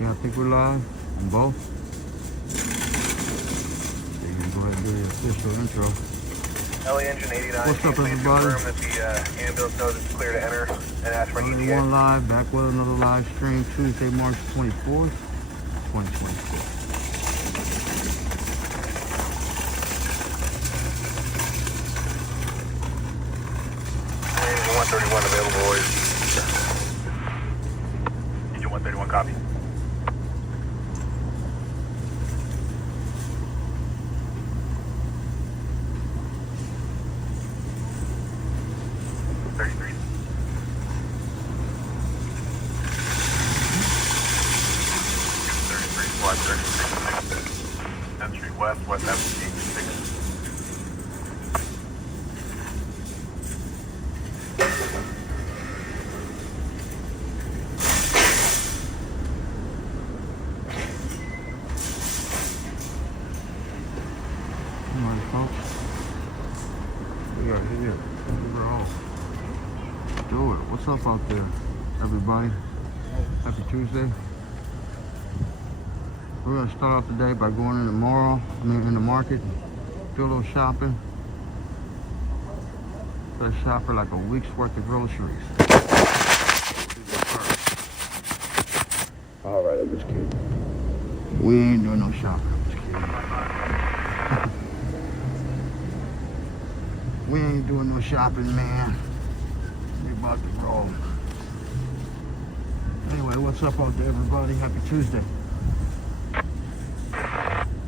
Yeah, I think we're live on both. So you can go ahead and do the official intro. LA Engine 89. What's up, everybody? Confirm that the ambulance knows it's clear to enter and ask for an ETA. One live, back with another live stream, Tuesday, March 24th, 2024. 131 available, boys. Engine 131, copy. West, West Avenue, 86. Alright, folks. We are here. We're off. Do it. What's up out there, everybody? Happy Tuesday. We're gonna start off the day by going in the mall, in the market, do a little shopping. Gotta shop for like a week's worth of groceries. Alright, I'm just kidding. We ain't doing no shopping, I'm just kidding. We ain't doing no shopping, man. We about to roll. Anyway, what's up out there, everybody? Happy Tuesday.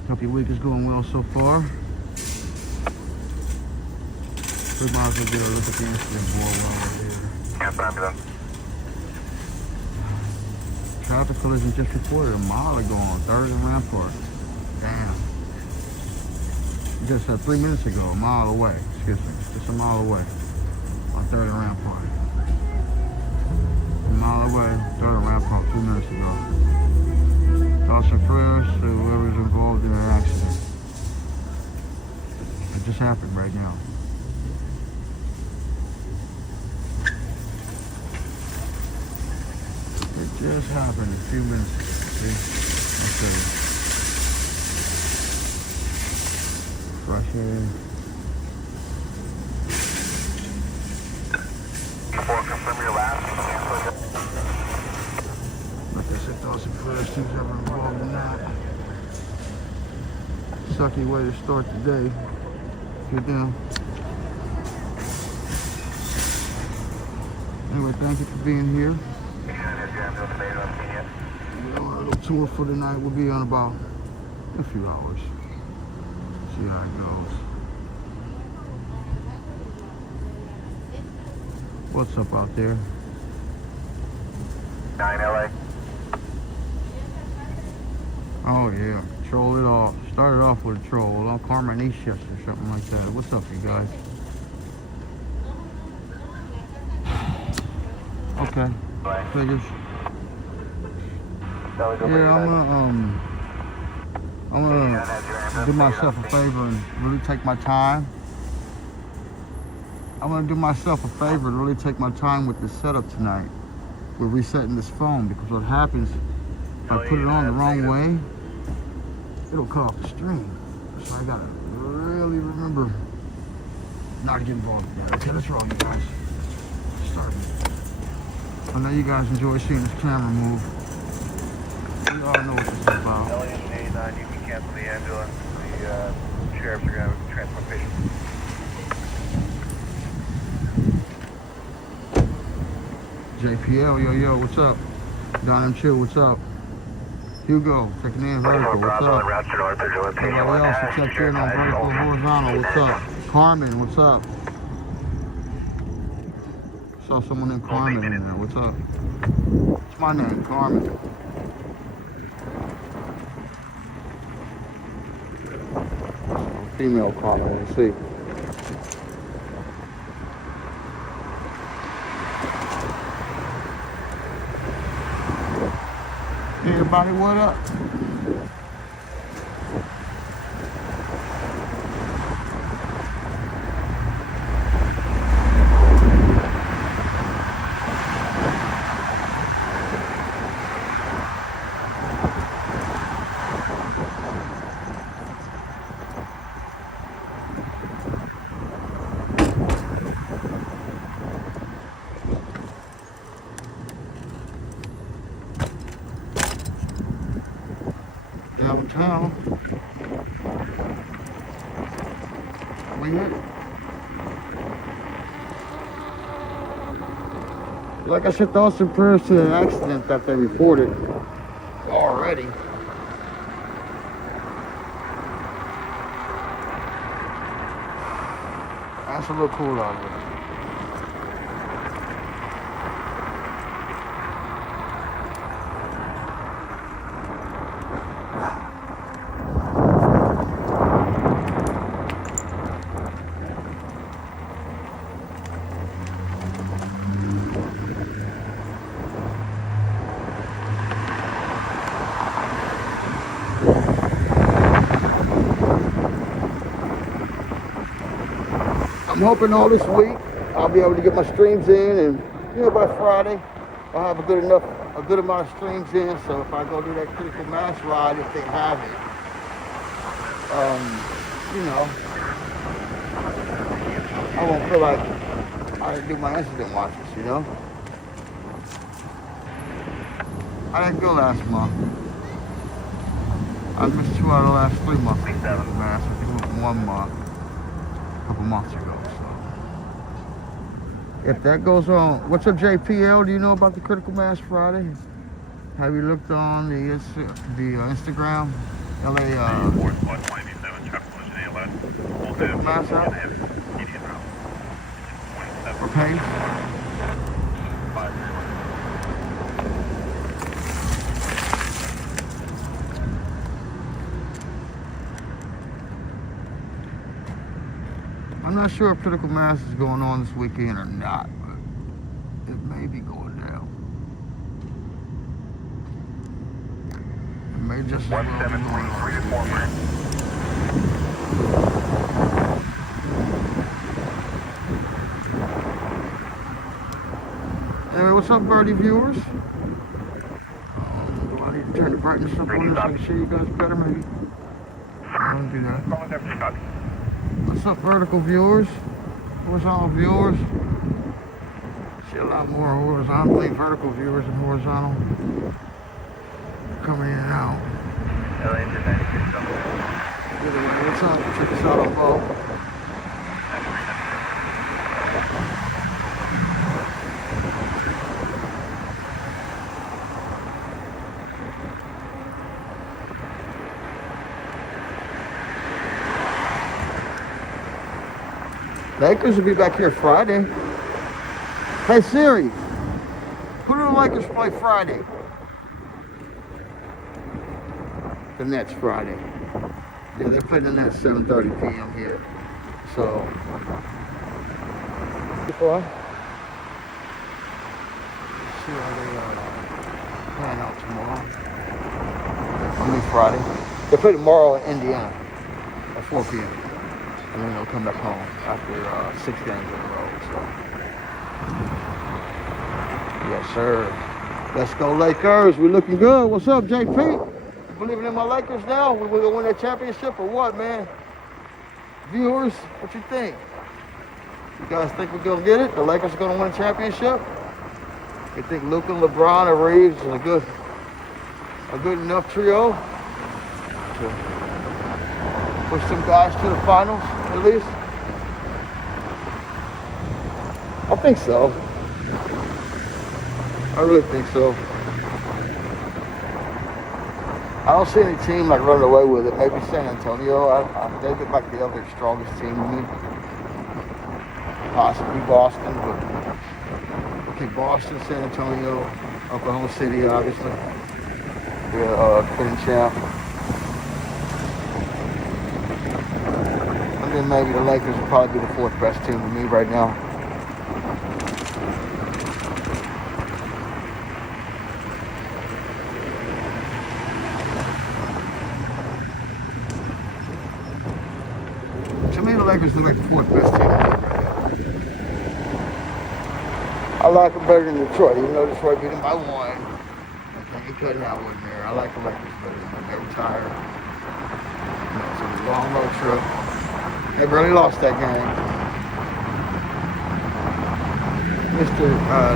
Hope your week is going well so far. We might as well get a look at the incident board while we're here. Cancel ambulance. Traffic collision just reported a mile ago on 3rd and Rampart. Damn. Just 3 minutes ago, a mile away. Excuse me, just a mile away on 3rd and Rampart. A mile away, 3rd and Rampart 2 minutes ago. Thoughts and prayers to whoever's involved in that accident. It just happened right now. It just happened a few minutes ago. See? Okay. Fresh air. Before confirm your last. Like I said, thoughts and prayers to whoever involved in that. Sucky way to start the day. Get down. Anyway, thank you for being here. Our little tour for tonight will be on about a few hours. See how it goes. What's up out there? 9 LA. Oh yeah, troll it off. Started off with a troll on Carmenicius or something like that. What's up, you guys? Okay, figures. Yeah, I'm gonna do myself a favor and really take my time. I'm gonna do myself a favor and really take my time with the setup tonight. We're resetting this phone because what happens if I put it on the wrong way, it'll cut off the stream. So I gotta really remember not to get involved in that. Okay, let's roll, you guys. Start. I know you guys enjoy seeing this camera move. We all know what this is about. LA Engine 89, you can cancel the ambulance. The sheriffs are going to have transportation. JPL, yo, what's up? Don and Chill, what's up? Hugo, checking in vertical, what's up? Everybody else who checked in on vertical and horizontal, what's up? Carmen, what's up? Saw someone named Carmen in there, what's up? What's my name, Carmen? Female Carmen, let's see. Hey everybody, what up? downtown. We hit it. Like I said, thoughts and prayers to the accident that they reported already. That's a little cool out there. I'm hoping all this week I'll be able to get my streams in, and by Friday I'll have a good amount of streams in. So if I go do that critical mass ride, if they have it, I won't feel like I didn't do my incident watches. I didn't go last month. I missed 2 out of the last 3 months. Mass. I think it was 1 month, a couple months ago. If that goes on, what's up, JPL? Do you know about the Critical Mass Friday? Have you looked on the Instagram? LA, Critical Mass out? Or page? I'm not sure if Critical Mass is going on this weekend or not, but it may be going down. It may just as well be going on. Hey, what's up, Birdie viewers? Do I need to turn the brightness up on this and show you guys better, maybe? I don't do that. What's up, vertical viewers? Horizontal viewers? See a lot more horizontally vertical viewers than horizontal coming in and out. What's up? Check us out on both. Lakers will be back here Friday. Hey Siri, who do the Lakers play Friday? The Nets Friday. Yeah, they're playing the Nets 7:30 p.m. here. So, before see how they plan out tomorrow. I mean Friday. They play tomorrow in Indiana at 4 p.m. And then they'll come back home after 6 games in a row. So. Yes, sir. Let's go Lakers. We're looking good. What's up, JP? You believing in my Lakers now? We gonna win that championship or what, man? Viewers, what you think? You guys think we're gonna get it? The Lakers are gonna win a championship? You think Luka, LeBron, or Reeves is a good enough trio to push some guys to the finals, at least? I think so. I really think so. I don't see any team like running away with it. Maybe San Antonio. They look like the other strongest team to me. Possibly Boston, but okay, Boston, San Antonio, Oklahoma City, obviously. Yeah, defending champ. And then maybe the Lakers will probably be the 4th best team to me right now. To me, the Lakers look like the 4th best team in the league right now. I like them better than Detroit, even though Detroit beat them by 1. Okay, he couldn't have one there. I like the Lakers better than them. They were tired. It's a long road trip. They really lost that game. Mr.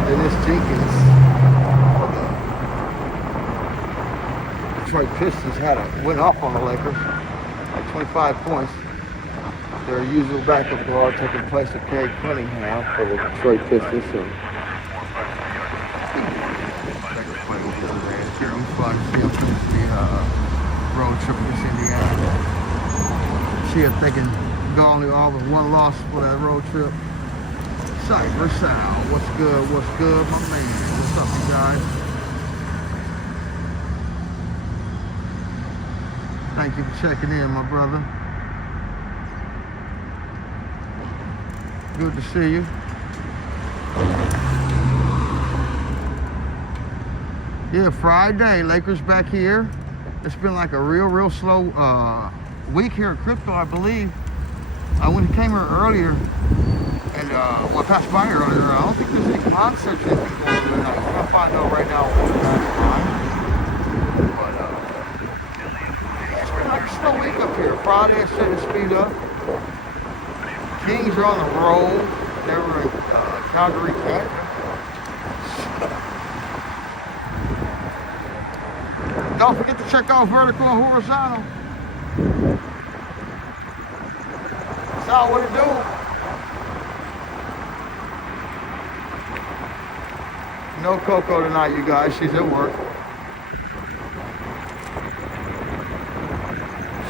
Dennis Jenkins for the Detroit Pistons went up on the Lakers, like 25 points. Their usual backup guard taking place of Craig Cunningham for the Detroit Pistons. So it was fun to see them finish the road trip against Indiana. See if they can go only all with one loss for that road trip. Cyber Sound, what's good, my man? What's up, you guys? Thank you for checking in, my brother. Good to see you. Yeah, Friday, Lakers back here. It's been like a real slow week here at Crypto, I believe. I came here earlier, and I passed by earlier. I don't think there's any concerts or anything going on tonight. I'm gonna find out right now what's going on. But yeah, it's been like a slow week up here. Friday, I set the speed up. Kings are on the road. They were in Calgary, Canada. Don't forget to check out vertical and horizontal. Sal, what it do? No Coco tonight, you guys. She's at work.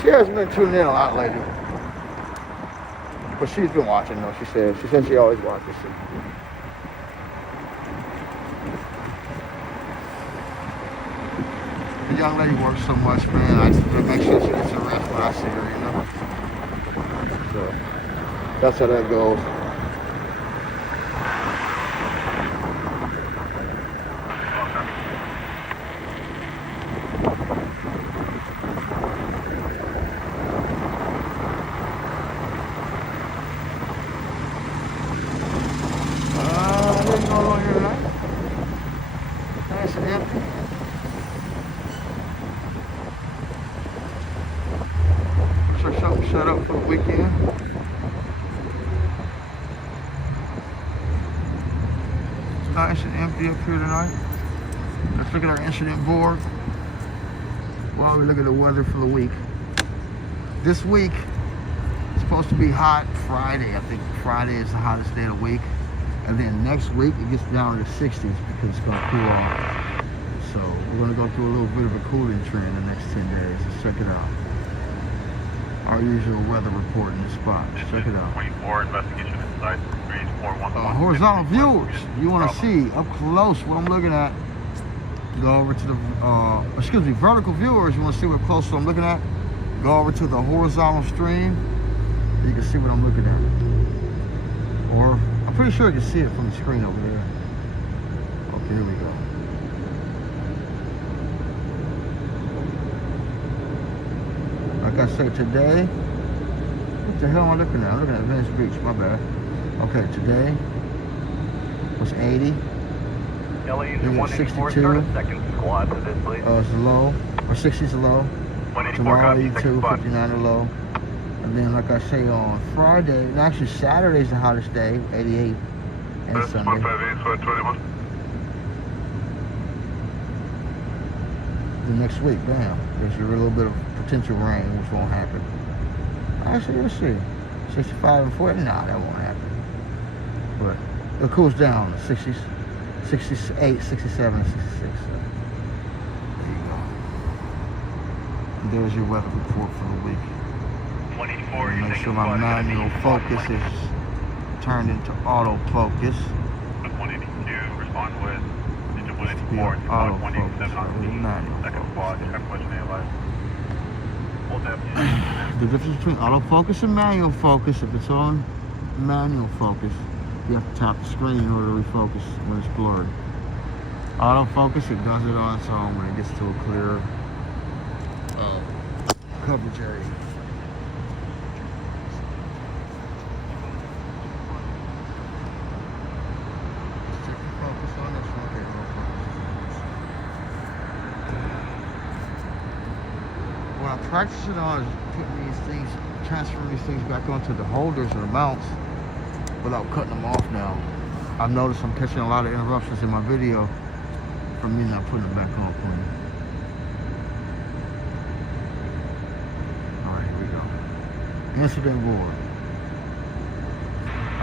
She hasn't been tuning in a lot lately. But she's been watching though, she said. She said she always watches. The young lady works so much, man. I just want to make sure she gets a rest when I see her, you know? So, that's how that goes. What's going on here tonight? Nice and empty. So something set up for the weekend. It's nice and empty up here tonight. Let's look at our incident board while we look at the weather for the week. This week it's supposed to be hot Friday. I think Friday is the hottest day of the week. And then next week it gets down to the 60s because it's going to cool off. So we're going to go through a little bit of a cooling trend in the next 10 days. Let's check it out. Our usual weather report in the spot. Let's check it out. 24 investigation inside range 411. Horizontal viewers, you want to see up close what I'm looking at. Go over to the, vertical viewers, you want to see what close what I'm looking at. Go over to the horizontal stream. You can see what I'm looking at. Or I'm pretty sure you can see it from the screen over there. Okay, here we go. Like I said, today, what the hell am I looking at? I'm looking at Venice Beach, my bad. Okay, today was 80. Then 62. Second squad to this, please. It's low, or 60's a low. Tomorrow 82, 59 a low. And then, like I say, on Friday, and actually Saturday's the hottest day, 88, and Sunday. The next week, bam, there's a little bit of potential rain, which won't happen. Actually, let's see, 65 and 40, nah, that won't happen. But it cools down, 60s, 68, 67, and 66. So there you go. And there's your weather report for the week. Make sure my manual focus is turned into autofocus. 182, respond with digit 184, autofocus, manual second squad, The difference between autofocus and manual focus, if it's on manual focus, you have to tap the screen in order to refocus when it's blurred. Autofocus, it does it on its own when it gets to a clear coverage area. What I'm practicing on is putting these things, transferring these things back onto the holders or the mounts without cutting them off now. I've noticed I'm catching a lot of interruptions in my video from me not putting them back on clean. Incident board.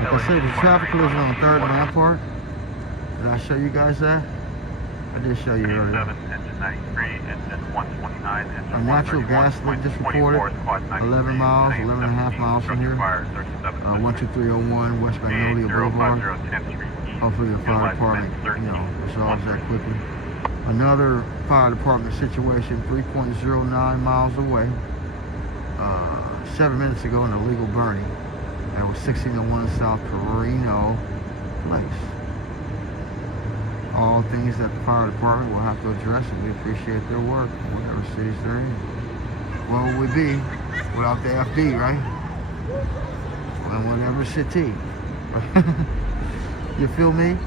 Like I said, the traffic collision on 3rd and Rampart. Did I show you guys that? I did show you earlier. Engine 93, engine 129, engine A natural gas leak just reported. 11 miles, 11 and a half miles from here. 12301 West Magnolia Boulevard. Hopefully the fire department, resolves that quickly. Another fire department situation 3.09 miles away. 7 minutes ago, an illegal burning. That was 1601 South Carino Place. All things that the fire department will have to address, and we appreciate their work, whatever cities they're in. What would we be without the FD, right? Well, whatever city. You feel me?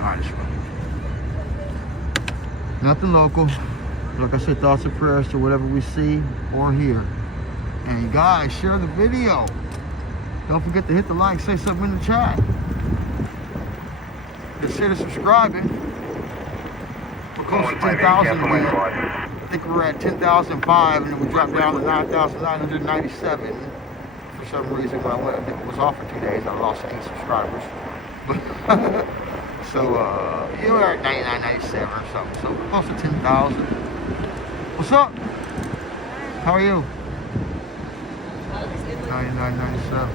Alright, nothing local. Like I said, thoughts and prayers to whatever we see or hear. And guys, share the video. Don't forget to hit the like, say something in the chat. Consider subscribing. We're close to 10,000 again. I think we're at 10,005 and then we dropped down to 9,997. For some reason, when I was off for 2 days, I lost 8 subscribers. So, you were at 9,997 or something. So we're close to 10,000. What's up? How are you? 99.97.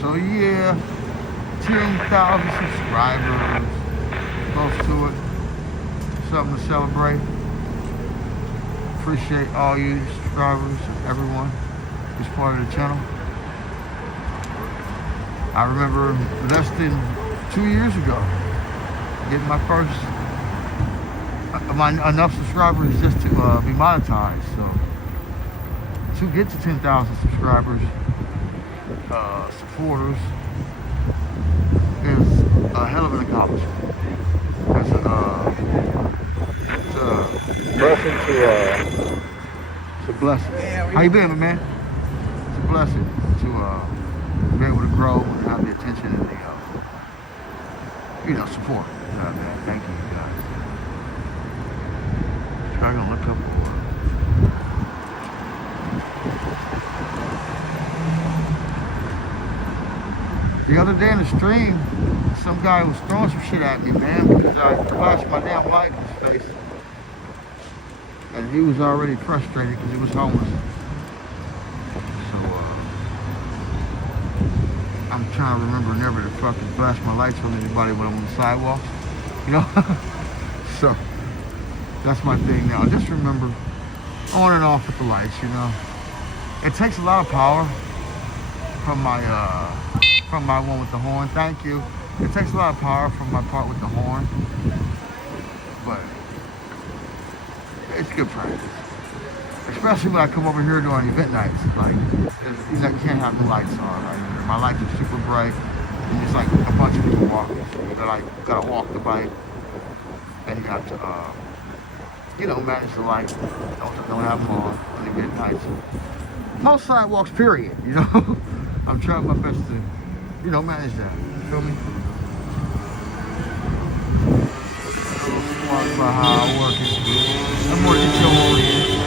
So yeah, 10,000 subscribers. Close to it. Something to celebrate. Appreciate all you subscribers, everyone who's part of the channel. I remember less than 2 years ago getting my first enough subscribers just to be monetized. So to get to 10,000 subscribers, supporters, is a hell of an accomplishment. It's a blessing it's a blessing. How you been, man? It's a blessing to be able to grow and have the attention and the support. Man, thank you guys. Try to look up the other day in the stream, some guy was throwing some shit at me, man, because I flashed my damn light in his face. And he was already frustrated because he was homeless. So, I'm trying to remember never to fucking flash my lights on anybody when I'm on the sidewalks. So, that's my thing now. Just remember, on and off with the lights, It takes a lot of power from my one with the horn. Thank you. It takes a lot of power from my part with the horn. But it's good practice. Especially when I come over here during event nights. Like, you can't have the lights on right here. My lights are super bright. And it's like a bunch of people walking. So you gotta walk the bike. And you got to, manage the lights. Don't have them on the event nights. Most sidewalks, period, I'm trying my best to, manage that. You feel me? Watch about how I work it. I'm more detail oriented.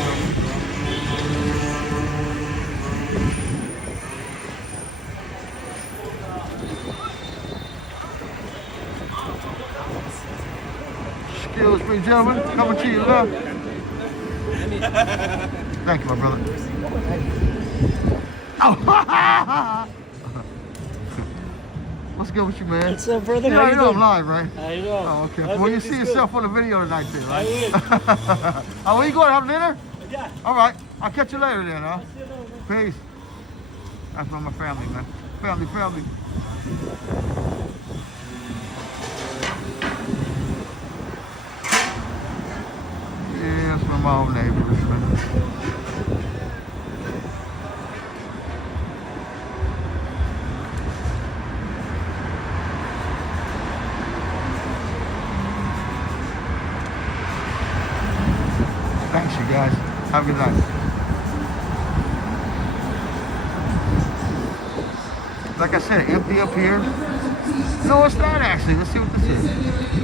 Excuse me, gentlemen. Coming to your left. Thank you, my brother. Oh, what's good with you, man? What's up, brother? You know I'm live, right? How you doing? Oh, okay. Well, you see yourself on the video tonight, then, right? I will. Oh, where you going? Have dinner? Yeah. All right. I'll catch you later, then, huh? See you later. Peace. That's from my family, man. Family. Yeah, that's from my old neighbors, man. Thanks, you guys. Have a good night. like I said, empty up here. No, it's not actually. Let's see what this is.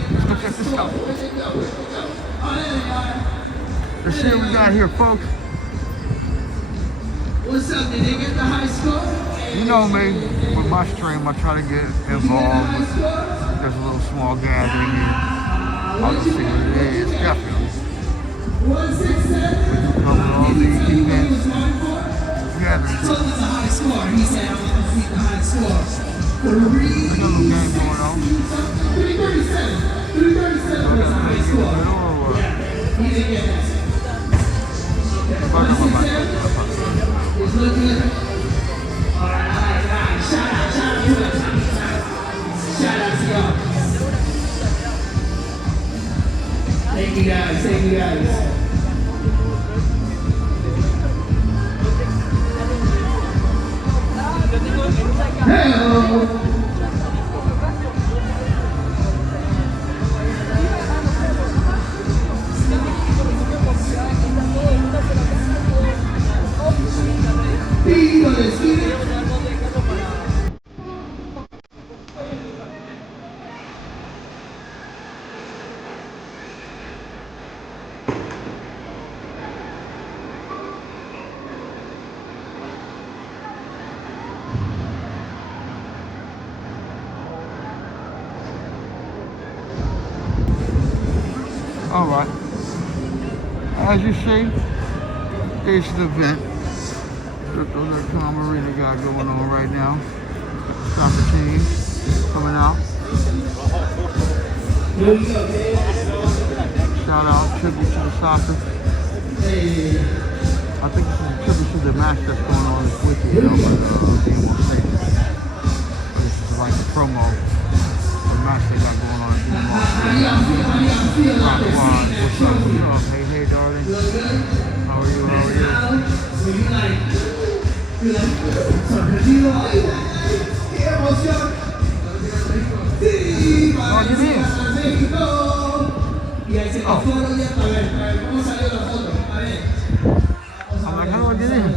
Let's go check this out. Let's see what we got here, folks. What's up? Did they get the high score? You know me, with my stream, I try to get involved. There's a little small gathering here. I'll just see what it is, definitely. We can cover all the events, gatherings. Told us a high score. He said, I'm going to complete the high score. There's a little game going on. 337. 337 was the high score. He didn't get that. It's looking good. Alright. Shout out to the Tommy side. Shout out to y'all. Thank you guys. Hello. All right. As you see, it's the event that Tom Marina got going on right now. Soccer team coming out. Shout out, tribute to the soccer. I think it's a tribute to the match that's going on this weekend, you know, but being more safe. This is like a promo. The match they got going on in What's up? You know, hey, darling. How are you? Oh, get in. I'm like, how do I get in?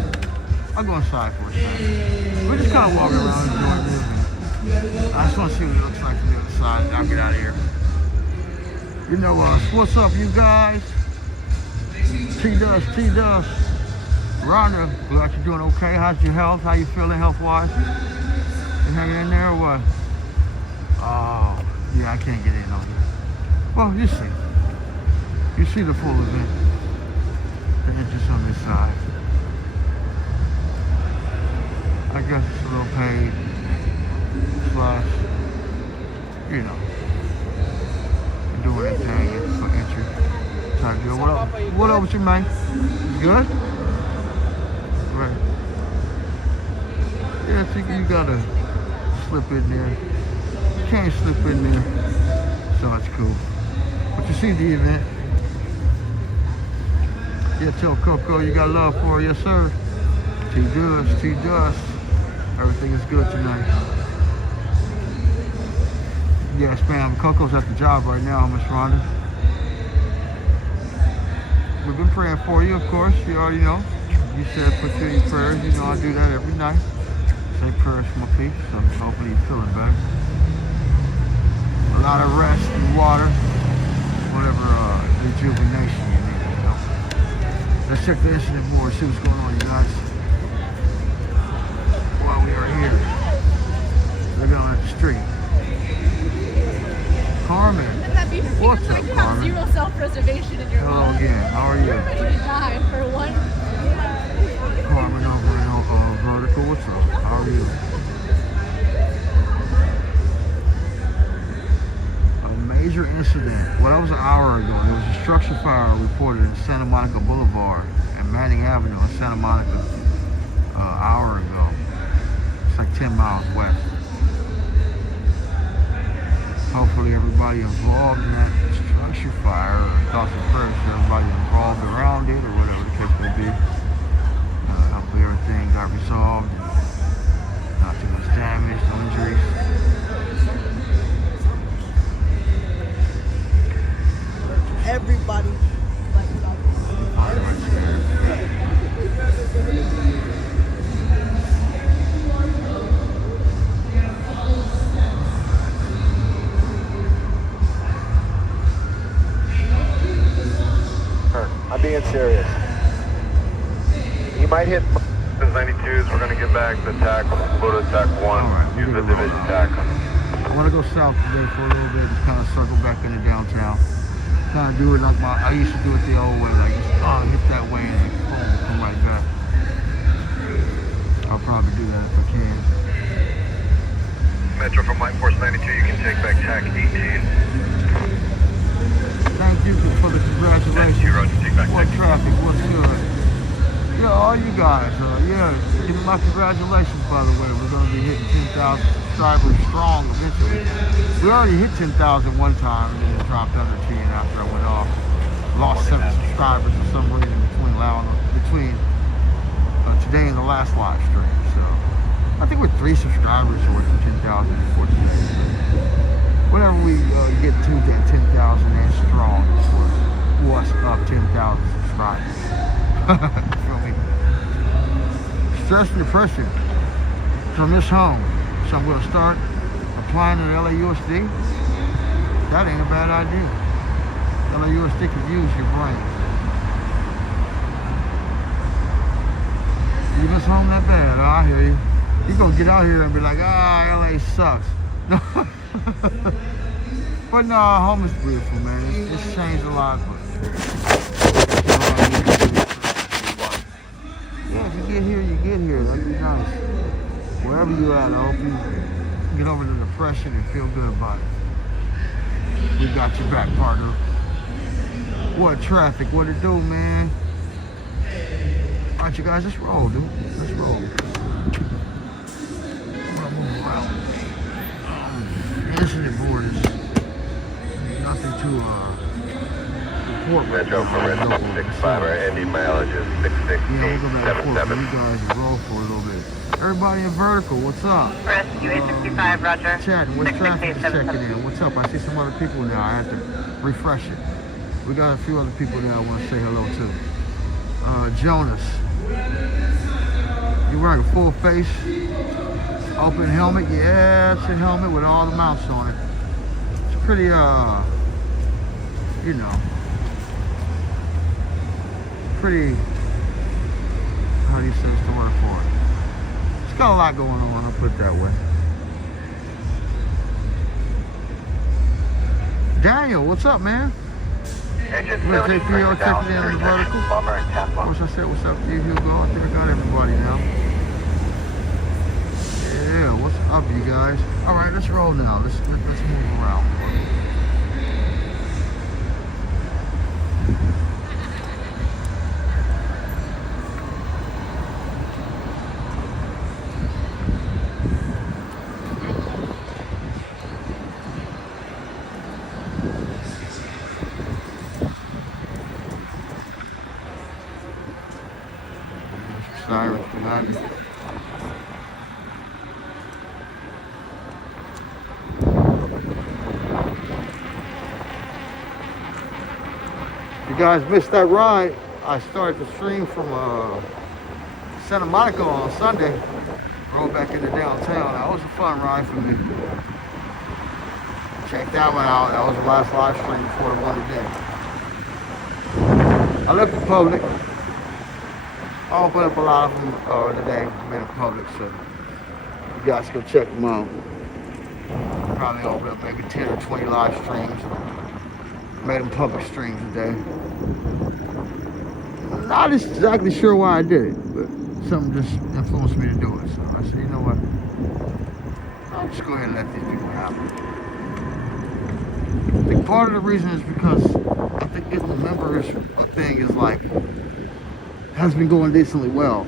I'll go inside for a second. We're just kind of walking around enjoying this. I just want to see what it looks like from the other side, and I'll get out of here. You know, what's up, you guys? T-Dust. Rhonda, glad you're doing okay. How's your health? How you feeling health-wise? You hanging in there or what? Oh, yeah, I can't get in on here. Well, you see. You see the full event. The entrance on this side. I guess it's a little paid. Plus, you know, doing anything for entry type deal. What up with you, man? You good? Right. Yeah, I think you gotta slip in there. You can't slip in there. So it's cool. But you see the event. Yeah, tell Coco you got love for her. Yes, sir. T-Dust. Everything is good tonight. Yes, ma'am. Coco's at the job right now, Miss Rhonda. We've been praying for you, of course. You already know. You said put you in your prayers. You know I do that every night. Say prayers for my peace. So hopefully you're feeling better. A lot of rest and water. Whatever rejuvenation you need, you know. Let's check the incident board, see what's going on, you guys. While we are here. Looking on at the street. Carmen. What's up, you Carmen? have zero self-preservation in your Hello life. again. How are you? You're ready to die for one. Carmen over in Vertical. What's up? How are you? A major incident. Well, that was an hour ago. There was a structure fire reported in Santa Monica Boulevard and Manning Avenue in Santa Monica an hour ago. It's like 10 miles west. Hopefully everybody involved in that structure fire, thoughts and prayers for everybody involved around it, or whatever the case may be. Hopefully everything got resolved, not too much damage, no injuries. Everybody. being serious. You might hit 92s. We're going to get back the TAC. Go to TAC 1. Alright, Use the division TAC. I want to go south today for a little bit, just kind of circle back into downtown. Kind of do it like I used to do it the old way, like just hit that way and then boom, come right back. I'll probably do that if I can. Metro from Light Force 92, you can take back TAC 18. Thank you for the congratulations. What traffic, what's good? Yeah, all you guys, give me my congratulations, by the way. We're going to be hitting 10,000 subscribers strong eventually. We already hit 10,000 one time and then it dropped under 10 after I went off. Lost 7 subscribers for some reason between today and the last live stream. So I think we're 3 subscribers away from 10,000 before today. Whenever we get to that 10,000 and strong, what's up 10,000 subscribers. Feel me? Stress and depression from this home. So I'm going to start applying to the LAUSD. That ain't a bad idea. LAUSD could use your brain. You miss home that bad, I hear you. You're going to get out here and be like, LA sucks. But no, home is beautiful, man. It's changed a lot, but yeah, if you get here, you get here. That'd be nice. Wherever you at, I hope you get over the depression and feel good about it. We got your back, partner. What traffic, what it do, man? All right, you guys, let's roll, dude. Let's roll. I'm gonna move around. Incident board is nothing to report. Metro from Red 65, our Indy mileage is 66877. You guys roll for a little bit. Everybody in vertical, what's up? Rescue 865, Roger. Chatting, what's traffic is checking in? What's up? I see some other people now. I have to refresh it. We got a few other people there I want to say hello to. Jonas. You wearing a full face? Open helmet? Yeah, it's a helmet with all the mounts on it. It's pretty, you know, pretty, how do you say it's the word for it? It's got a lot going on, I'll put it that way. Daniel, what's up, man? We're gonna take PO, check it in the vertical. Of course, I said what's up to you, Hugo. I think I got everybody now. Yeah, what's up, you guys? All right, let's roll now. Let's move around. Sirens behind me. You guys missed that ride. I started the stream from Santa Monica on Sunday. Rolled back into downtown. That was a fun ride for me. Check that one out. That was the last live stream before the one today. I left the public. I'll open up a lot of them today, made them public, so you guys go check them out. Probably open up maybe 10 or 20 live streams. Made them public streams today. Not exactly sure why I did it, but something just influenced me to do it. So I said, you know what? I'll just go ahead and let these people happen. I think part of the reason is because I think getting the members thing is like, has been going decently well.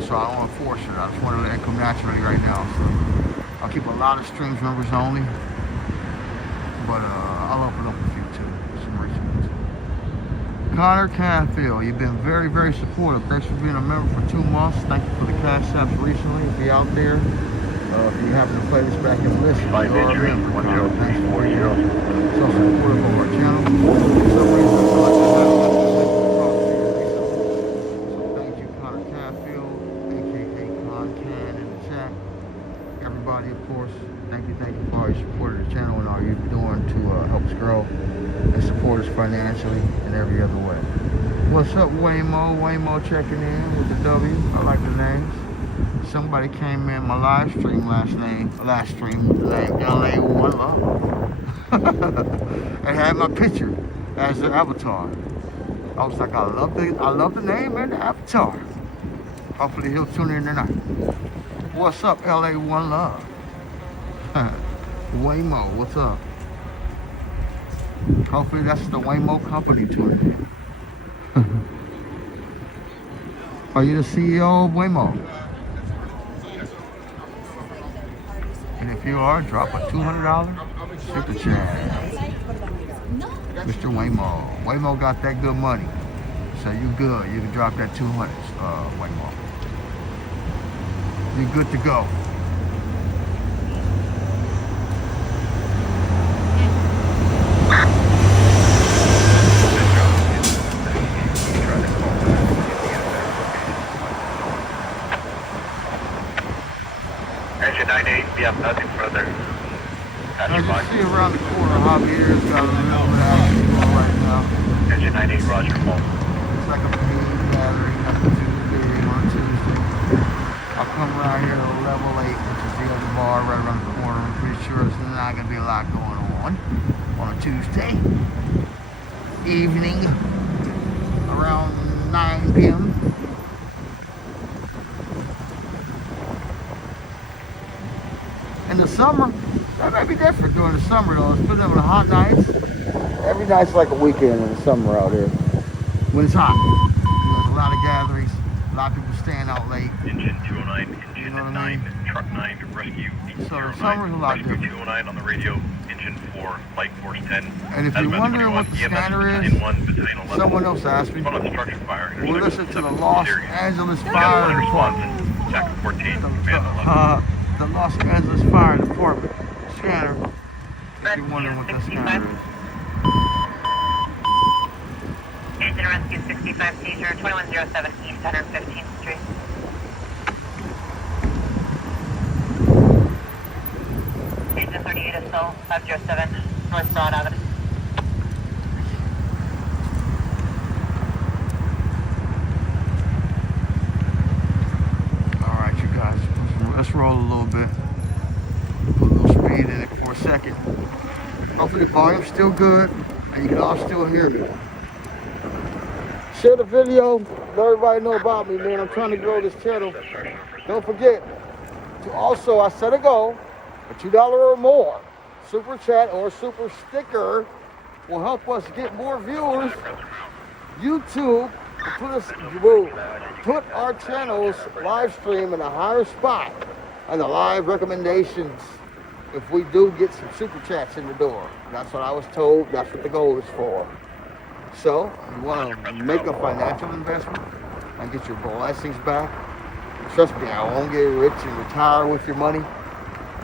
So I don't want to force it. I just want to let it come naturally right now. So I'll keep a lot of streams members only. But I'll open up a few too. Some recent ones. Connor Canfield, you've been very, very supportive. Thanks for being a member for 2 months. Thank you for the cash apps recently. If you're out there, if you happen to play this back and listen, you are a member. Thanks for being so supportive of our channel. For some reason, I feel like I haven't so thank you, Connor Canfield, aka Con Can in the chat. Everybody, of course, thank you for all your support of the channel and all you're doing to help us grow and support us financially in every other way. What's up, Waymo? Waymo checking in with the W. I like the names. Somebody came in my live stream name LA1 Love. And had my picture as their avatar. I was like, I love the name and the avatar. Hopefully he'll tune in tonight. What's up, LA1 Love? Waymo, what's up? Hopefully that's the Waymo company tuning in. Are you the CEO of Waymo? And if you are, drop a $200 super chat. Mr. Waymo. Waymo got that good money. So you good. You can drop that 200, Waymo. You good to go. Engine 98, we have nothing further. As you see around the corner, Javier's got a little bit of action going right now. Engine 98, Roger, Paul. It's like a paid gathering up to Tuesday on Tuesday. I'll come around here to level 8, which is the other bar right around the corner. I'm pretty sure there's not going to be a lot going on a Tuesday evening around 9 p.m. In the summer, that might be different during the summer though. Especially on the hot nights. Every night's like a weekend in the summer out here. When it's hot. There's a lot of gatherings, a lot of people staying out late. Engine 209, engine You know what I 9, mean? truck 9, rescue 809. So the summer's a lot rescue different. 209 on the radio, engine 4, light force 10. And if you're wondering what the scanner is, someone else asked me. On structure fire. We'll listen to the Los Angeles Fire Department. Jack 14, The Los Angeles Fire Department scanner. If you're wondering what that scanner is. Engine Rescue 65 Seizure 2107 East 115th Street. Engine 38 is still 507 North Broad Avenue. Alright, you guys, let's roll a little bit. Put a little speed in it for a second. Hopefully the volume's still good and you can all still hear me. Share the video, let everybody know about me, man. I'm trying to grow this channel. Don't forget to also, I set a goal, a $2 or more super chat or super sticker will help us get more viewers. YouTube will put our channel's live stream in a higher spot and the live recommendations if we do get some super chats in the door. That's what I was told. That's what the goal is for. So, you want to make a financial investment and get your blessings back. Trust me, I won't get rich and retire with your money,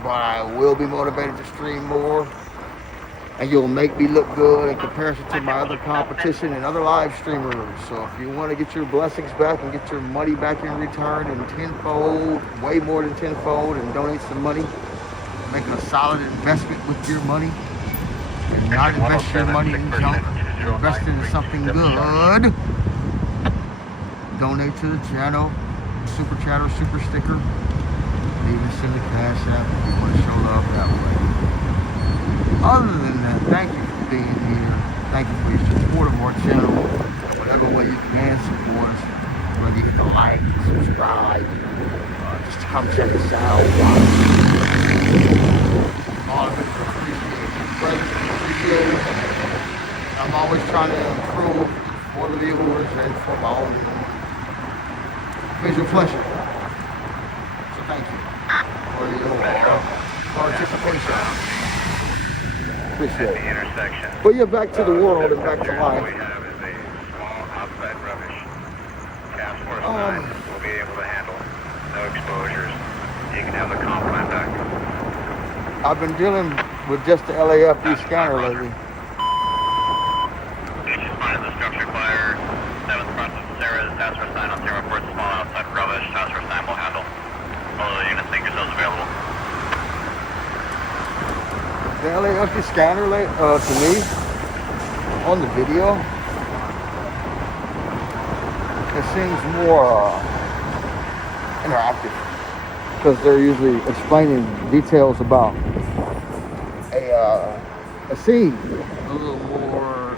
but I will be motivated to stream more. And you'll make me look good in comparison to my other competition and other live streamers. So if you want to get your blessings back and get your money back in return in tenfold, way more than tenfold, and donate some money, making a solid investment with your money, and not invest your money in junk, invest it in something good. Donate to the channel, super chat or super sticker, and even send a cash app if you want to show love that way. Other than that, thank you for being here. Thank you for your support of our channel. Whatever way you can support us, whether you hit the like, subscribe, just come check us out. All of it for appreciated. I'm always trying to improve for the viewers and for my own visual pleasure. So thank you for your participation. Appreciate it. intersection. But yeah, back to the world and back to What life. we have is a small outside rubbish. Task Force 9 will be able to handle. No exposures. You can have the compliment back. I've been dealing with just the LAFD scanner lately. Station spotted the structure fire. 7th front of Sarah's. Task Force 9 on 0 reports small outside rubbish. Task Force 9 will handle. All the units make yourselves available. The LAFD scanner to me on the video it seems more interactive because they're usually explaining details about a scene a little more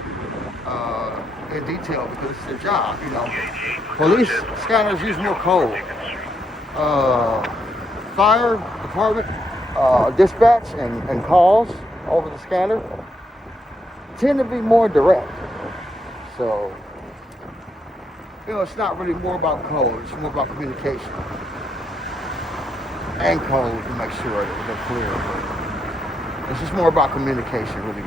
in detail because it's their job, you know. Police scanners use more code. Fire department, dispatch and calls over the scanner tend to be more direct. So, you know, it's not really more about code, it's more about communication. And code to make sure that they're clear. But it's just more about communication, really.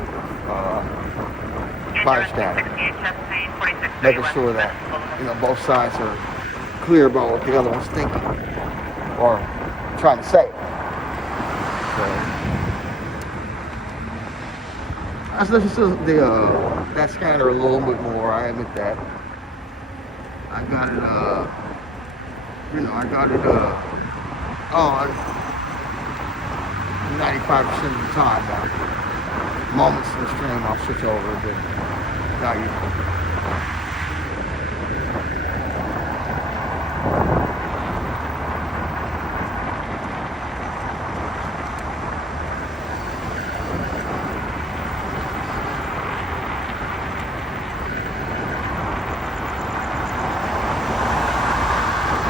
Fire scanner. Making sure that, you know, both sides are clear about what the other one's thinking or trying to say. So, I listen to that scanner a little bit more, I admit that. I got it, you know, 95% of the time now. Moments in the stream, I'll switch over, but not usually.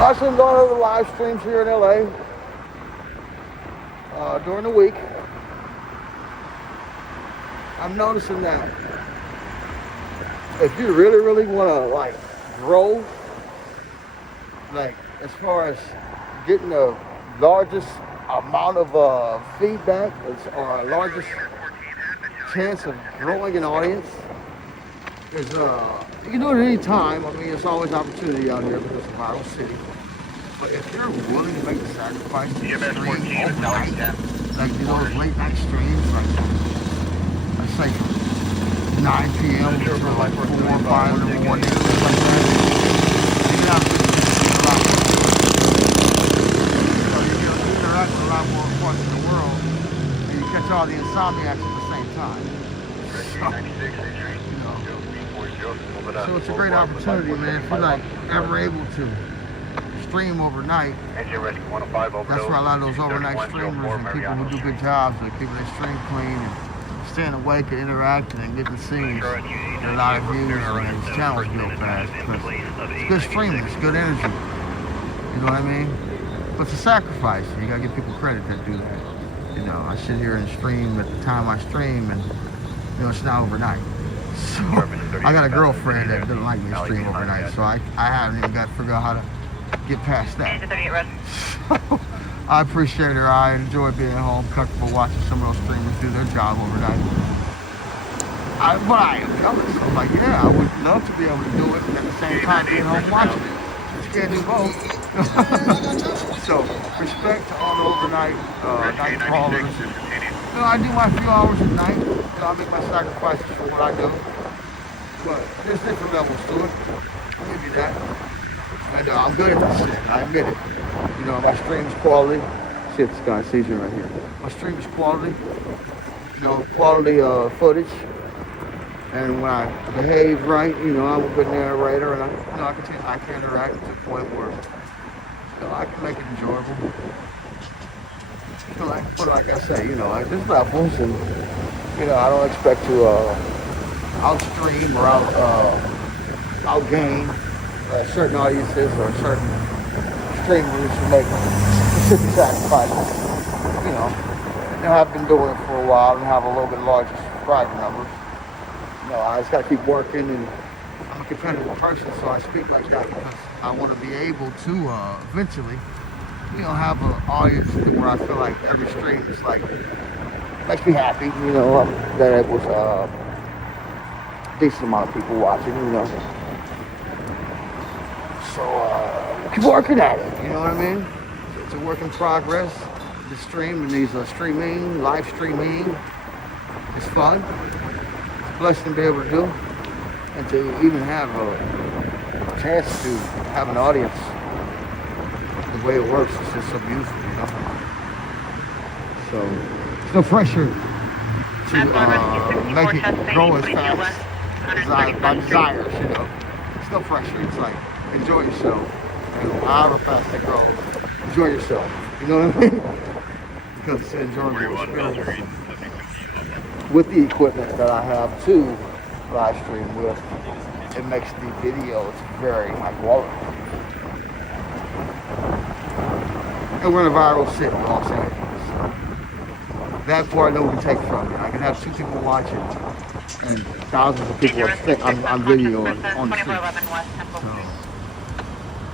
I've been going over the live streams here in LA during the week. I'm noticing that if you really want to like grow, like as far as getting the largest amount of feedback or largest chance of growing an audience, is you can do it any time. I mean, there's always opportunity out here because it's a viral city. But if you're willing to make the sacrifice to stream overnight, like you know, those late night streams, like let's say 9 p.m. to like 4 or 5 in the morning, things like that, you can have a lot more. So you can interact with a lot more parts of the world, and you catch all the insomniacs at the same time. So it's a great opportunity, man. If you're like ever able to stream overnight, that's why a lot of those overnight streamers and people who do good jobs, like keeping their stream clean and staying awake and interacting and getting scenes, and a lot of views and these channels real fast. It's good streaming, it's good energy. You know what I mean? But it's a sacrifice. You gotta give people credit that do that. You know, I sit here and stream at the time I stream, and you know it's not overnight. So I got a girlfriend that doesn't like me to stream overnight, so I haven't even got to figure out how to get past that. So, I appreciate her. I enjoy being home, comfortable watching some of those streamers do their job overnight. But I am jealous. I'm like, yeah, I would love to be able to do it and at the same time being home watching it. But you can't do both. So respect to all the overnight night callers. You know, I do my few hours at night. You know, I make my sacrifices for what I do. But there's different levels to it. I'll give you that. And I'm good at this shit. I admit it. You know, my stream is quality. Shit, this guy sees me right here. My stream is quality. You know, quality footage. And when I behave right, you know, I'm a good narrator, and I can interact to the point where, you know, I can make it enjoyable. But like I say, you know, there's levels, and you know, I don't expect to outstream or outgain certain audiences or certain streamers who make specific sacrifices. You know, I've been doing it for a while and have a little bit larger subscriber numbers. You know, I just got to keep working, and I'm a competitive person, so I speak like that because I want to be able to eventually, you know, have an audience where I feel like every stream is like, makes me happy, you know, that it was a decent amount of people watching, you know. So, keep working at it, you know what I mean? It's a work in progress. The stream and these streaming, live streaming, it's fun. It's a blessing to be able to do, and to even have a chance to have an audience. The way it works is just so beautiful, you know. So there's no pressure to make it grow as fast as my desires, you know. There's no pressure. It's like enjoy yourself. And however fast it goes, enjoy yourself. You know what I mean? Because it's an enjoyable experience. With the equipment that I have to live stream with, it makes the videos very high quality. And we're in a viral city, Los Angeles. So that part nobody take from me. I can have 2 people watching and thousands of people I'm videoing on the street. So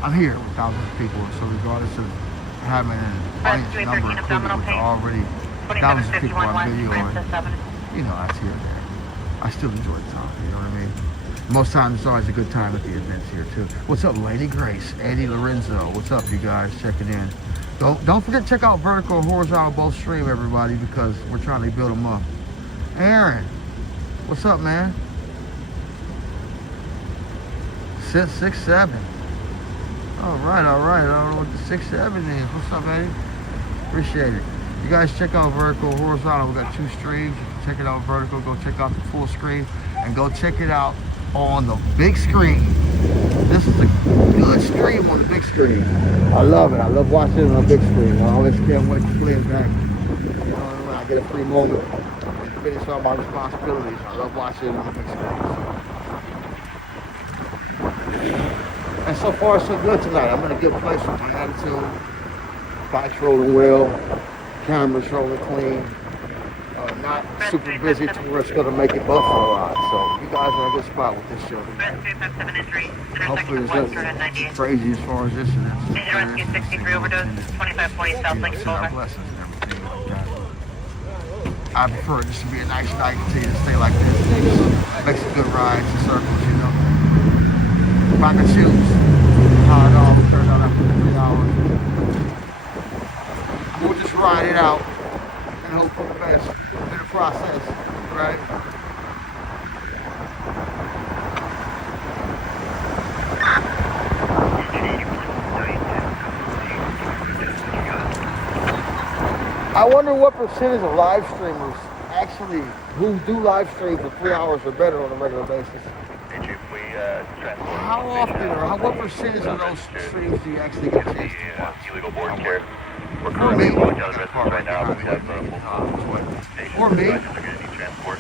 I'm here with thousands of people, so regardless of having an audience number included with already thousands of people I'm videoing, you know, I see it there. I still enjoy the time, you know what I mean? Most times it's always a good time at the events here too. What's up, Lady Grace, Eddie Lorenzo? What's up, you guys checking in? Don't forget to check out vertical and horizontal both stream, everybody, because we're trying to build them up. Aaron, what's up, man? 6'7". All right. I don't know what the 6'7" is. What's up, Eddie? Appreciate it. You guys check out vertical, horizontal. We got 2 streams. You can check it out vertical. Go check out the full screen, and go check it out on the big screen. This is a good stream on the big screen. I love it. I love watching it on the big screen. I always can't wait to play it back. You know, when I get a free moment and finish all my responsibilities, I love watching it on the big screen. And so far, so good tonight. I'm in a good place with my attitude. Bike's rolling well. Camera's rolling clean. Not super busy to where it's going to make it buffer a lot. So you guys are in a good spot with this show. Hopefully it's not crazy as far as this and that. Rescue 63 overdose, 2540 South Lake Boulevard. Blessings and everything like that. I prefer it just to be a nice night, continue to stay like this. Make some good rides and circles, you know. If I could choose how it all turned out after 3 hours, we'll just ride it out and hope for the best in the process, right? I wonder what percentage of live streamers actually who do live stream for 3 hours or better on a regular basis. How often or what percentage of those streams do you actually get a chance to watch? Illegal board care. We're For currently me, walking down the restaurant right now. We have for me,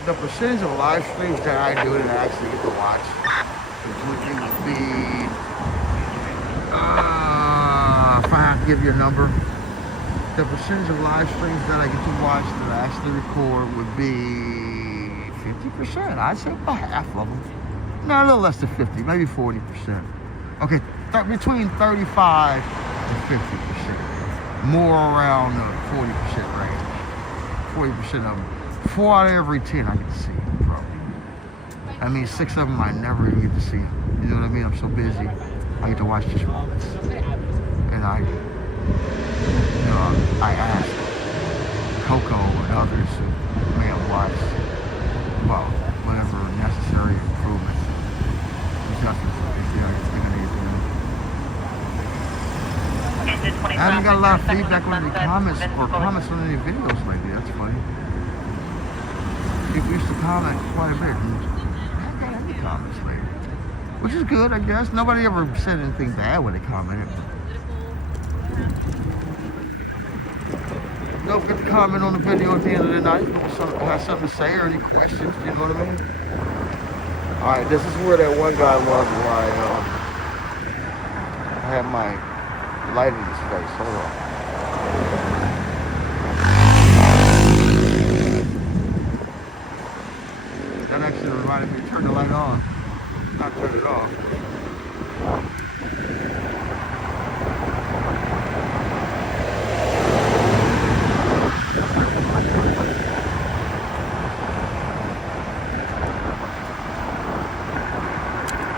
the percentage of live streams that I do that I actually get to watch would be, if I have to give you a number, the percentage of live streams that I get to watch that I actually record would be 50%. I'd say about half of them. No, a little less than 50, maybe 40%. Okay, between 35 and 50%. More around the 40% range. 40% of them. 4 out of every 10 I get to see, probably. I mean, 6 of them I never even get to see. You know what I mean? I'm so busy. I get to watch just moments. And I asked Coco and others who may have watched about whatever necessary improvements. There's nothing if they're going to get done. I haven't got a lot of feedback on any comments or comments on any videos lately. That's funny. People used to comment quite a bit. And I haven't got any comments lately. Which is good, I guess. Nobody ever said anything bad when they commented. Don't forget to comment on the video at the end of the night. If you have something to say or any questions, you know what I mean? Alright, this is where that one guy was where I had my light in his face. Hold on. That actually reminded me to turn the light on, not turn it off.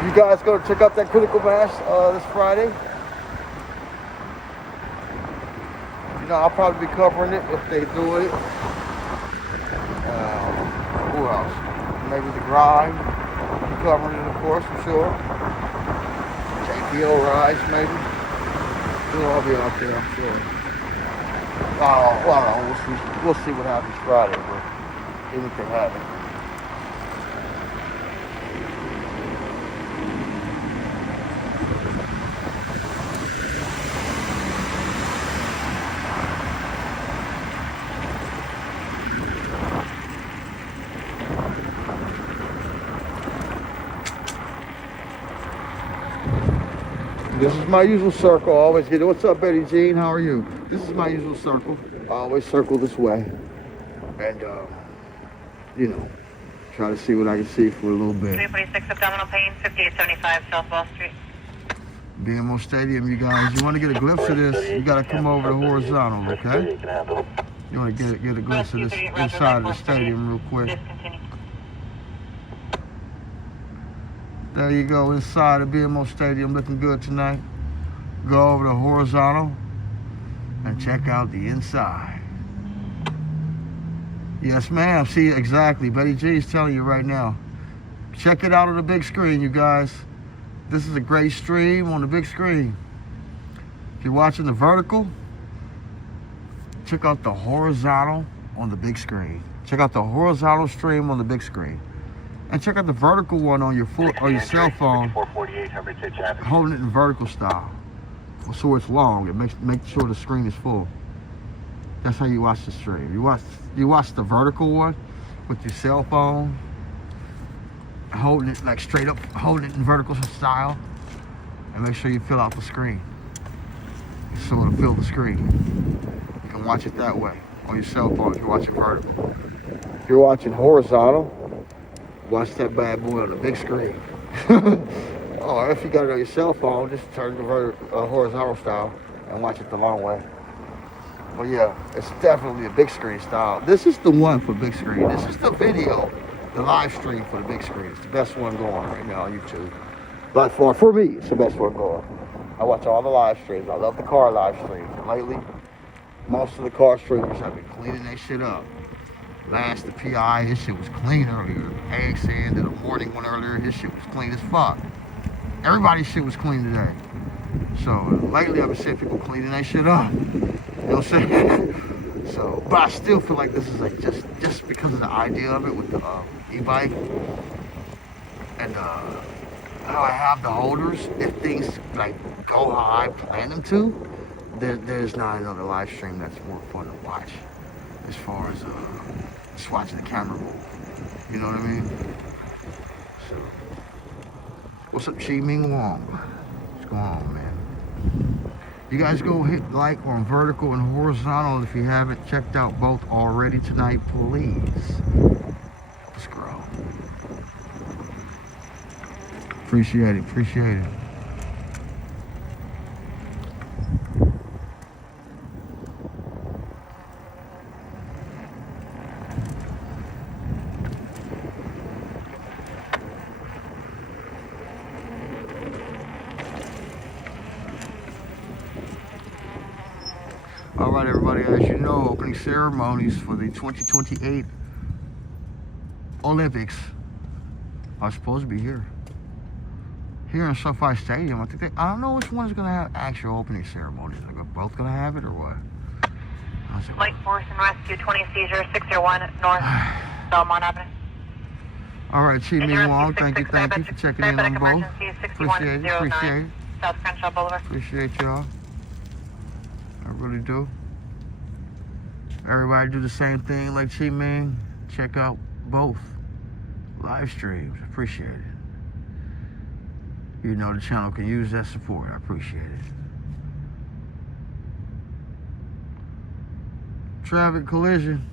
You guys go check out that Critical Mass this Friday. You know, I'll probably be covering it if they do it. Who else? Maybe the Grind. Covering it, of course, for sure. JPO Rides, maybe. We'll all be out there, I'm sure. Well, we'll see what happens Friday, but anything happens. This is my usual circle. I always get it. What's up, Betty Jean? How are you? This is my usual circle. I always circle this way. And, you know, try to see what I can see for a little bit. 346 abdominal pain, 5875 South Wall Street. BMO Stadium, you guys. You want to get a glimpse of this, you got to come over to horizontal, okay? You want to get a glimpse of this inside of the stadium real quick. Discontinue. There you go, inside the BMO Stadium, looking good tonight. Go over to horizontal and check out the inside. Yes, ma'am. See, exactly. Betty G is telling you right now. Check it out on the big screen, you guys. This is a great stream on the big screen. If you're watching the vertical, check out the horizontal on the big screen. Check out the horizontal stream on the big screen. And check out the vertical one on your cell phone, holding it in vertical style. So it's long. It make sure the screen is full. That's how you watch the stream. You watch the vertical one with your cell phone, holding it like straight up, holding it in vertical style, and make sure you fill out the screen. So it'll fill the screen. You can watch it that way on your cell phone if you're watching vertical. If you're watching horizontal, watch that bad boy on the big screen. Or if you got it on your cell phone, just turn the horizontal style and watch it the long way. Well, yeah, it's definitely a big screen style. This is the one for big screen. This is the video, the live stream for the big screen. It's the best one going right now on YouTube. But for me, it's the best one going. I watch all the live streams. I love the car live streams. And lately, most of the car streamers have been cleaning their shit up. Last, the PI, his shit was clean earlier. AXN did a morning one earlier. His shit was clean as fuck. Everybody's shit was clean today. So lately, I've been seeing people cleaning their shit up. You know what I'm saying? So, but I still feel like this is like just because of the idea of it with the e-bike and how I have the holders. If things like go how I plan them to, there's not another live stream that's more fun to watch. As far as just watching the camera move, you know what I mean? So, what's up, Chi Ming Wong? What's going on, man? You guys go hit like on vertical and horizontal if you haven't checked out both already tonight, please. Let's grow. Appreciate it, appreciate it. All right, everybody, as you know, opening ceremonies for the 2028 Olympics are supposed to be here in SoFi Stadium. I don't know which one is going to have actual opening ceremonies. Are they both going to have it or what? Light Force and Rescue 20 Seizure 601 North Belmont Avenue. All right, Chi Ming Wong, thank you for checking in on both. Appreciate it. South Crenshaw Boulevard. Appreciate y'all. I really do. Everybody do the same thing like Chi Ming. Check out both live streams. Appreciate it. You know the channel can use that support. I appreciate it. Traffic collision.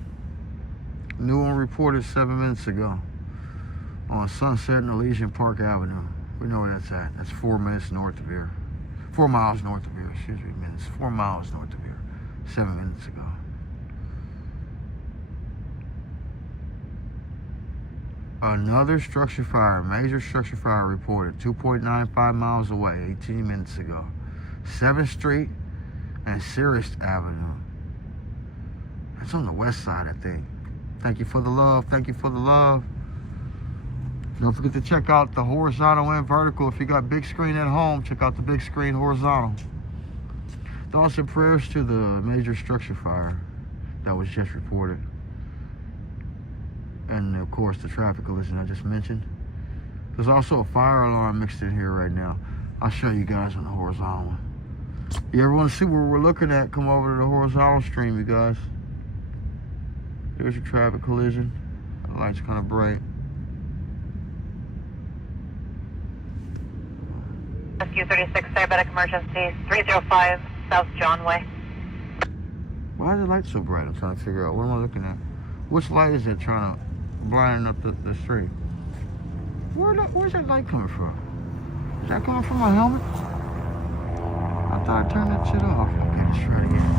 New one reported 7 minutes ago on Sunset and Elysian Park Avenue. We know where that's at. That's 4 minutes north of here. 4 miles north of here, excuse me, minutes. 4 miles north of here, 7 minutes ago. Another structure fire, major structure fire reported 2.95 miles away, 18 minutes ago. 7th Street and Sirius Avenue. That's on the west side, I think. Thank you for the love, thank you for the love. Don't forget to check out the horizontal and vertical. If you got big screen at home, check out the big screen horizontal. Thoughts and prayers to the major structure fire that was just reported. And of course the traffic collision I just mentioned. There's also a fire alarm mixed in here right now. I'll show you guys on the horizontal one. You ever want to see where we're looking at, come over to the horizontal stream, you guys. There's your traffic collision. The light's kind of bright. Rescue 36, diabetic emergency, 305 South John Way. Why is the light so bright? I'm trying to figure out. What am I looking at? Which light is it trying to blind up the street? Where's that light coming from? Is that coming from my helmet? I thought I turned that shit off. Okay, let's try it again.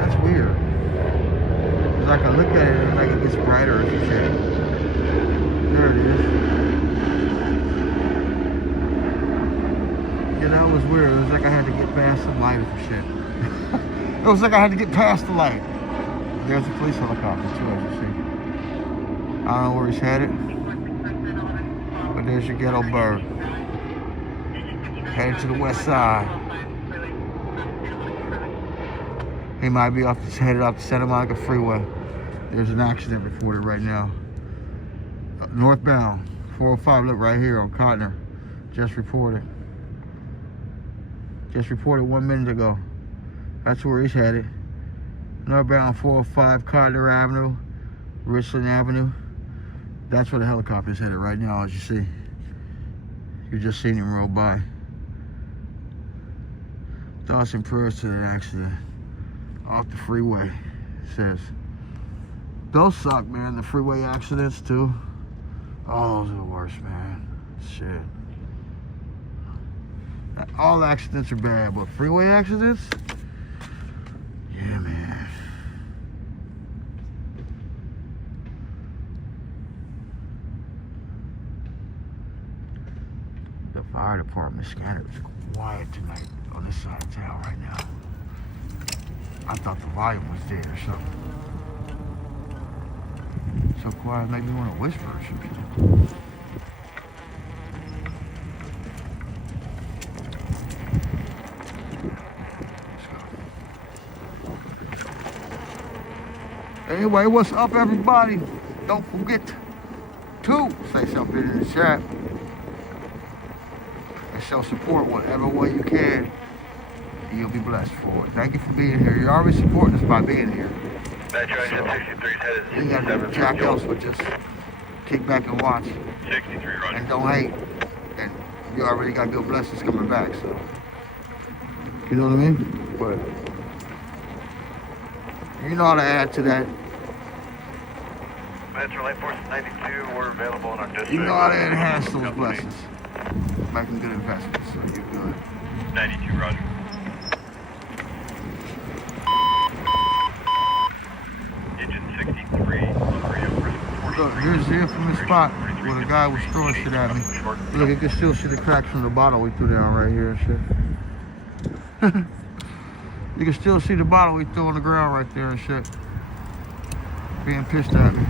That's weird. Because I can look at it and like it gets brighter or some shit. There it is. Yeah, that was weird. It was like I had to get past the light or some shit. It was like I had to get past the light. There's a police helicopter too, as you see. I don't know where he's headed. But there's your ghetto bird. Headed to the west side. He might be headed off the Santa Monica Freeway. There's an accident reported right now. Northbound, 405, look right here on Cotner. Just reported. Just reported 1 minute ago. That's where he's headed. Northbound 405, Cotner Avenue, Richland Avenue. That's where the helicopter is headed right now, as you see. You just seen him roll by. Thoughts and prayers to that accident. Off the freeway, it says. Those suck, man. The freeway accidents, too. Oh, those are the worst, man. Shit. All accidents are bad, but freeway accidents? Yeah, man. The fire department scanner is quiet tonight on this side of town right now. I thought the volume was dead or something. So quiet, make me want to whisper or something. Anyway, what's up, everybody? Don't forget to say something in the chat and show support whatever way you can. And you'll be blessed for it. Thank you for being here. You're already supporting us by being here. Metro Engine 63 headed. You got to do jack else but just kick back and watch. 63, Roger. And don't hate. And you already got good blessings coming back, so. You know what I mean? But you know how to add to that. Metro Light Force 92, we're available in our district. You know how to enhance those blessings. Making good investments, so you're good. 92, Roger. Engine 63, Look, here's the infamous spot where the guy was throwing shit at me. Look, you can still see the cracks from the bottle we threw down right here and shit. You can still see the bottle we threw on the ground right there and shit. Being pissed at me.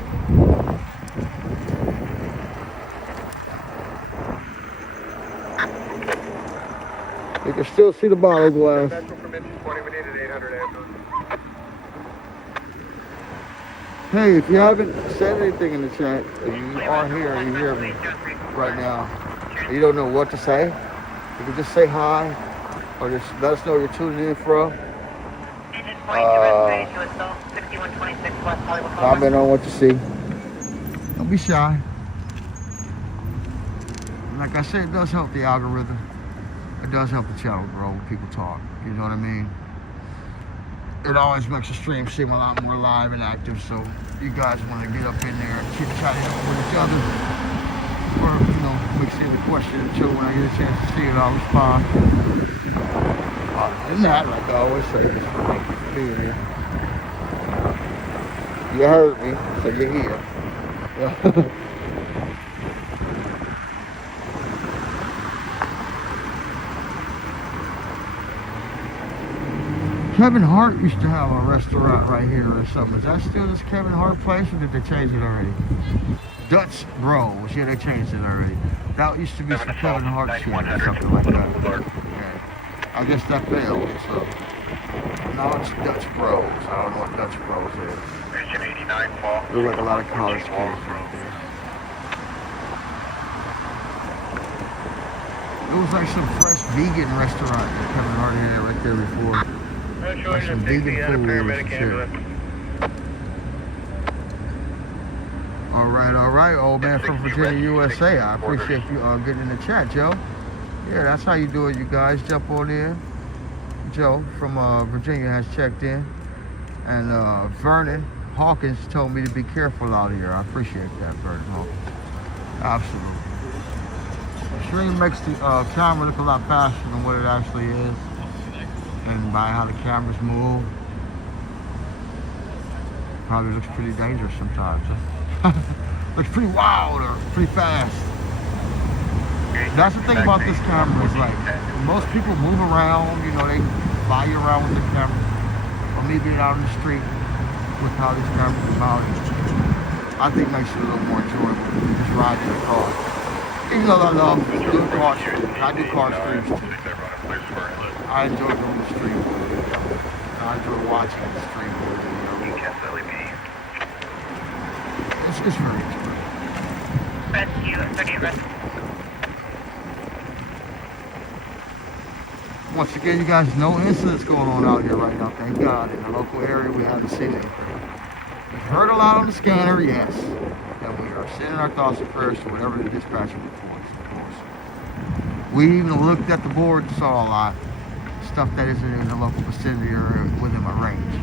You can still see the bottle glass. Hey, if you haven't said anything in the chat, if you are here and you hear me right now, and you don't know what to say, you can just say hi, or just let us know where you're tuning in from. Comment on what you see. Don't be shy. Like I said, it does help the algorithm. It does help the channel grow when people talk. You know what I mean? It always makes the stream seem a lot more live and active, so you guys want to get up in there and keep chatting with each other. Or, you know, mix in the question until when I get a chance to see it, I'll respond. Other than that, like I always say, just thank you for being here. You heard me, so you're here. Kevin Hart used to have a restaurant right here or something. Is that still this Kevin Hart place, or did they change it already? Dutch Bros. Yeah, they changed it already. That used to be some Kevin Hart shit or something like that. Okay. I guess that failed, so. Now it's Dutch Bros. I don't know what Dutch Bros is. Engine 89, Paul. Look like a lot of college kids right there. It was like some fresh vegan restaurant that Kevin Hart had right there before. Like some vegan food or some shit. All right, old man from Virginia, USA. I appreciate you getting in the chat, Joe. Yeah, that's how you do it, you guys. Jump on in. Joe from Virginia has checked in. And Vernon Hawkins told me to be careful out here. I appreciate that, Vernon Hawkins. Absolutely. The stream makes the camera look a lot faster than what it actually is. And by how the cameras move, probably looks pretty dangerous sometimes. Huh? Looks pretty wild or pretty fast. That's the thing about this camera is like, most people move around, you know, they fly you around with the camera. Or maybe out on the street with how these cameras are mounted. I think it makes it a little more enjoyable than just riding in the car. Even though I love doing car streams. I do car streams too. I enjoy doing the stream. I enjoy watching the stream. It's very interesting. Rescue 38 rescue. Once again, you guys, no incidents going on out here right now, thank God. In the local area, we haven't seen anything. We've heard a lot on the scanner, yes. And we are sending our thoughts and prayers to whatever the dispatcher reports, of course. We even looked at the board and saw a lot. Stuff that isn't in the local vicinity or within my range.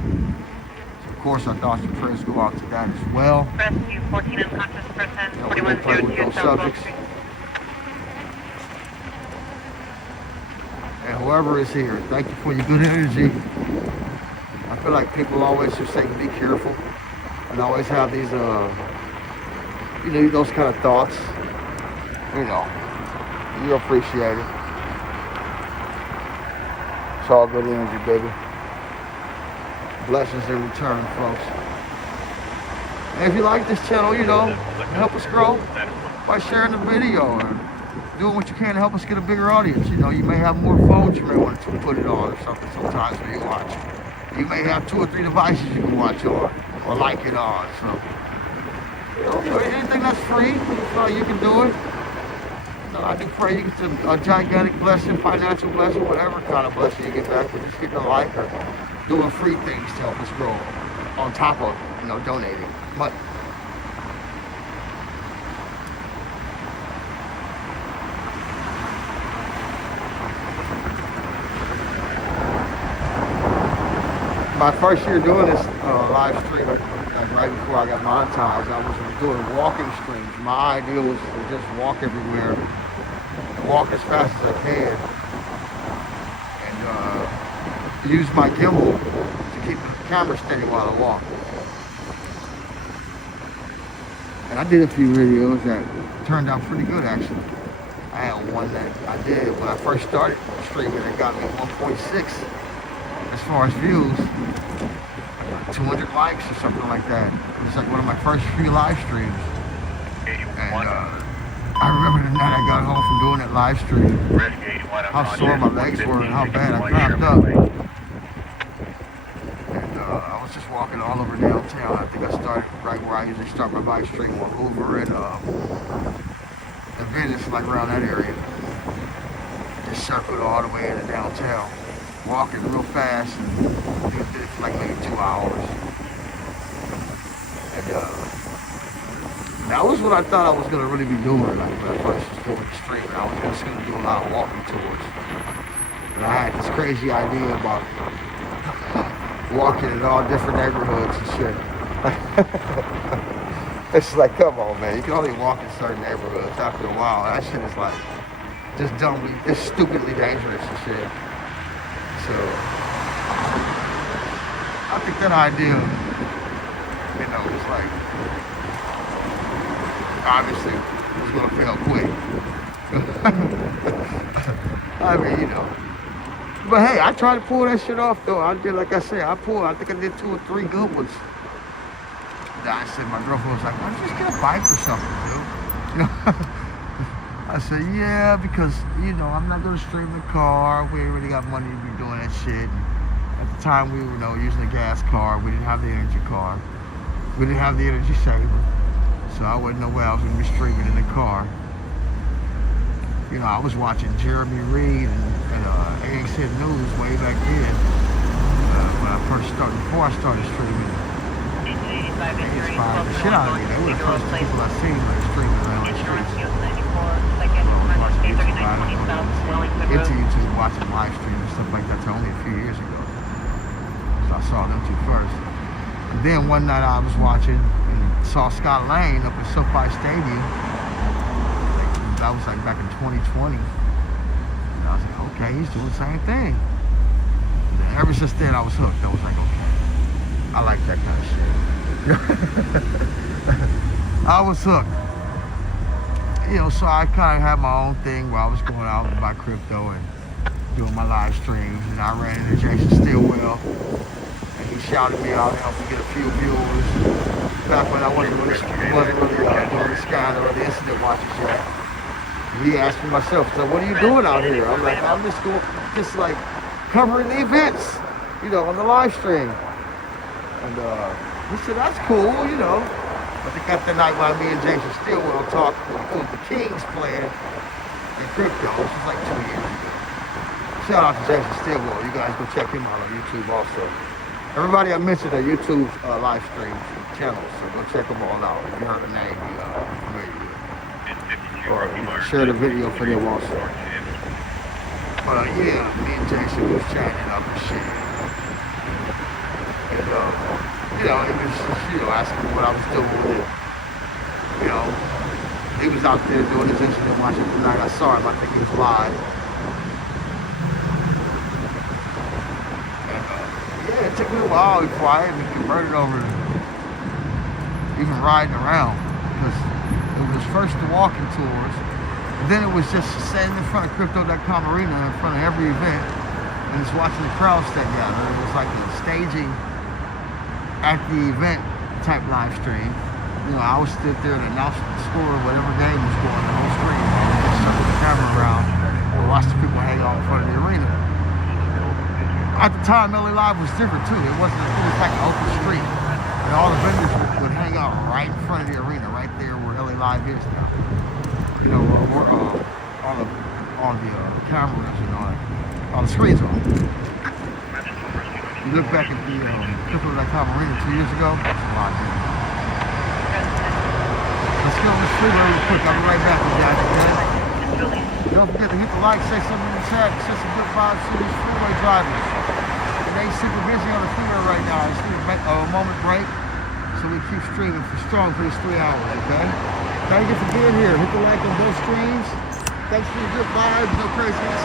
So, of course, our thoughts and prayers go out to that as well. Rescue 14 unconscious person, We pray with 4102 those South Wall subjects. Street. And whoever is here, thank you for your good energy. I feel like people always just say, be careful. And always have these, you know, those kind of thoughts. You know, you appreciate it. It's all good energy, baby. Blessings in return, folks. And if you like this channel, you know, help us grow by sharing the video and doing what you can to help us get a bigger audience. You know, you may have more phones you may want to put it on or something sometimes when you watch. You may have 2 or 3 devices you can watch on or like it on. So, you know, anything that's free, you can do it. You know, I do pray you get a gigantic blessing, financial blessing, whatever kind of blessing you get back for just getting a like or doing free things to help us grow on top of, you know, donating money. My first year doing this live stream, like right before I got monetized, I was doing walking streams. My idea was to just walk everywhere, walk as fast as I can, and use my gimbal to keep the camera steady while I walk. And I did a few videos that turned out pretty good, actually. I had one that I did when I first started streaming that got me 1.6. as far as views, 200 likes or something like that. It was like one of my first few live streams. And I remember the night I got home from doing that live stream, how sore my legs were and how bad I cramped up. And I was just walking all over downtown. I think I started right where I usually start my live stream on Hoover and Venice, like around that area. Just circled all the way into downtown. Walking real fast and did it for like maybe 2 hours. And that was what I thought I was going to really be doing, like when I first was doing the stream. I was just going to do a lot of walking tours. And I had this crazy idea about walking in all different neighborhoods and shit. It's like, come on, man, you can only walk in certain neighborhoods after a while. That shit is like, just dumbly, just stupidly dangerous and shit. So, I think that idea, you know, was like, obviously, was going to fail quick. I mean, you know. But hey, I tried to pull that shit off, though. I did, like I said, I think I did 2 or 3 good ones. I said, my girlfriend was like, why don't you just get a bike or something, dude? You know? I said, yeah, because, you know, I'm not going to stream the car. We ain't really got money to be doing that shit. And at the time, we were, you know, using a gas car. We didn't have the energy car. We didn't have the energy saver. So I wouldn't know where I was going to be streaming in the car. You know, I was watching Jeremy Reed and AXN News way back then. When I first started, before I started streaming. inspired the shit out of me. They were the first people I seen that are streaming around the streets. I was watching YouTube, I wasn't into YouTube, watching live streams and stuff like that till only a few years ago. So I saw them two first. And then one night I was watching and saw Scott Lane up at SoFi Stadium. That was like back in 2020. And I was like, okay, he's doing the same thing. And then ever since then I was hooked. I was like, okay, I like that kind of shit. I was hooked. You know, so I kind of had my own thing where I was going out with my crypto and doing my live streams, and I ran into Jason Stillwell, and he shouted me out and helped me get a few viewers back when I wasn't really doing this kind of the incident watches yet. And he asked me myself, so what are you doing out here? I'm like, I'm just like covering the events, you know, on the live stream. And he said, that's cool, you know. I think after the night while me and Jason Stillwell talked, because the Kings playing in crypto, this was like 2 years ago. Shout out to Jason Stillwell. You guys go check him out on YouTube also. Everybody I mentioned are YouTube live stream channels, so go check them all out. If you heard the name, you familiar with it. Or you know, share the video for them also. But yeah, me and Jason was chatting up and shit. And you know, he was just, you know, asking me what I was doing with it. You know, he was out there doing his incident watching tonight. I saw him, I think he was live. And, yeah, it took me a while before I even converted over to even riding around. Because it was first the walking tours, then it was just standing in front of Crypto.com Arena in front of every event and just watching the crowd stay together. It was like a staging at the event type live stream. You know, I would sit there and announce the score of whatever game was going on the whole screen. And just circle the camera around and watch the people hang out in front of the arena. At the time, LA Live was different too. It was like an open street. And all the vendors would hang out right in front of the arena, right there where LA Live is now. You know, on the cameras and all the screens on. You look back at the Crypto.com Arena 2 years ago, that's a lot different. Let's go on this freeway real quick. I'll be right back with you guys again. Don't forget to hit the like, say something in the chat, send some good vibes to these freeway drivers. And they super busy on the freeway right now. It's a moment break, so we keep streaming for strong for these 3 hours, okay? Thank you for being here. Hit the like on both streams. Thanks for the good vibes, no craziness.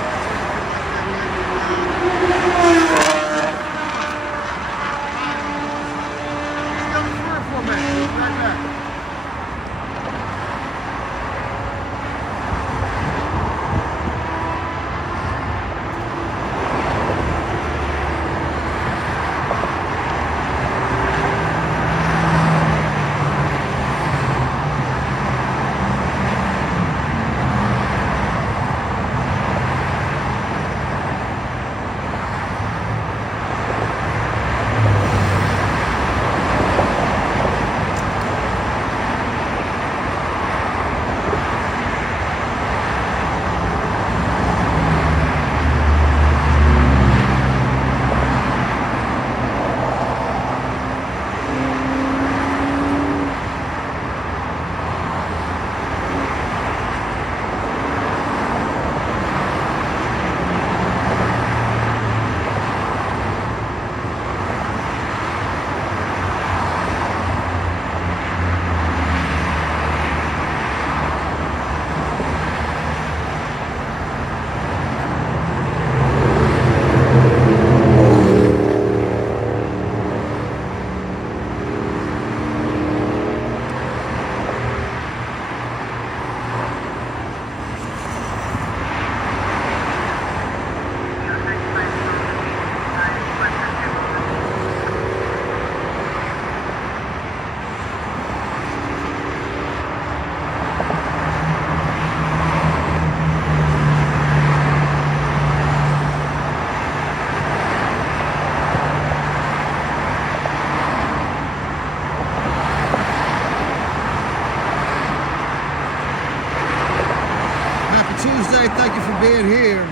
Tuesday, thank you for being here.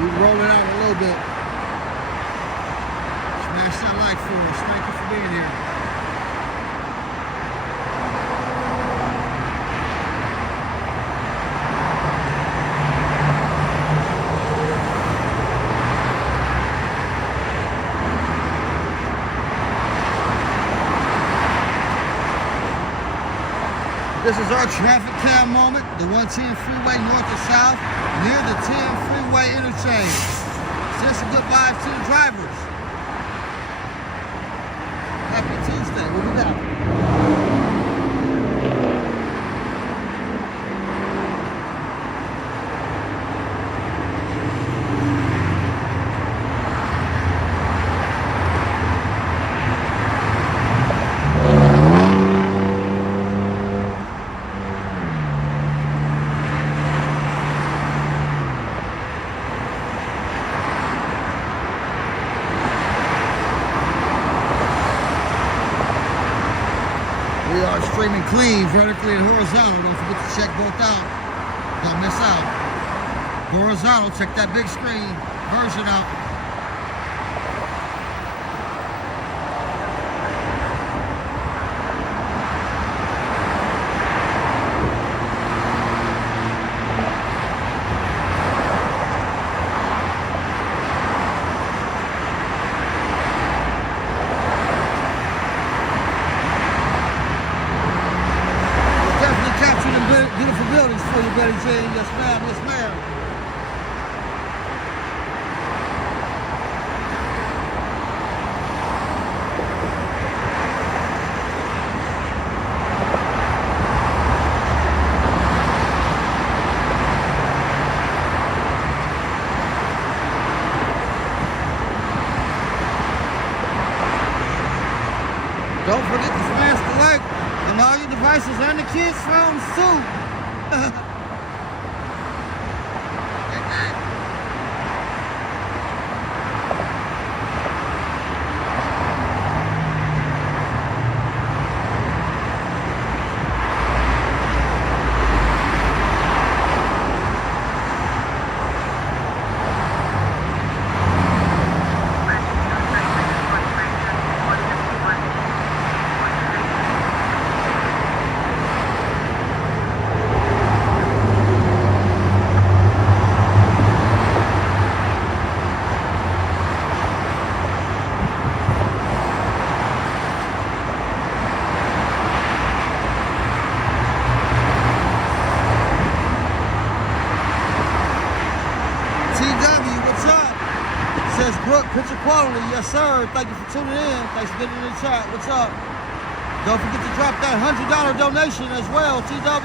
We rolling out a little bit. Smash that like for us. Thank you for being here. here. This is our traffic cam moment, the 110 freeway north to south, near the 10 freeway interchange. Just a goodbye to the drivers. Happy Tuesday, we'll be back. We are streaming clean, vertically and horizontal. Don't forget to check both out. Don't miss out. Horizontal, check that big screen version out. Beautiful buildings for you, Betty Jane. Yes, ma'am. Yes, ma'am. Don't forget to smash the like on all your devices and the kids' phones too. Picture quality, yes sir. Thank you for tuning in. Thanks for getting in the chat. What's up? Don't forget to drop that $100 donation as well, TW.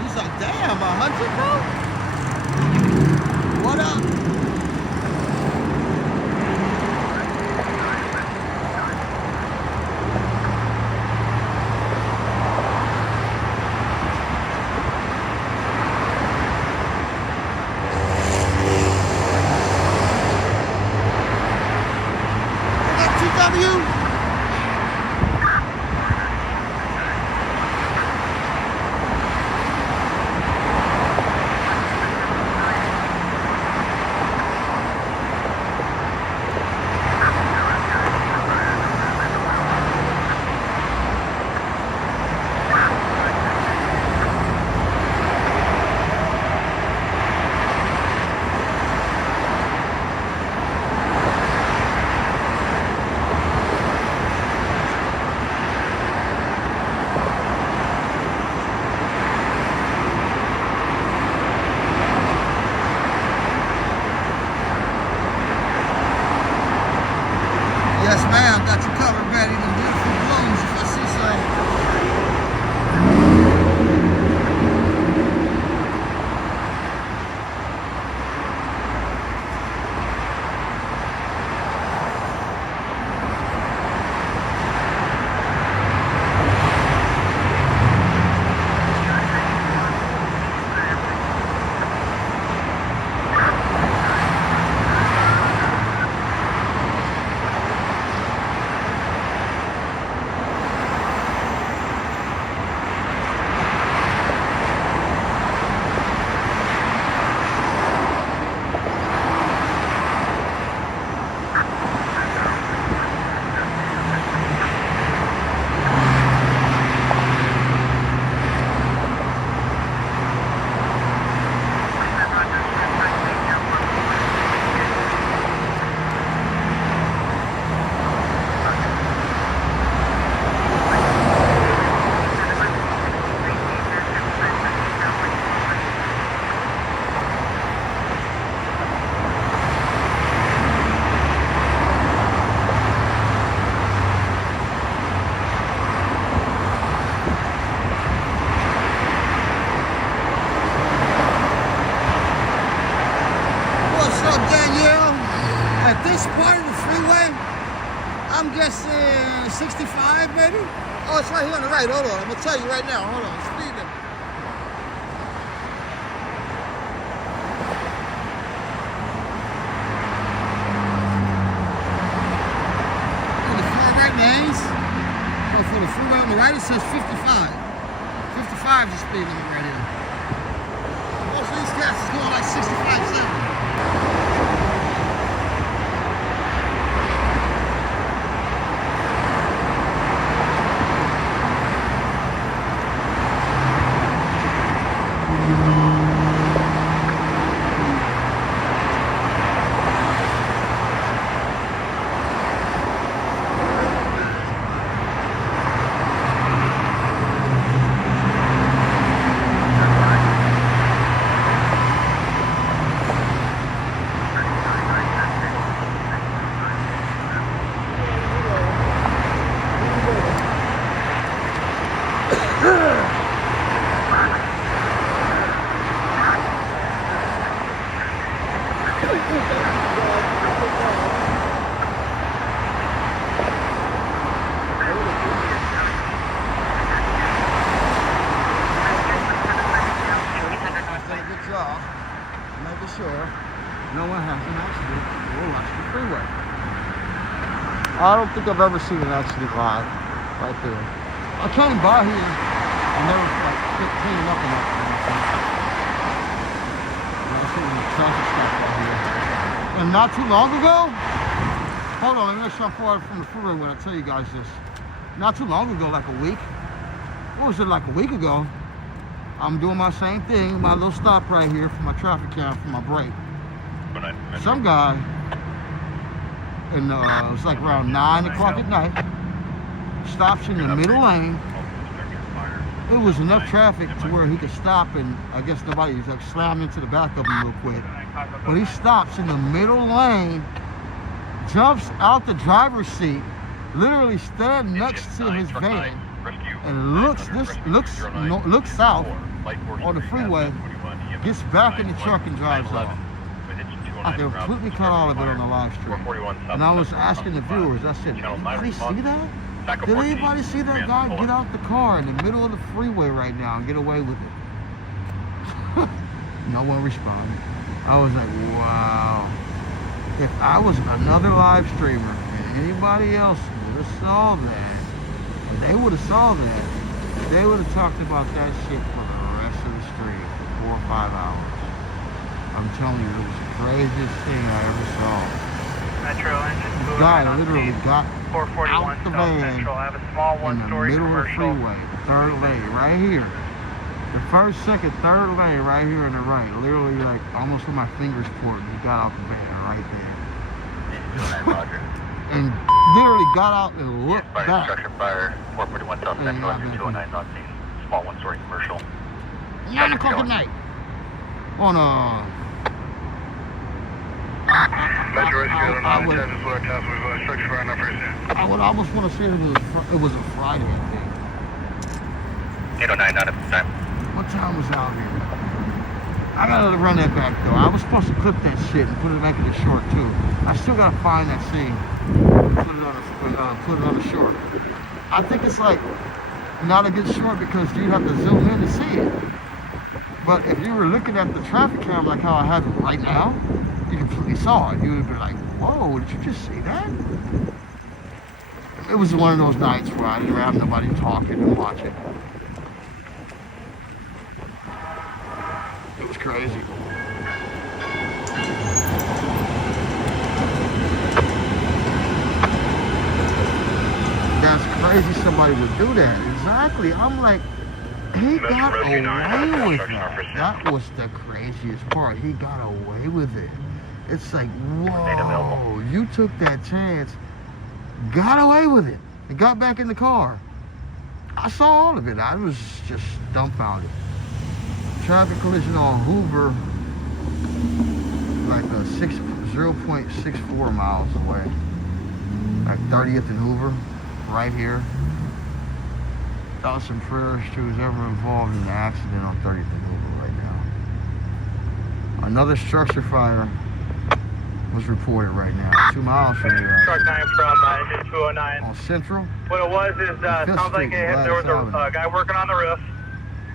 He's like, damn, 100, bro? What up? 55 maybe? Oh, it's right here on the right. Hold on. I'm going to tell you right now. Hold on. Speed limit. In the far right lanes, oh, for the freeway on the right, it says 55. 55 is the speed limit right here. Most of these cats is going like 65, 70. I don't think I've ever seen an accident live right there. I came by here and never like cleaning up enough. I see the traffic stop right here. And not too long ago, hold on, let me make sure I'm far from the freeway when I tell you guys this. Not too long ago, like a week. What was it, like a week ago? I'm doing my same thing, my little stop right here for my traffic cam for my brake. Some guy, and it was like around 9 o'clock at night, stops in the middle lane. It was enough traffic to where he could stop, and I guess nobody was like slammed into the back of him real quick. But he stops in the middle lane, jumps out the driver's seat, literally stands next to his van, and looks south on the freeway, gets back in the truck and drives off. I completely cut all of it on the live stream. And I was asking the viewers, I said, did anybody see that? Did anybody see that guy get out the car in the middle of the freeway right now and get away with it? No one responded. I was like, wow. If I was another live streamer and anybody else would have saw that, and they would have saw that, they would have talked about that shit for the rest of the stream, 4 or 5 hours. I'm telling you, it was the craziest thing I ever saw. Metro engine The guy literally got 441 out the van Central. I have a small in the middle of the freeway, third lane, right here. The first, second, third lane right here on the right. Literally like almost where my fingers pointed. He got off the van right there. And literally got out and looked back. Structure fire, 441 South Central, 209 Northeast, small one-story commercial. 9 o'clock at night. On I would almost want to say it was a Friday, I think. 809, not at this time. What time was out here? I gotta run that back though. I was supposed to clip that shit and put it back in the short too. I still gotta find that scene. Put it on the short. I think it's like not a good short because you'd have to zoom in to see it. But if you were looking at the traffic cam like how I have it right now, you completely saw it. You would be like, whoa, did you just see that? It was one of those nights where I didn't have nobody talking and watching. It was crazy. That's crazy somebody would do that. Exactly. I'm like, he got away with that. That was the craziest part. He got away with it. It's like, whoa, you took that chance, got away with it, and got back in the car. I saw all of it. I was just dumbfounded. Traffic collision on Hoover, like a 0.64 miles away. Like 30th and Hoover, right here. Thoughts and prayers to who's ever involved in the accident on 30th and Hoover right now. Another structure fire was reported right now. 2 miles from here. Truck 9 from engine 209. On Central. What it was is, Fifth sounds like Street, there was Gladys a guy working on the roof.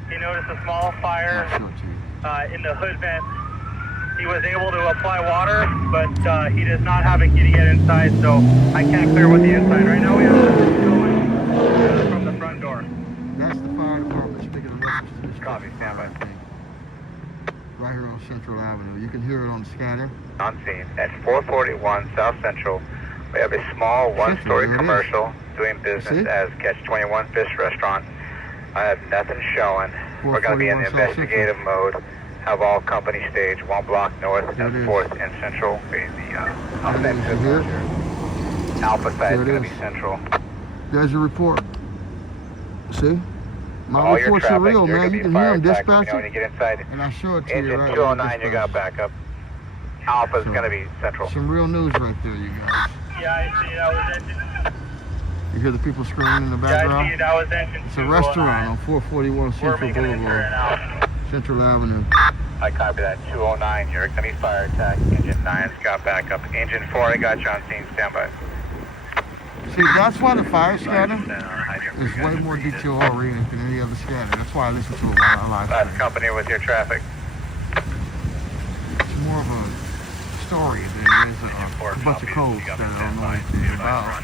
He noticed a small fire I'll show it to you. in the hood vent. He was able to apply water, but he does not have a key to get inside, so I can't clear with the inside. Right now we have going from the front door. That's the fire department speaking of reference to this. Copy, standby. Right here on Central Avenue. You can hear it on the scanner. On scene at 441 South Central. We have a small one-story There it is. commercial doing See? business as Catch 21 Fish Restaurant. I have nothing showing. We're going to be in 441 South investigative mode. Have all company stage 1 block north There it and is. 4th and Central being the There it is. offensive. You hear it? Alpha side There is it going to is. be Central. There's your report. See? My All your reports are traffic, real, you're man. going to You be can hear fire them attack. Let me know dispatching. when you get inside. And I show it to you Engine right 209, you got dispatch. backup. Alpha's So- going to be Central. Some real news right there, you guys. Yeah, I see. That was engine. You hear the people screaming in the Yeah, I see. background? That was engine. It's a 209. restaurant on 441 We're Central making it in Boulevard, now. Central Avenue. I copy that. 209, you're going to be fire attack. Engine 9's got backup. Engine 4, I got you on scene. Standby. See, that's why the fire scanner is way more detail oriented than any other scanner. That's why I listen to it while I live Last stream. company with your traffic. It's more of a story than it is a bunch of codes that I don't know anything about.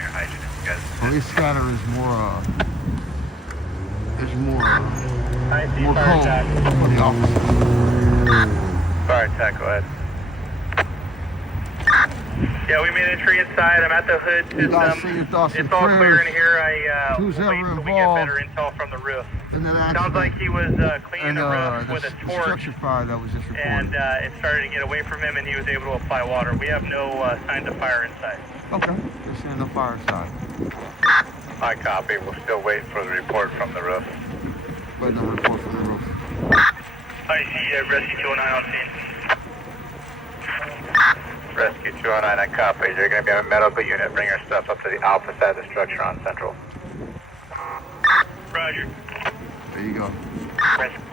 Police scanner is more I see. more Fire code attack. for the officer. Fire attack, go ahead. Yeah, we made entry inside. I'm at the hood You guys system. see your thoughts and It's all clear in prayers. here. Who's We'll ever wait till we get involved better intel from the roof. in that Sounds accident like he was cleaning and the roof the with a torch, structure fire that was just and reported. it started to get away from him, and he was able to apply water. We have no signs of fire inside. Okay, just in the fire side. I copy. We'll still wait for the report from the roof. But no report from the roof. I see Rescue 209 on scene. Rescue 209, I copy. You're going to be on a medical unit. Bring your stuff up to the alpha side of the structure on Central. Roger. There you go.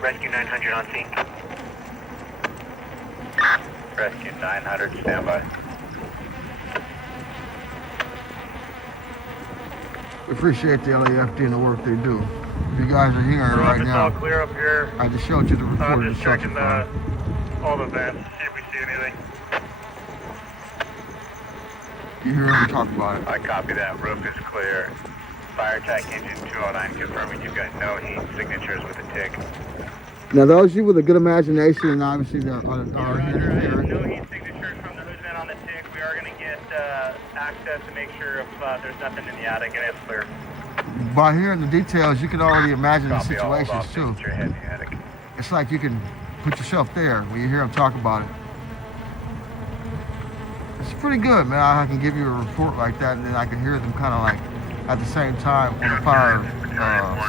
Rescue 900 on scene. Rescue 900, standby. We appreciate the LAFD and the work they do. If you guys are here right It's all now, clear up here. I just showed you the report I'm of the just structure checking fire. all the vents, see if we see anything. You hear them talk about it. I copy that. Roof is clear. Fire attack engine 209 confirming you've got no heat signatures with a tick. Now those of you with a good imagination and obviously that are Roger, here I have to no hear it. heat signatures from the hood vent on the tick. We are going to get access to make sure if there's nothing in the attic and it's clear. By hearing the details, you can already imagine the Copy all situations off too. signature head in the attic. It's like you can put yourself there when you hear them talk about it. It's pretty good, man. I can give you a report like that, and then I can hear them kind of like at the same time on the fire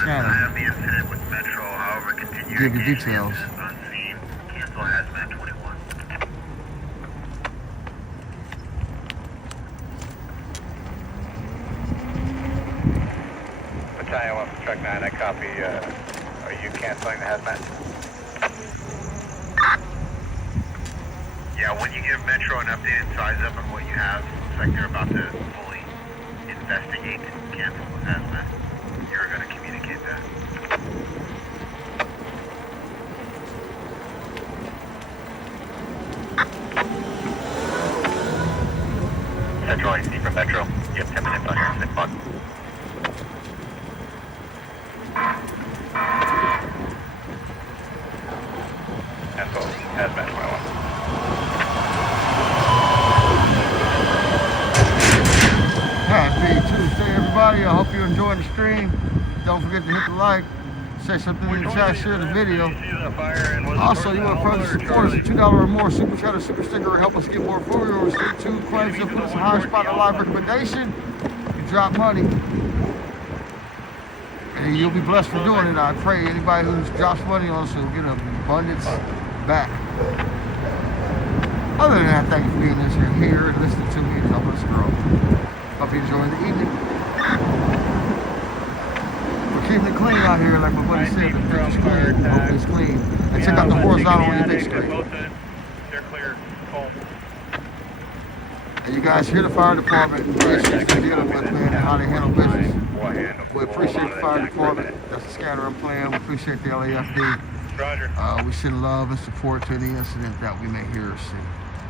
scanner. The incident with Metro, however, continue Give you details. on scene. Cancel hazmat 21. Battalion 1 for truck 9, I copy. Are you canceling the hazmat? Yeah, when you give Metro an updated size up on what you have, looks like they're about to fully investigate and cancel the hazmat. You're going to communicate that. Central AC from Metro. You have 10 minutes on your incident clock. Cancel hazmat 21. Happy Tuesday, everybody. I hope you're enjoying the stream. Don't forget to hit the like, say something in the chat, share the video. Also, you want to further support us, $2 or more super chat or super sticker will help us get more followers. Stay tuned, claims you'll put us in a high spot in a live recommendation. You drop money. And you'll be blessed for doing it. I pray anybody who drops money on us will get an abundance back. Other than that, thank you for being here and listening to me and helping us grow. Hope you enjoy the evening. We're keeping it clean out here, like my buddy said. The pitch is clean. Hope it's clean. And check out the horizontal on your big screen. They're clear. Cool. And you guys hear the fire department issues they're dealing with, man, and how they handle business. We appreciate the fire department. That's the scanner I'm playing. We appreciate the LAFD. Roger. We send love and support to any incident that we may hear or see.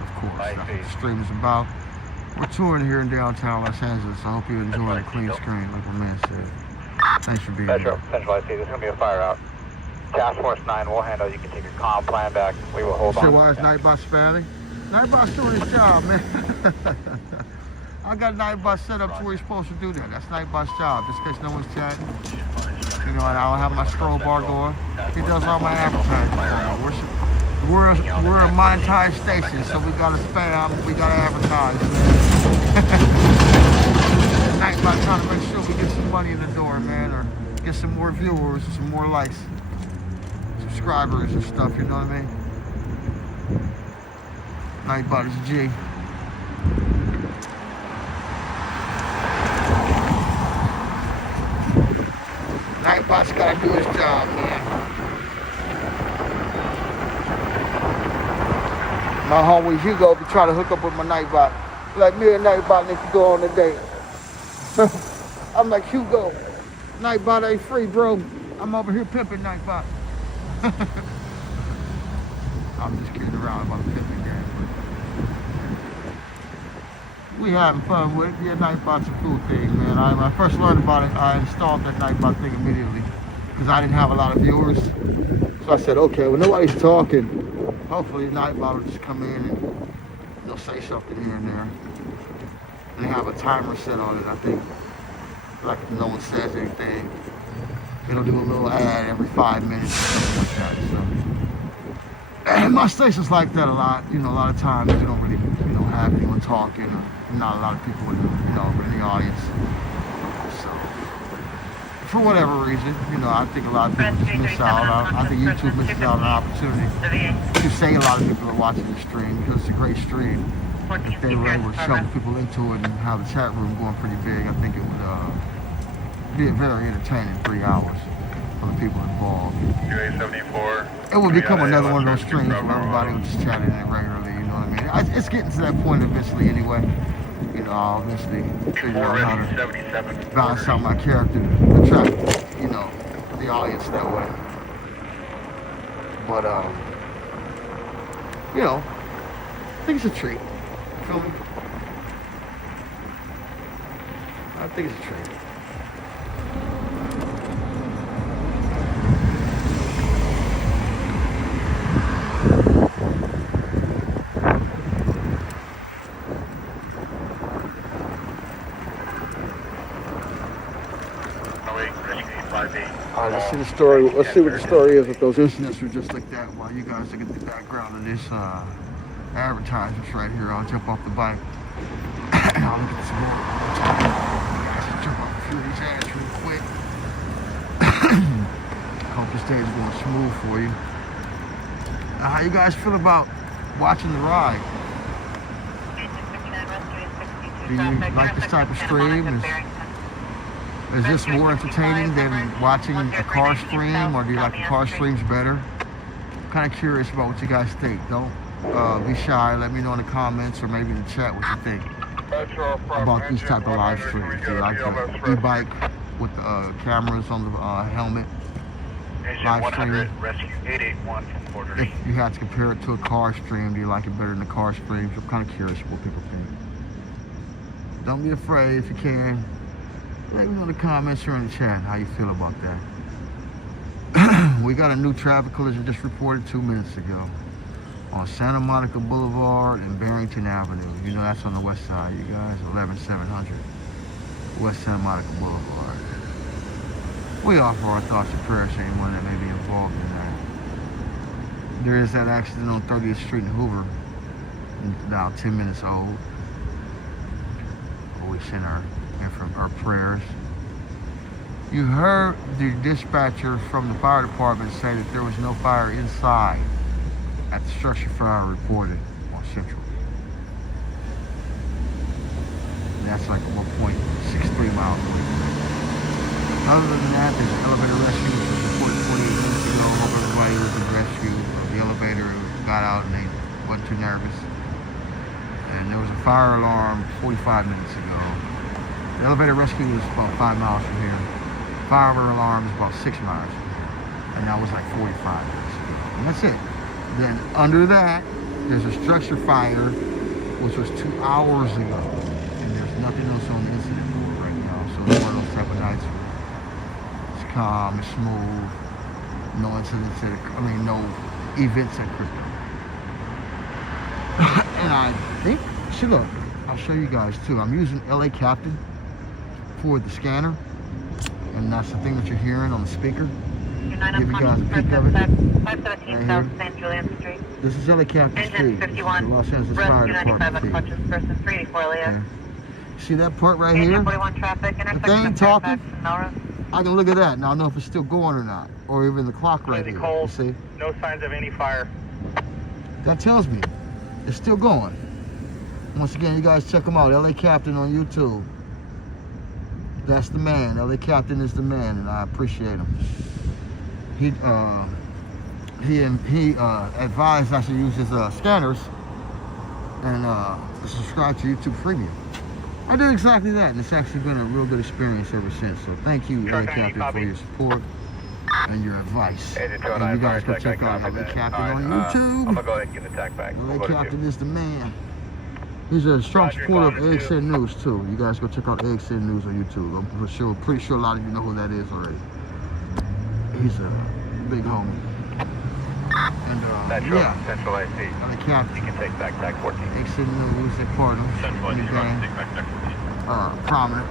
Of course, that's what the stream is about. We're touring here in downtown Los Angeles. I hope you enjoy the clean screen, like my man said. Thanks for being here. Central IC, there's going to be a fire out. Task Force 9 will handle. You can take your comm plan back. We will hold on. So why is Nightbot spamming? Nightbot's doing his job, man. I got Nightbot set up to where he's supposed to do that. That's Nightbot's job, just in case no one's chatting. You know, and I don't have my scroll bar going. He does all my advertising. We're a monetized station, so we gotta spam, we gotta advertise, man. Nightbot trying to make sure we get some money in the door, man, or get some more viewers, some more likes, subscribers and stuff, you know what I mean? Nightbot is G. Nightbot's gotta do his job, man. My homie Hugo be trying to hook up with my Nightbot. Like, me and Nightbot need to go on a date. I'm like, Hugo, Nightbot ain't free, bro. I'm over here pimping Nightbot. I'm just kidding around about the pimping game. We having fun with it. Yeah, Nightbot's a cool thing, man. When I first learned about it, I installed that Nightbot thing immediately because I didn't have a lot of viewers. So I said, okay, well, nobody's talking. Hopefully Nightbot will just come in and they'll say something here and there. And they have a timer set on it, I think. Like no one says anything. It'll do a little ad every 5 minutes or something like that. So. And my station's like that a lot. You know, a lot of times you don't really, have anyone talking or not a lot of people in the audience. So for whatever reason, I think a lot of people just miss out. I think YouTube misses out on an opportunity to say a lot of people are watching the stream because it's a great stream. If they were able to show people into it and have the chat room going pretty big, I think it would be a very entertaining 3 hours for the people involved. QA74. It would become another one of those streams where everybody would just chat in it regularly, you know what I mean? It's getting to that point eventually anyway. I'll eventually figure out how to balance out my character to attract, the audience that way. But, I think it's a treat. You feel me? I think it's a treat. Alright, let's see the story. Let's see what the story is with those incidents were just like that while you guys look at the background of this advertisements right here. I'll jump off the bike and I'll look at some more. Guys, jump off a few of these ads real quick. Hope this day is going smooth for you. How you guys feel about watching the ride? Do you like this type of stream? Is this more entertaining than watching a car stream, or do you like the car streams better? I'm kind of curious about what you guys think. Don't be shy. Let me know in the comments or maybe in the chat what you think about these type of live streams. Do you like the e-bike with the cameras on the helmet live stream? If you had to compare it to a car stream, do you like it better than the car streams? I'm kind of curious what people think. Don't be afraid if you can. Let me know in the comments or in the chat how you feel about that. We got a new traffic collision just reported 2 minutes ago on Santa Monica Boulevard and Barrington Avenue. That's on the west side, you guys. 11700 West Santa Monica Boulevard. We offer our thoughts and prayers to anyone that may be involved in that. There is that accident on 30th Street in Hoover, now 10 minutes old. We send our prayers. You heard the dispatcher from the fire department say that there was no fire inside at the structure fire reported on Central. That's like 1.63 miles away. Other than that, there's an elevator rescue which was reported 48 minutes ago. Hope everybody was rescued. The elevator got out and they wasn't too nervous. and there was a fire alarm 45 minutes ago. The elevator rescue was about 5 miles from here. Fire alarm is about 6 miles from here. And that was like 45 minutes ago. And that's it. Then under that, there's a structure fire, which was 2 hours ago. And there's nothing else on the incident board right now. So it's one of those type of nights where it's calm, it's smooth, no incidents, no events at crypto. And I think, look, I'll show you guys too. I'm using LA Captain for the scanner. And that's the thing that you're hearing on the speaker. Give you guys a peek of it. 517 South St. Julian Street. This is LA Captain Street. Engine 51. The Los Angeles Fire Department. Clutches versus 384 Leah. See that part right here? Engine 41 traffic, intersection If they ain't of talking, Fairfax and Melrose. I can look at that and I'll know if it's still going or not. Or even the clock right here. You see? No signs of any fire. That tells me it's still going. Once again, you guys check him out. LA Captain on YouTube. That's the man. LA Captain is the man, and I appreciate him. He advised I should use his scanners and subscribe to YouTube Premium. I did exactly that, and it's actually been a real good experience ever since. So thank you, LA Captain, for your support and your advice. And you guys go check out LA Captain on YouTube. I'm gonna go ahead and give the tack back. LA Captain is the man. He's a strong supporter of AXN News too. You guys go check out AXN News on YouTube. I'm pretty sure a lot of you know who that is already. He's a big homie. And yeah, Central IC. LA Captain. You can take back 14. AXN News, they're part of Central IC, the gang. take back 14. Prominent.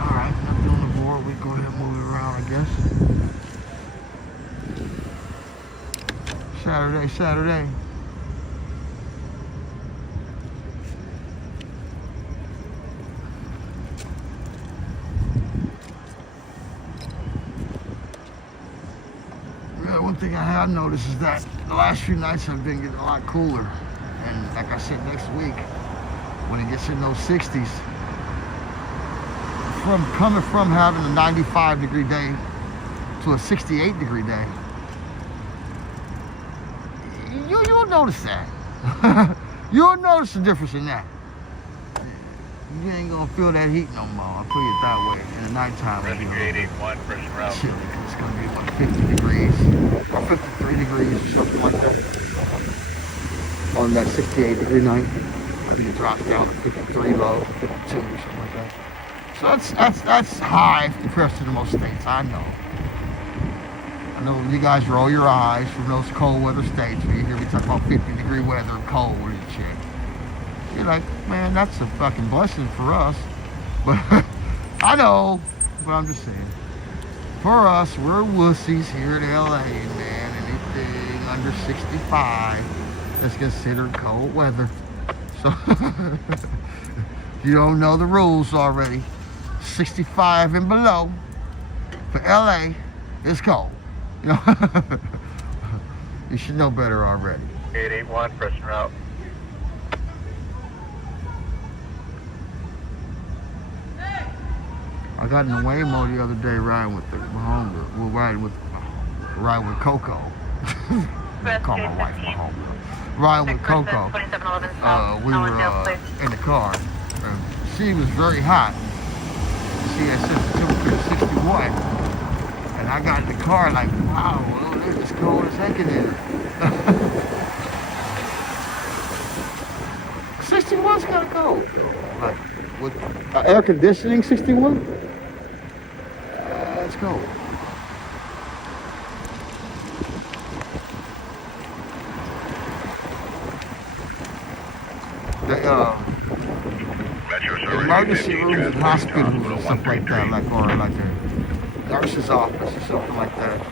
Alright, nothing on the board. We go ahead and move it around, I guess. Saturday. One thing I have noticed is that the last few nights have been getting a lot cooler. And like I said, next week, when it gets in those 60s, coming from having a 95-degree day to a 68-degree day, you'll notice that. You'll notice the difference in that. You ain't gonna feel that heat no more, I'll put it that way. In the nighttime, it'll be 881, first route. chilly. It's gonna be like 50 degrees, or 53 degrees, or something like that. On that 68-degree night, I think it drops down to 53 low, 52 or something like that. So that's high compared to the most states, I know. I know you guys roll your eyes from those cold weather states where you hear me talk about 50-degree weather, cold and shit. You're like, man, that's a fucking blessing for us. But I know, but I'm just saying. For us, we're wussies here in LA, man. Anything under 65 is considered cold weather. So you don't know the rules already. 65 and below for LA is cold. You know, you should know better already. 881, first route. I got in the Waymo the other day riding with riding with Coco. Call my wife my homegirl. Riding with Coco. We were in the car. And she was very hot. She had set the temperature to 61. And I got in the car like, wow, it's cold as heck in here. 61's kind of cold. Like, with air conditioning, 61? That's cold. The emergency rooms and hospitals and stuff like that, or like a nurse's office or something like that,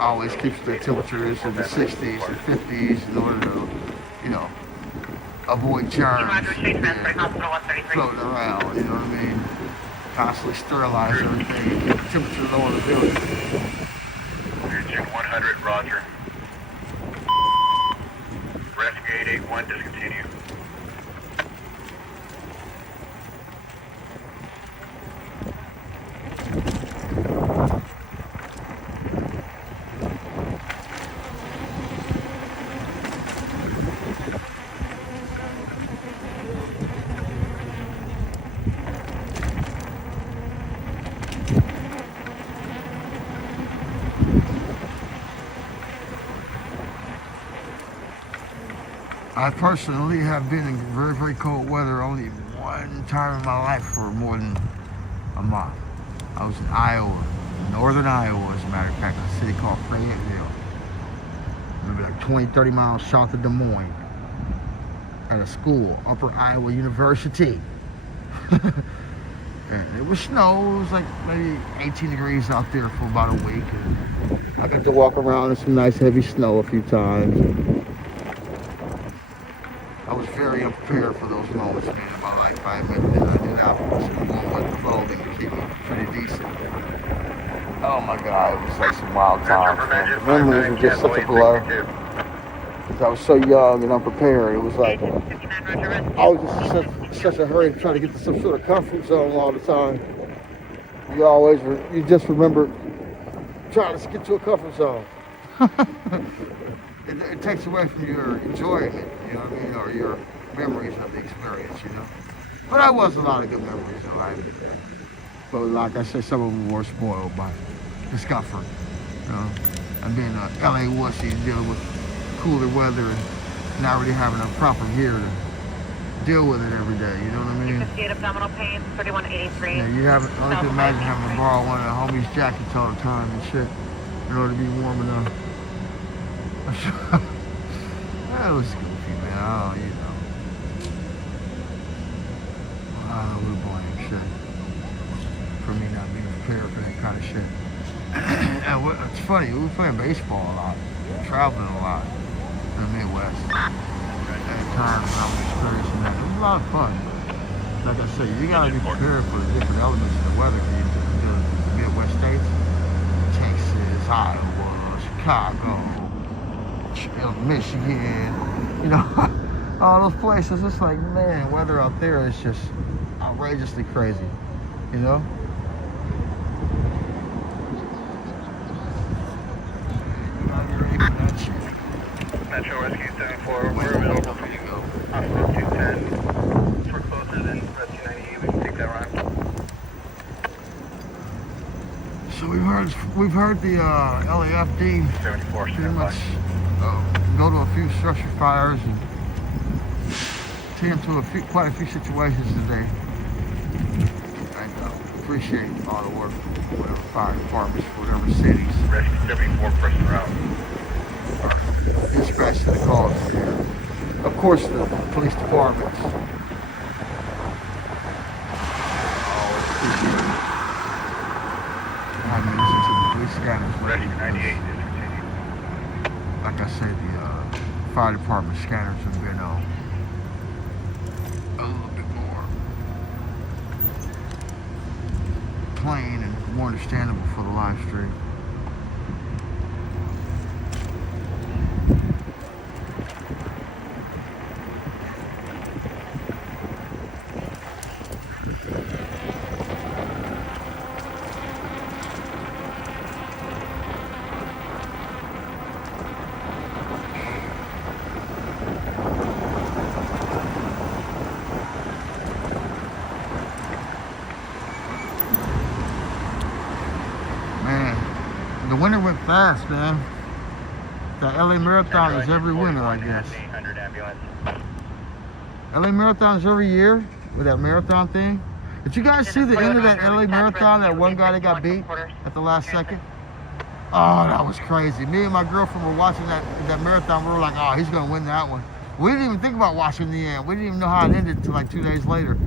always keeps their temperatures in the 60s and 50s in order to, you know, avoid germs floating around, you know what I mean? Constantly sterilize everything, keep the temperature low in the building. June 100, roger. Rescue 881, discontinue. I personally have been in very, very cold weather only one time in my life for more than a month. I was in Iowa, northern Iowa, as a matter of fact, a city called Fayetteville. Maybe like 20, 30 miles south of Des Moines, at a school, Upper Iowa University. And it was snow. It was like maybe 18 degrees out there for about a week. And I got to walk around in some nice heavy snow a few times. I was very unprepared for those moments, man, in my life. I admit that. I did not put some warm weather clothing to keep me pretty decent. Oh my God, it was like some wild times. Man. The memories were just such a blur. Because I was so young and unprepared. It was like, I was just in such a hurry to try to get to some sort of comfort zone all the time. You just remember trying to get to a comfort zone. It takes away from your enjoyment, you know what I mean, or your memories of the experience, you know. But I was a lot of good memories in life. But like I said, some of them were spoiled by discomfort, you know. And being a LA wussy, dealing with cooler weather and not really having a proper gear to deal with it every day, you know what I mean? 58 abdominal pain, 3183. Yeah, you have, I can imagine having to borrow one of the homies' jackets all the time and shit in order to be warm enough. That was goofy, man. Oh, you know. Oh, what a blame shit. For me not being prepared for that kind of shit. And it's funny, we were playing baseball a lot, traveling a lot in the Midwest. At times when I was experiencing that. It was a lot of fun. Like I say, you gotta be prepared for the different elements of the weather in the Midwest states. Texas, Iowa, Chicago, Michigan, you know, all those places. It's like, man, weather out there is just outrageously crazy, you know? You gotta be ready for that shit. Metro Rescue 74, we're available for you. Hospital 210. If we're closer than Rescue 98, we can take that ride. So we've heard the LAFD 74, pretty stand by. much go to a few structure fires and tend to quite a few situations today. I appreciate all the work from whatever fire departments, whatever cities, Rescue 74, person route. dispatching the calls here. Of course, the police departments. Always appreciate it. Having to listen to the police scanners. Rescue 98, discontinued. Like I said, the fire department scanners have been a little bit more plain and more understandable for the live stream. The winter went fast, man. The LA Marathon is every winter, I guess. 800 ambulance. LA Marathon is every year with that marathon thing. Did you guys see the end of that LA Marathon? That one guy that got beat at the last second? Oh, that was crazy. Me and my girlfriend were watching that marathon. We were like, oh, he's gonna win that one. We didn't even think about watching the end. We didn't even know how it ended until like 2 days later.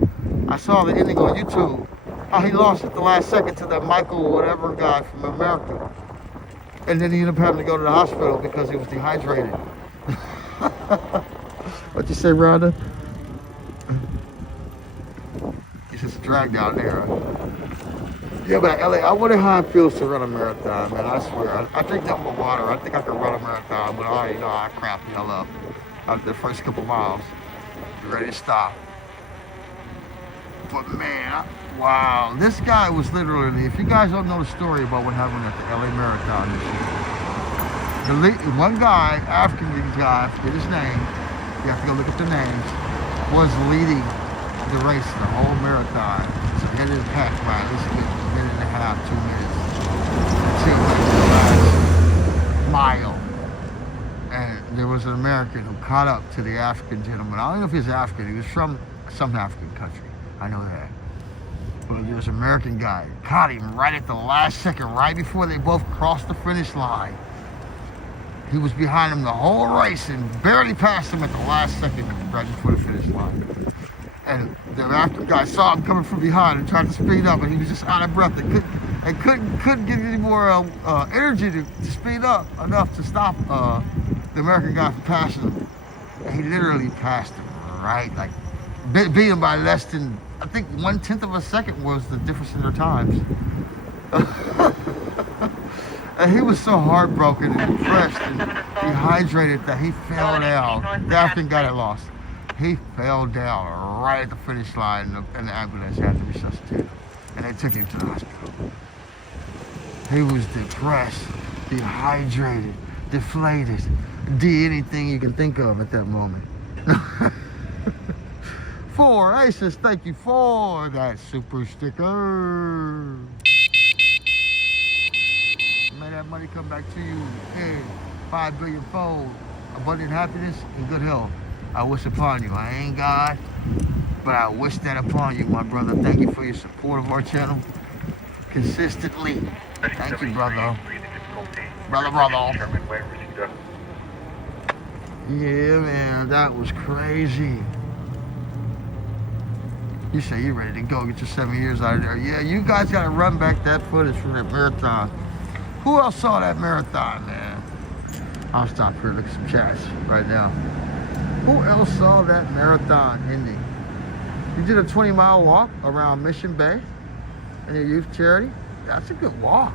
I saw the ending on YouTube. How he lost at the last second to that Michael whatever guy from America. And then he ended up having to go to the hospital because he was dehydrated. What'd you say, Rhonda? He's just dragged out there. Yeah, but LA, I wonder how it feels to run a marathon, man. I swear. I drink nothing but water. I think I could run a marathon, but I already know I crap the hell up after the first couple miles. Be ready to stop. But man, wow, this guy was literally, if you guys don't know the story about what happened at the LA Marathon this year, one guy, African guy, I forget his name, you have to go look at the names, was leading the race, the whole marathon. So he had his pack by at least a minute and a half, 2 minutes until the last mile. And there was an American who caught up to the African gentleman. I don't know if he was African. He was from some African country. I know that. But there was an American guy. Caught him right at the last second, right before they both crossed the finish line. He was behind him the whole race and barely passed him at the last second, right before the finish line. And the African guy saw him coming from behind and tried to speed up, and he was just out of breath and couldn't get any more energy to speed up enough to stop the American guy from passing him. And he literally passed him, right? Like, beat him by less than, I think 1/10 of a second was the difference in their times. And he was so heartbroken and depressed and dehydrated that he fell down. The African guy that lost. He fell down right at the finish line, and the ambulance had to resuscitate him. And they took him to the hospital. He was depressed, dehydrated, deflated, did anything you can think of at that moment. 4 aces, thank you for that super sticker. May that money come back to you in 5 billion fold. Abundant happiness and good health. I wish upon you. I ain't God, but I wish that upon you, my brother. Thank you for your support of our channel consistently. Thank you, brother. Brother. Yeah, man, that was crazy. You say you're ready to go get your 7 years out of there. Yeah, you guys got to run back that footage from that marathon. Who else saw that marathon, man? I'll stop here and look at some chats right now. Who else saw that marathon ending? You did a 20-mile walk around Mission Bay in your youth charity. That's a good walk.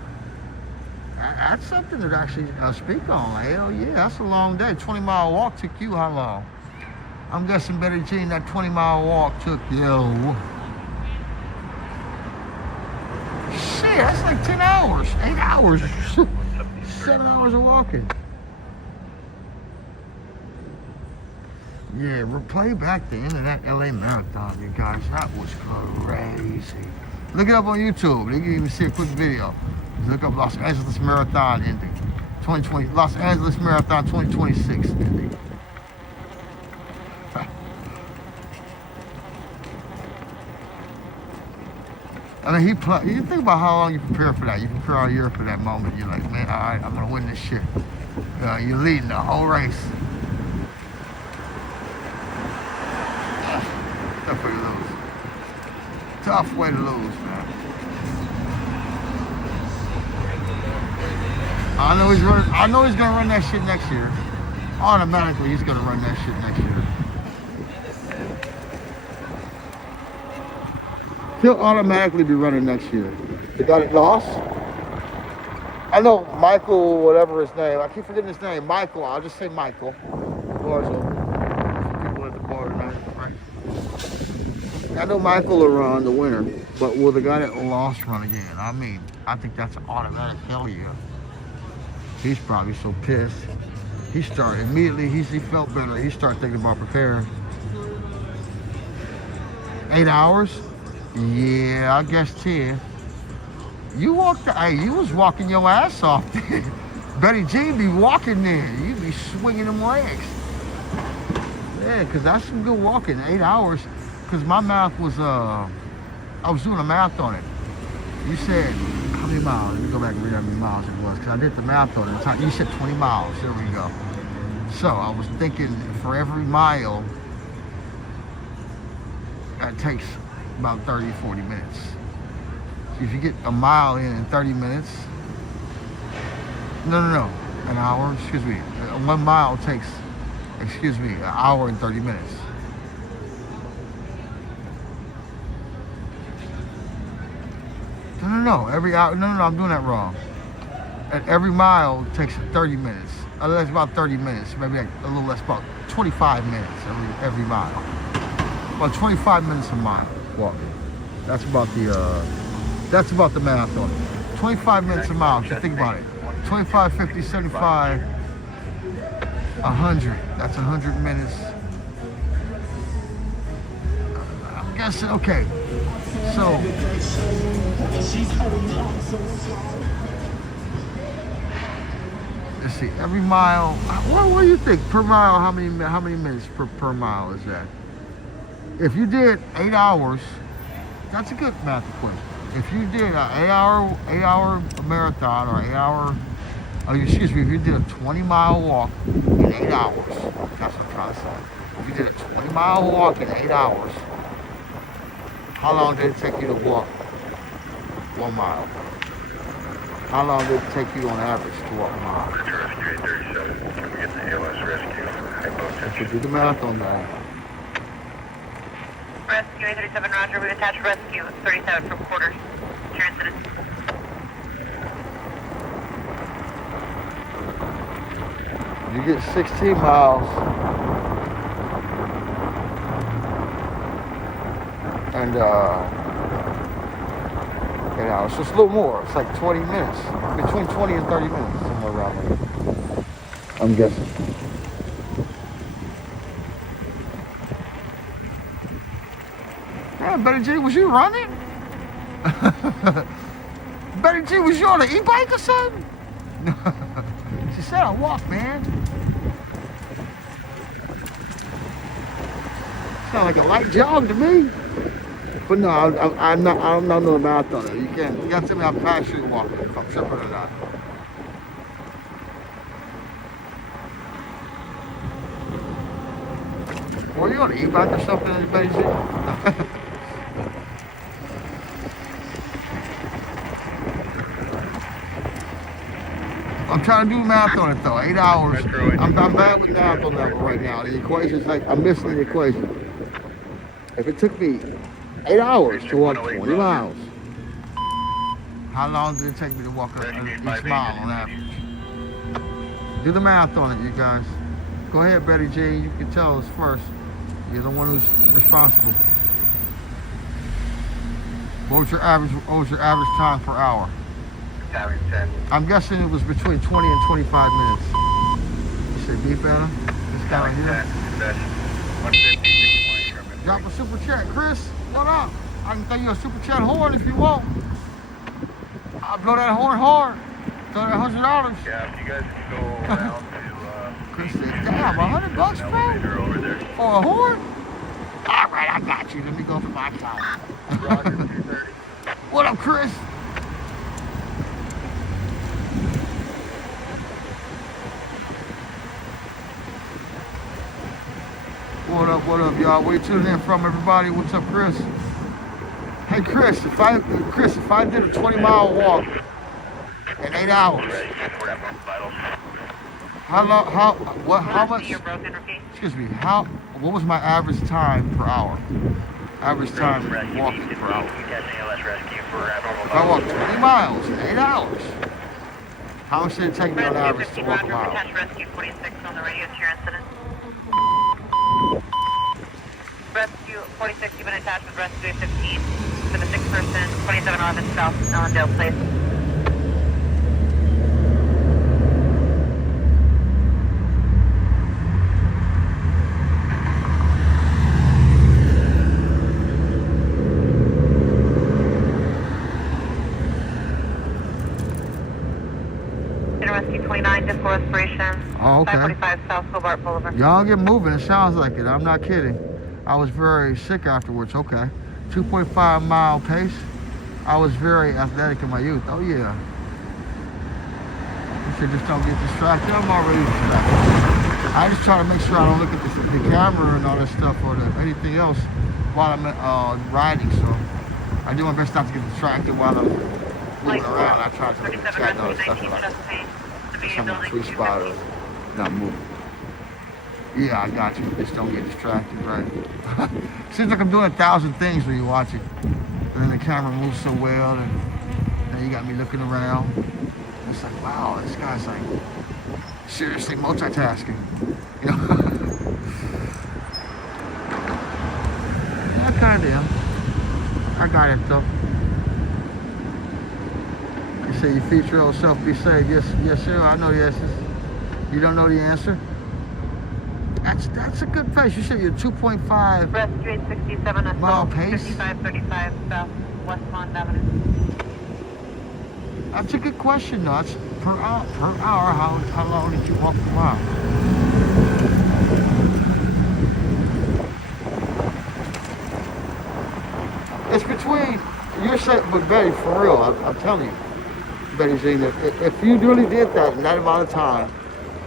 That's something to actually speak on. Hell yeah, that's a long day. 20-mile walk took you how long? I'm guessing Betty Jean, that 20-mile walk took you. Shit, that's like 10 hours, 8 hours, 7 hours of walking. Yeah, replay back the end of that LA marathon, you guys. That was crazy. Look it up on YouTube. You can even see a quick video. Look up Los Angeles Marathon ending. 2020, Los Angeles Marathon 2026 ending. I mean, you think about how long you prepare for that. You prepare all year for that moment. You're like, man, all right, I'm gonna win this shit. You're leading the whole race. Tough way to lose. Tough way to lose, man. I know he's gonna run that shit next year. Automatically, he's gonna run that shit next year. He'll automatically be running next year. The guy that lost? I know Michael, whatever his name. I keep forgetting his name. Michael. I'll just say Michael. Doors open. People at the bar tonight, right? I know Michael will run the winner, but will the guy that lost run again? I mean, I think that's an automatic hell yeah. He's probably so pissed. He started immediately. He felt better. He started thinking about preparing. 8 hours? Yeah, I guess 10. You was walking your ass off there. Betty Jean be walking there. You be swinging them legs. Yeah, because that's some good walking. 8 hours. Because my math was, I was doing a math on it. You said, how many miles? Let me go back and read how many miles it was. Because I did the math on it. You said 20 miles. There we go. So I was thinking for every mile, that takes about 30, 40 minutes. If you get a mile in 30 minutes, no, an hour, excuse me. 1 mile takes, an hour and 30 minutes. No, every hour, no, I'm doing that wrong. And every mile takes 30 minutes. That's about 30 minutes, maybe like a little less, about 25 minutes every mile. About 25 minutes a mile walking. That's about the math on it. 25 minutes a mile, if you think about it. 25, 50, 75, 100. That's 100 minutes. I'm guessing, okay. So, let's see, every mile. What do you think per mile? How many minutes per mile is that? If you did 8 hours, that's a good math equation. If you did an 8-hour marathon or 8-hour, excuse me, if you did a 20-mile walk in 8 hours, that's what I'm trying to say. If you did a 20-mile walk in 8 hours, how long did it take you to walk 1 mile? How long did it take you on average to walk a mile? Rescue 837. Can we get the ALS rescue? Hypotension. Do the math on that. Rescue 837, roger. We've attached rescue 37 from quarters. Transited. You get 16 miles and 8 hours. So it's a little more. It's like 20 minutes. Between 20 and 30 minutes, somewhere around there. I'm guessing. Yeah, Betty G, was you running? Betty G, was you on an e-bike or something? She said I walked, man. Sound like a light jog to me. But no, I don't know the math on it. You gotta tell me how fast you're walking, if I'm tripping or not. Were you on an e-bike or something, Betty G? I'm trying to do math on it though. 8 hours. I'm bad with math on that right now. The equation's like, I'm missing the equation. If it took me 8 hours to walk 20 miles, how long did it take me to walk each mile on average? Do the math on it, you guys. Go ahead, Betty G. You can tell us first. You're the one who's responsible. What was your average time per hour? Average 10. I'm guessing it was between 20 and 25 minutes. You say beat better? This guy right here. 150. Drop a super chat, Chris. What up? I can throw you a super chat horn if you want. I'll blow that horn hard. Throw that $100. Yeah, if you guys can go around to Chris said, damn, $100, bro? over there. For a horn? All right, I got you. Let me go for my account. Roger, 230. What up, Chris? What up, y'all? Where you tuning in from, everybody? What's up, Chris? Hey, Chris, if I did a 20-mile walk in 8 hours, how much, excuse me, what was my average time per hour? Average time walking per hour. If I walked 20 miles in 8 hours, how much did it take me on average to walk a mile? Rescue 46 on the radio to your incident. Rescue 46, you've been attached with Rescue 15 for the 6th person, 2711 South Ellendale Place. Rescue 29, just for respiration. Oh, okay. 545 South Hobart Boulevard. Y'all get moving. It sounds like it. I'm not kidding. I was very sick afterwards. Okay. 2.5 mile pace. I was very athletic in my youth. Oh, yeah. You said just don't get distracted. I'm already distracted. I just try to make sure I don't look at the camera and all that stuff or anything else while I'm riding. So I do my best not to get distracted while I'm moving around. I try to look at the chat and all that stuff. Like some sweet spot or not moving. Yeah, I got you. Just don't get distracted, right? Seems like I'm doing 1,000 things when you watch it. And then the camera moves so well, and then you got me looking around. And it's like, wow, this guy's like seriously multitasking. You know? Yeah, I kind of am. I got it though. You say you feature your old self be saved. Yes, sir. I know the answers. You don't know the answer? That's a good pace. You said you're 2.5 Rescue 867 mile pace. 5535 South Westmont Avenue. That's a good question, though. per hour, how long did you walk the mile? It's between, you're saying, but Betty, for real, I'm telling you, Betty Jean, if you really did that in that amount of time,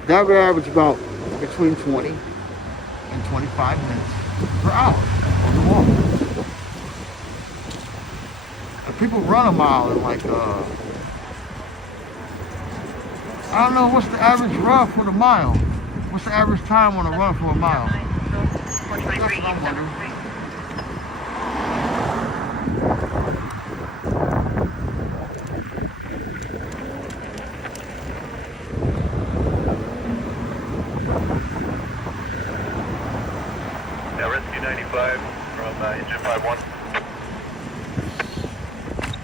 that would average about between 20 and 25 minutes per hour on the walk. And people run a mile in like, I don't know, what's the average run for the mile? What's the average time on a run for a mile? That's what I'm wondering. Yeah, Rescue 95 from engine 51.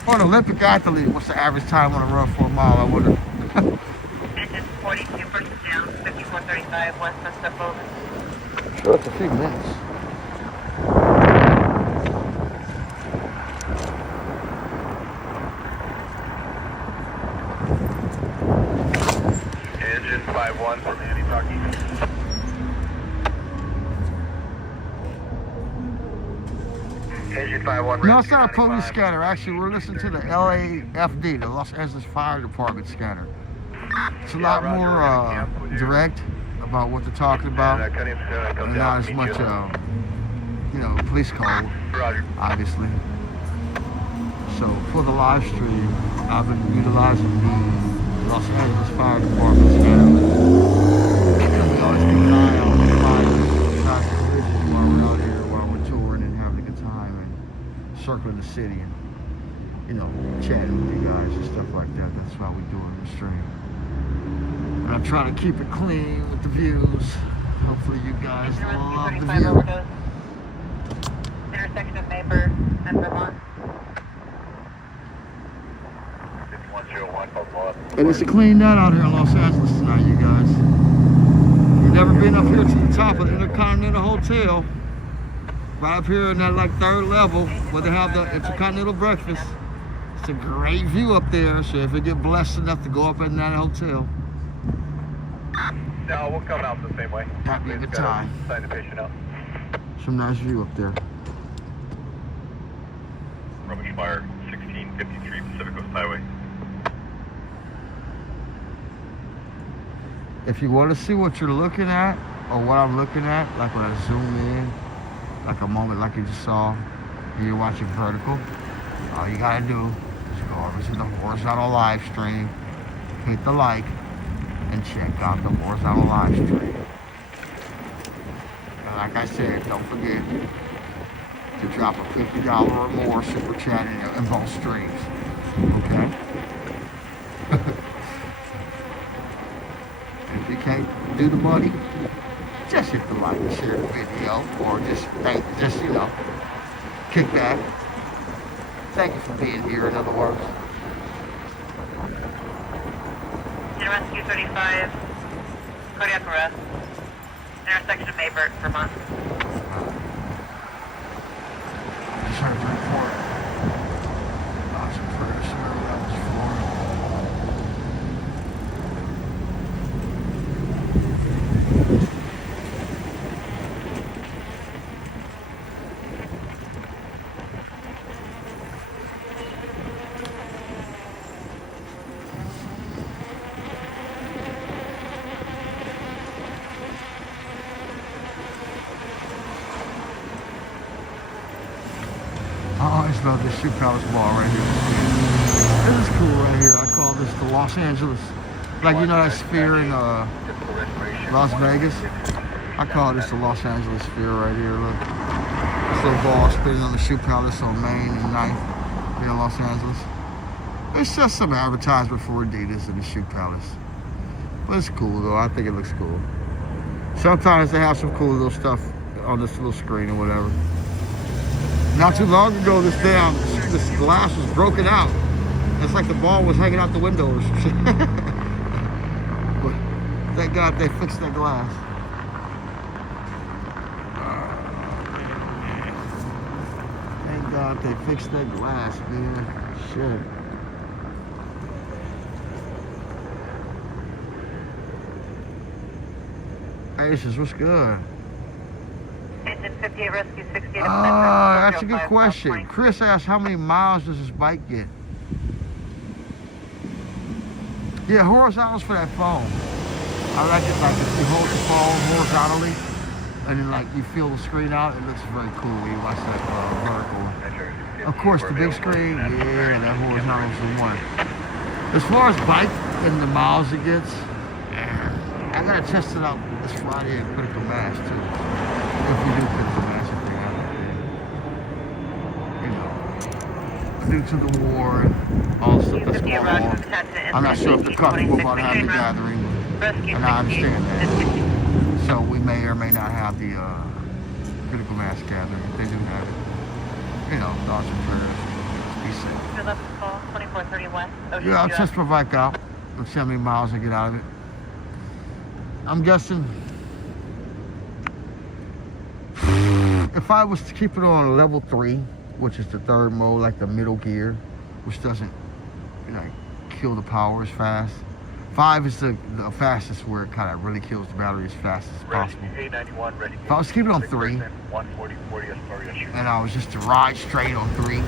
For an Olympic athlete, what's the average time on a run for a mile, I wonder? Engine 42, person down, 5435, west of step over. Sure, it's a few minutes. Engine 51 from Annie Talkie. Engine 51. No, it's not a police scanner. Actually, we're listening to the LAFD, the Los Angeles Fire Department scanner. It's a lot more direct about what they're talking about, and not as much, you know, police code, obviously. So for the live stream, I've been utilizing the Los Angeles Fire Department scanner. We always keep an eye on the fire while we're out here, while we're touring and having a good time and circling the city and, you know, chatting with you guys and stuff like that. That's why we do it in the stream. And I'm trying to keep it clean with the views. Hopefully you guys love the view. Overdose. Intersection of Neighbor and Vermont. 5101 Buffalo. And it's a clean night out here in Los Angeles tonight, you guys. You've never been up here to the top of the Intercontinental Hotel. Right up here in that like third level where they have the Intercontinental breakfast. It's a great view up there, so if you get blessed enough to go up in that hotel, No, we'll come out the same way. that'd be a good time. Sign the patient out. Some nice view up there. Rubbish Fire, 1653 Pacific Coast Highway. If you want to see what you're looking at, or what I'm looking at, like when I zoom in, like a moment like you just saw, and you're watching vertical, all you gotta do is go over to the horizontal live stream, hit the like, and check out the horizontal live stream. And like I said, don't forget to drop a $50 or more super chat in both streams, okay? If you can't do the money, just hit the like and share the video, or just you know, kick back. Thank you for being here, in other words. Rescue 35, cardiac arrest. Intersection of Maybert, Vermont. Just heard the report. I was pretty sure that was Florida. I always love this Shoe Palace bar right here. This is cool right here. I call this the Los Angeles. Like, you know that sphere in Las Vegas? I call this the Los Angeles sphere right here. Look. This little ball spinning on the Shoe Palace on Main and 9th here in Los Angeles. It's just some advertisement for Adidas and the Shoe Palace. But it's cool though. I think it looks cool. Sometimes they have some cool little stuff on this little screen or whatever. Not too long ago, this glass was broken out. It's like the ball was hanging out the window or some shit. But thank God they fixed that glass. Thank God they fixed that glass, man. Shit. Aces, what's good? Engine 58 rescue 68. That's a good question. Chris asked, how many miles does this bike get? Yeah, horizontals for that phone. I like it like if you hold the phone horizontally and then like you feel the screen out, it looks very cool when you watch that vertical. Of course, the big screen, yeah, that horizontal is the one. As far as bike and the miles it gets, I gotta test it out this Friday at Critical Mass too. If we do Critical Mass, if they have it there. You know, due to the war and all the stuff that's going on, I'm not sure if they're comfortable about having the gathering, and I understand that. So we may or may not have the Critical Mass gathering. If they do have it, you know, thoughts and prayers. Be safe. 2430 West. Yeah, I'll test my bike out. Let's see how many miles I get out of it. I'm guessing if I was to keep it on level 3, which is the third mode, like the middle gear, which doesn't, you know, kill the power as fast. 5 is the fastest, where it kind of really kills the battery as fast as possible. If I was to keep it on 3, and I was just to ride straight on 3,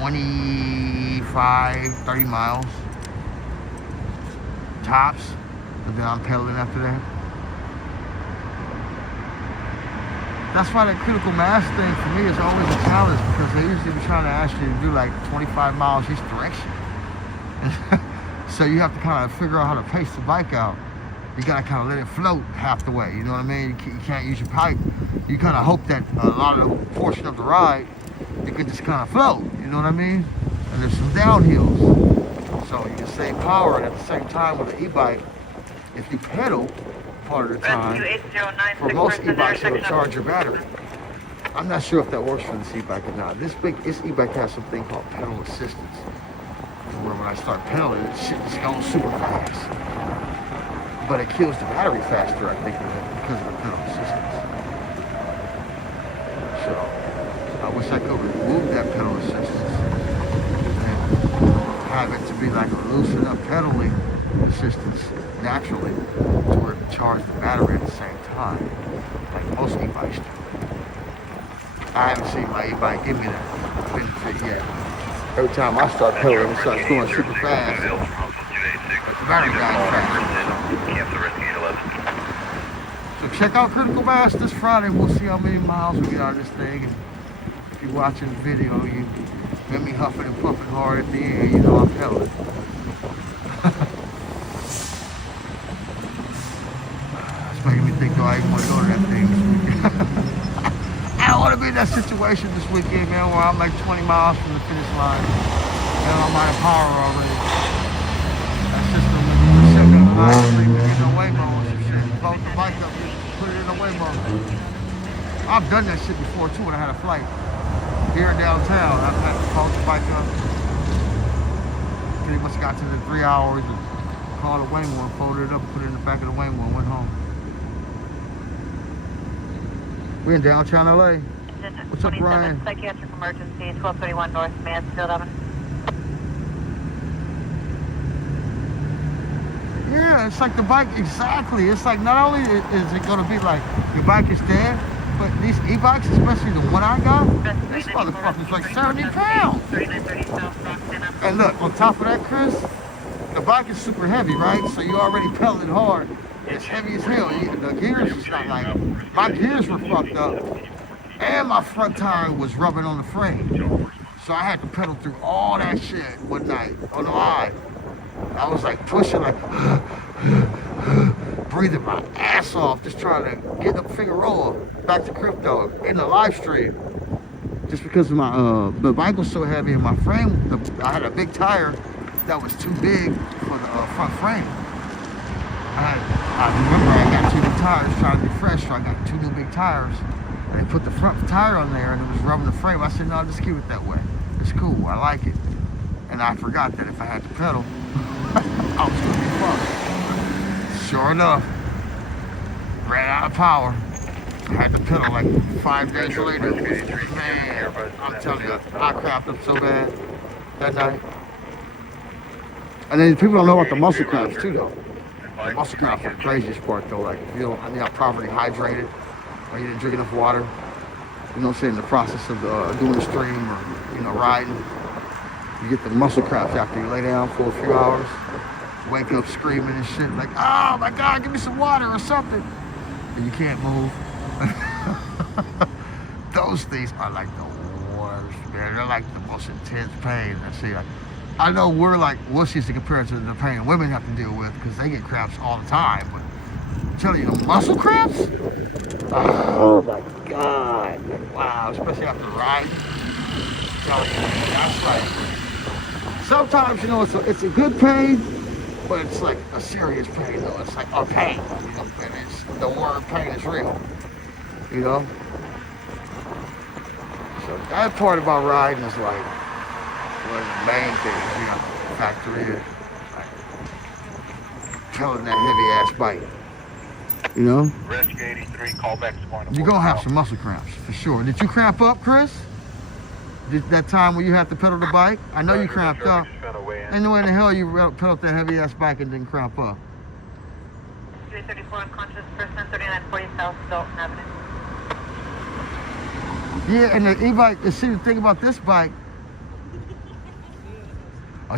$25, $30 miles tops, and then I'm pedaling after that. That's why that critical mass thing for me is always a challenge, because they usually be trying to ask you to do like 25 miles each direction. So you have to kind of figure out how to pace the bike out. You gotta kind of let it float half the way, you know what I mean? You can't use your pipe. You kind of hope that a lot of the portion of the ride, you can just kind of float, you know what I mean? And there's some downhills. So you can save power, and at the same time with an e-bike, if you pedal part of the time, for most e-bikes it'll charge your battery. I'm not sure if that works for this e-bike or not. This e-bike has something called pedal assistance, where when I start pedaling, it shit just goes super fast. But it kills the battery faster, I think, because of the pedal assistance. So I wish I could remove that pedal assistance and have it to be like a loosen up pedaling assistance naturally, to where it charge the battery at the same time, like most e-bikes do. I haven't seen my e-bike give me that benefit yet. Every time I start pedaling, it starts going super fast. The battery dies fast. So check out Critical Mass this Friday. We'll see how many miles we get out of this thing. And if you're watching the video, you get me huffing and puffing hard at the end, you know I'm pedaling. It's making me think, do I even want to go to that thing this weekend? I don't want to be in that situation this weekend, man, where I'm like 20 miles from the finish line and I'm out of power already. That's just the sitting in the Livestream and getting away mode and shit. Load the bike up and put it in away mode. I've done that shit before too when I had a flight here downtown. I've had to load the bike up. Pretty much got to the 3 hours and called the Waymo and folded it up, put it in the back of the Waymo and went home. We're in downtown LA. What's up, Ryan? Psychiatric emergency, 1231 North Mansfield Avenue. Yeah, it's like the bike, exactly. It's like not only is it going to be like your bike is dead, but these e-bikes, especially the one I got, this motherfucker's like 70 pounds. And look, on top of that, Chris, the bike is super heavy, right? So you're already pedaling hard. It's heavy as hell. The gears is not like, my gears were fucked up. And my front tire was rubbing on the frame. So I had to pedal through all that shit one night on the live. I was like pushing, like breathing my ass off, just trying to get the Figueroa back to crypto in the live stream. Just because of my the bike was so heavy and my frame, I had a big tire that was too big for the front frame. I remember I got 2 new tires trying to be fresh, so I got 2 new big tires. And they put the front tire on there and it was rubbing the frame. I said, no, just keep it that way. It's cool, I like it. And I forgot that if I had to pedal, I was gonna be fucked. Sure enough, ran out of power. I had to pedal like 5 days later. Man, I'm telling you, I crapped up so bad that night. And then people don't know about the muscle cramps too, though. The muscle cramps are the craziest part, though. Like, if you're not properly hydrated, or you didn't drink enough water, you know what I'm saying, in the process of doing the stream or, riding, you get the muscle cramps after you lay down for a few hours, wake up screaming and shit, like, oh my God, give me some water or something. And you can't move. Those things are like the worst, man. They're like the most intense pain. I know we're like wussies in comparison to the pain women have to deal with because they get cramps all the time. But I'm telling you, the muscle cramps? Oh my God. Wow, especially after riding. I'm telling you, that's like, sometimes, it's a good pain, but it's like a serious pain though. It's like a pain, and it's, the word pain is real, So that part about riding is like one of the main things you have to factor in. Like killing that heavy ass bike. Rescue 83, call back this morning. You're gonna have some muscle cramps for sure. Did you cramp up, Chris? That time when you had to pedal the bike? I know you cramped up. Ain't no way in the hell you pedaled that heavy ass bike and didn't cramp up. 334 unconscious person, 3940 South Dalton Avenue. Yeah, and the e-bike, see the thing about this bike,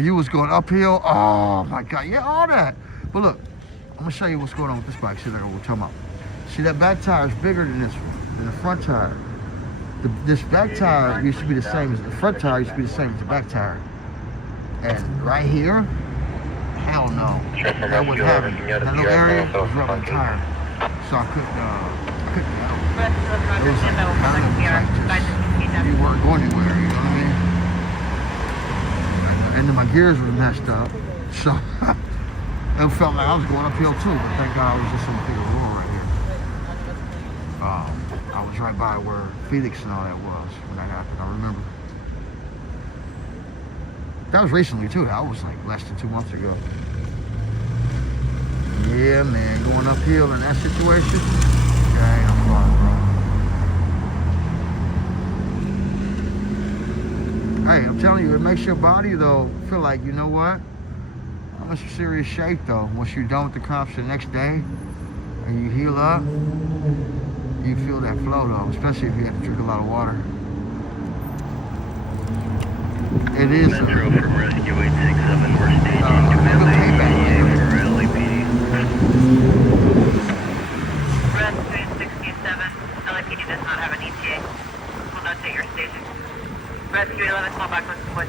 you was going uphill, oh my God, yeah, all that. But look, I'm gonna show you what's going on with this bike, see what we're talking about. See, that back tire is bigger than this one, than the front tire. This back tire used to be the same as the front tire, used to be the same as the back tire. And right here, hell no, that wouldn't happen. That little area was rubbing the tire, so I couldn't you weren't going anywhere, you know what I mean? And then my gears were messed up, so it felt like I was going uphill too, but thank God I was just in a bigger roar right here. I was right by where Felix and all that was when that happened, I remember. That was recently too, that was like less than 2 months ago. Yeah, man, going uphill in that situation, okay, I'm fine, bro. Hey, I'm telling you, it makes your body, though, feel like, you know what? I'm in some serious shape, though. Once you're done with the cramps the next day and you heal up, you feel that flow, though, especially if you have to drink a lot of water. It is Metro from Rescue 867, we're staging for LAPD. Rescue 867, LAPD does not have an ETA. We'll notate your staging. Rescue 11, call back with the voice.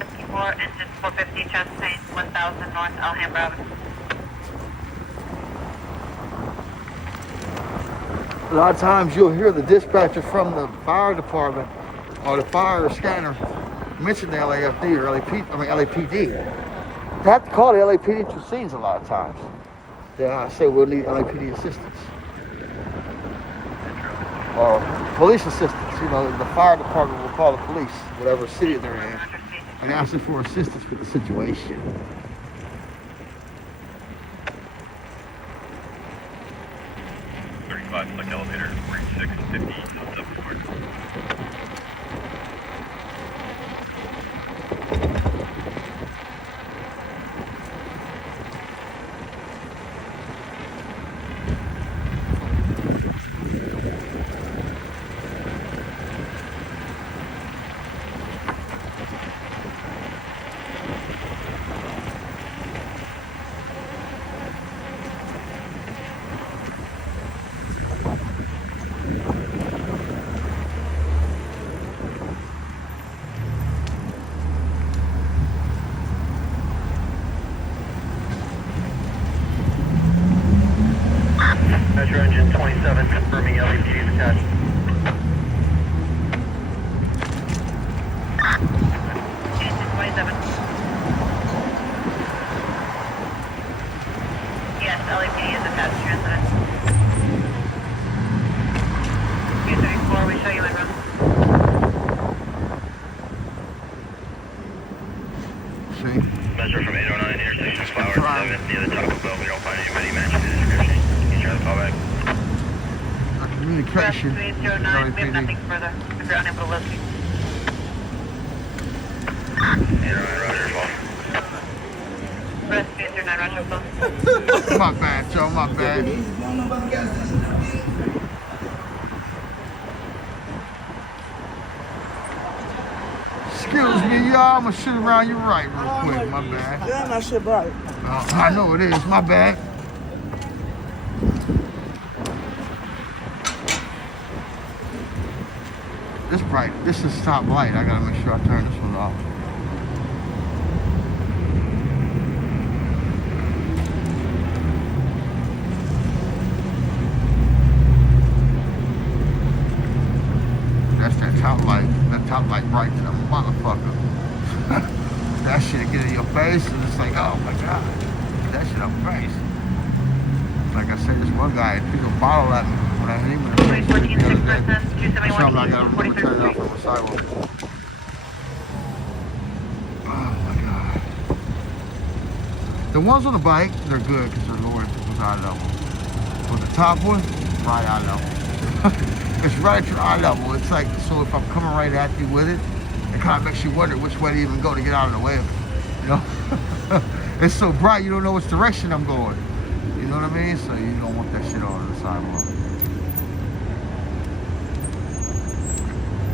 Rescue 4, engine 450, Chastain, 1000 North Alhambra Avenue. a lot of times you'll hear the dispatcher from the fire department or the fire scanner mention the LAFD or LAPD. They have to call the LAPD to scenes a lot of times. They say we'll need LAPD assistance or police assistance. You know, the fire department will call the police, whatever city they're in, and ask them for assistance with the situation. Like elevator, 4650, Metro engine 27, confirming LAPD is attached. Engine 27. Yes, LAPD is attached, transmitted. 234, we show you en route. See? Metro from 809, intersection 5 7, near the Taco Bell. We don't find anybody mentioned in the description. Can you try to call back? communication. Rescue 809, we have nothing further if you're unable to locate. Rescue 809, Roger, phone. My bad, Joe, my bad. Excuse me, y'all. I'm gonna sit around you right real quick. My bad. Damn, that shit bright. I know it is. My bad. This bright. This is stop light. I gotta make sure I turn this one off. That's that top light. That top light bright to the motherfucker. That shit get in your face and it's like, oh my god. That shit on face. Like I said, this one guy threw a bottle at me when I hit him in the face. So I'm like, I gotta remember to turn it off on the sidewalk. Oh my god. The ones on the bike, they're good because they're lower people's eye level. But the top one, right eye level. It's right at your eye level. It's like, so if I'm coming right at you with it, it kind of makes you wonder which way to even go to get out of the way of it. You know? It's so bright, you don't know which direction I'm going. You know what I mean? So you don't want that shit on the sidewalk.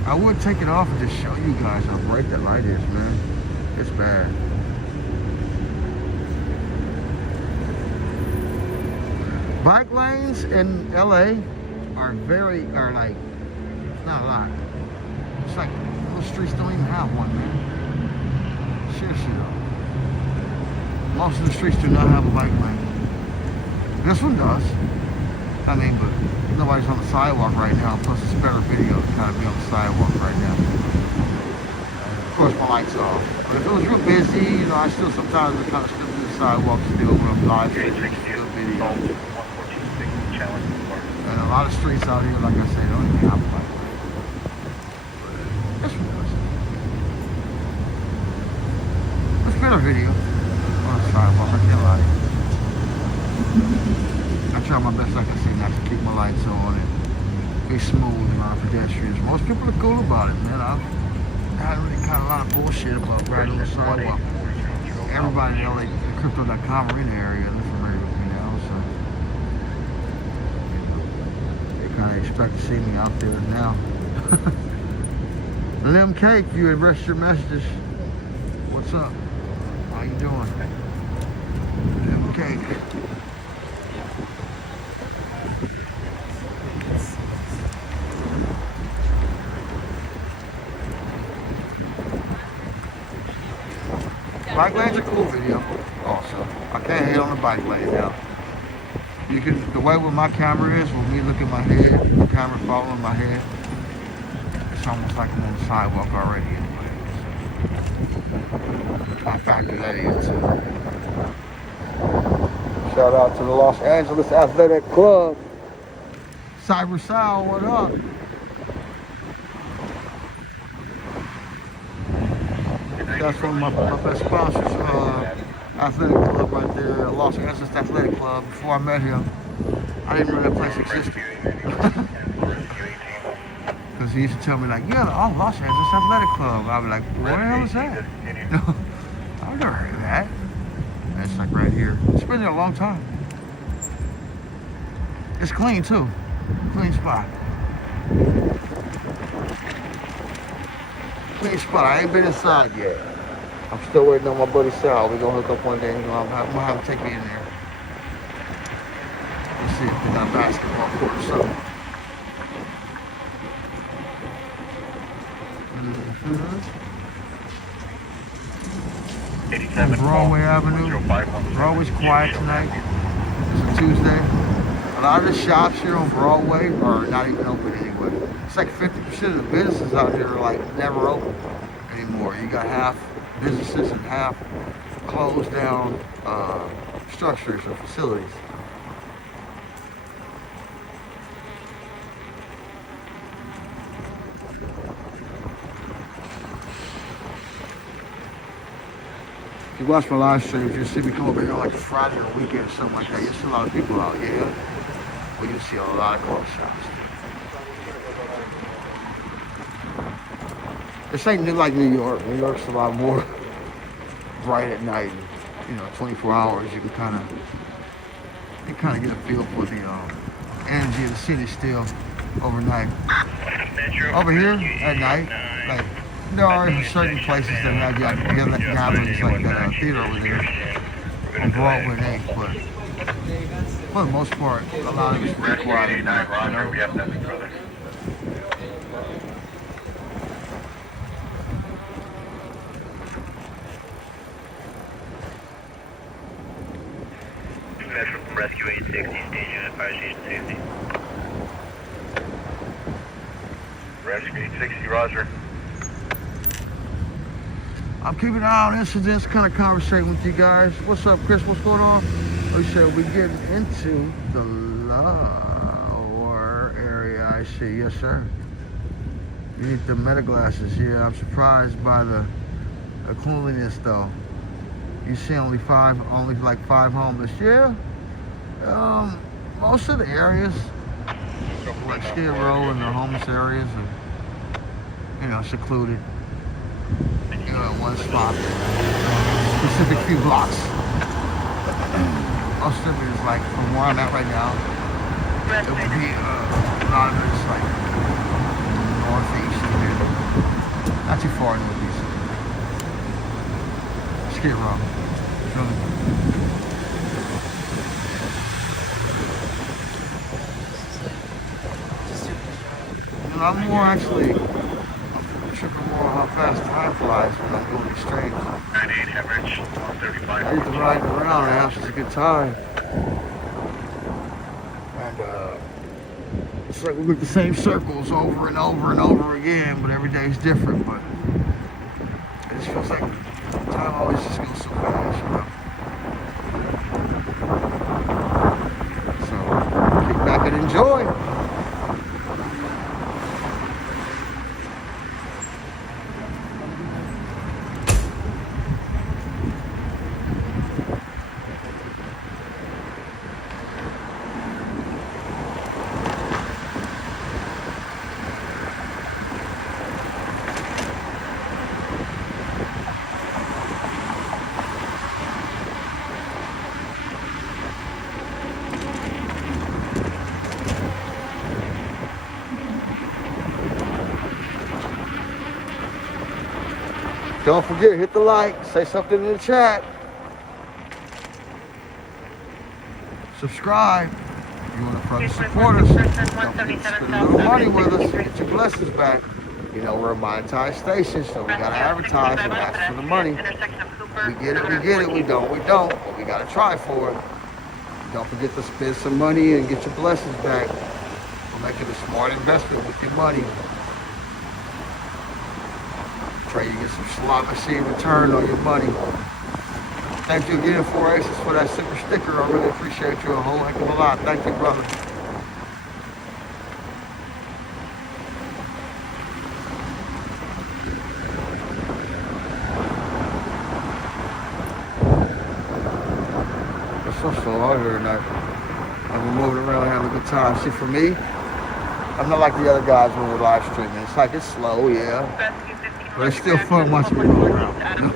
I would take it off and just show you guys how bright that light is, man. It's bad. Bike lanes in LA are like, it's not a lot. It's like, those streets don't even have one, man. Seriously though. Most of the streets do not have a bike lane. This one does. I mean, but nobody's on the sidewalk right now. Plus, it's better video to kind of be on the sidewalk right now. Of course, my light's off. But if it was real busy, you know, I still sometimes would kind of step to the sidewalk still when I'm live streaming good video. And a lot of streets out here, like I say, don't even have a bike lane. But this one does. It's better video on the sidewalk, I can't lie. I try my best, like I say, not to keep my lights on and be smooth around pedestrians. Most people are cool about it, man. I've had really kind of a lot of bullshit about riding on the sidewalk. Everybody in LA, crypto.com are in the area, they're familiar with me now, so they kind of expect to see me out there now. Lim Cake, you address your messages. What's up? How you doing? Lim Cake. Bike lanes are cool video also. I can't hate on the bike lane now. You can, the way with my camera is, with me looking at my head, the camera following my head, it's almost like I'm on the sidewalk already anyway. So I factor that in too. Shout out to the Los Angeles Athletic Club. Cyber Sal, what up? That's one of my best sponsors, Athletic Club right there, Los Angeles Athletic Club. Before I met him, I didn't know that place existed. Because he used to tell me like, yeah, oh, Los Angeles Athletic Club. I'd be like, where the hell is that? I've never heard of that. And it's like right here. It's been there a long time. It's clean too. Clean spot. Clean spot. I ain't been inside yet. I'm still waiting on my buddy Sal. We're gonna hook up one day and I'm gonna have him take me in there. Let's see if we got a basketball court or something. Broadway Avenue. Broadway's quiet tonight. It's a Tuesday. A lot of the shops here on Broadway are not even open anyway. It's like 50% of the businesses out here are like never open anymore. You got half businesses and half closed down structures or facilities. If you watch my live streams, you'll see me come over here on like a Friday or a weekend or something like that. You'll see a lot of people out, yeah? Well, you'll see a lot of car shops. This ain't like New York. New York's a lot more bright at night. You know, 24 hours. You can kind of get a feel for the energy of the city still overnight. Over here at night, like there are certain places that have gatherings like the theater over there on Broadway and 8th, but for the most part, a lot of it's pretty quiet at night. You know? We have nothing further. Metro from Rescue 860, staging at Fire Station Safety. Rescue 860, roger. I'm keeping an eye on incidents, kind of conversating with you guys. What's up, Chris? What's going on? We said we're getting into the lower area. I see. Yes, sir. You need the meta glasses. Yeah, I'm surprised by the cleanliness, though. You see only like five homeless. Yeah. Most of the areas, like Skid Row and the homeless areas, are, you know, secluded. You know, in one spot, specific few blocks. Most of it is like from where I'm at right now. It would be a lot of it's like northeast and here, not too far northeast. Skid Row. And I'm more actually. Tripping more how fast time flies when I'm doing these streams. 98 average, 35. I used to ride around and have such a good time. And it's like we make the same circles over and over and over again, but every day's different. But it just feels like time always just goes so fast, you know. So kick back and enjoy. Don't forget, hit the like, say something in the chat. Subscribe. If you want to further support us, don't forget to spend a little money with us, get your blessings back. You know, we're a monetized station, so we got to advertise and ask for the money. We get it, we don't, but we got to try for it. Don't forget to spend some money and get your blessings back. We're making a smart investment with your money. Pray you get some slot machine return on your money. Thank you again, 4 Aces, for that super sticker. I really appreciate you a whole heck of a lot. Thank you, brother. It's so slow out here tonight. I'm moving around having a good time. See, for me, I'm not like the other guys when we're live streaming. It's like it's slow, yeah. But it's still fun watching me go around. You know?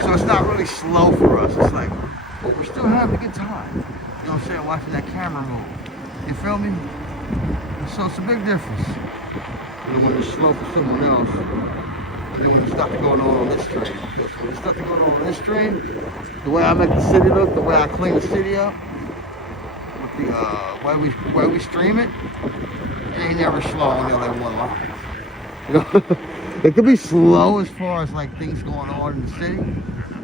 So it's not really slow for us. It's like, we're still having a good time. You know what I'm saying? Watching that camera move. You feel me? And so it's a big difference. You know, when it's slow for someone else, and then when there's nothing going on this stream. When there's nothing going on this stream, the way I make the city look, the way I clean the city up, with the way we stream it, it ain't never slow until they one live. You know? It could be slow as far as like things going on in the city,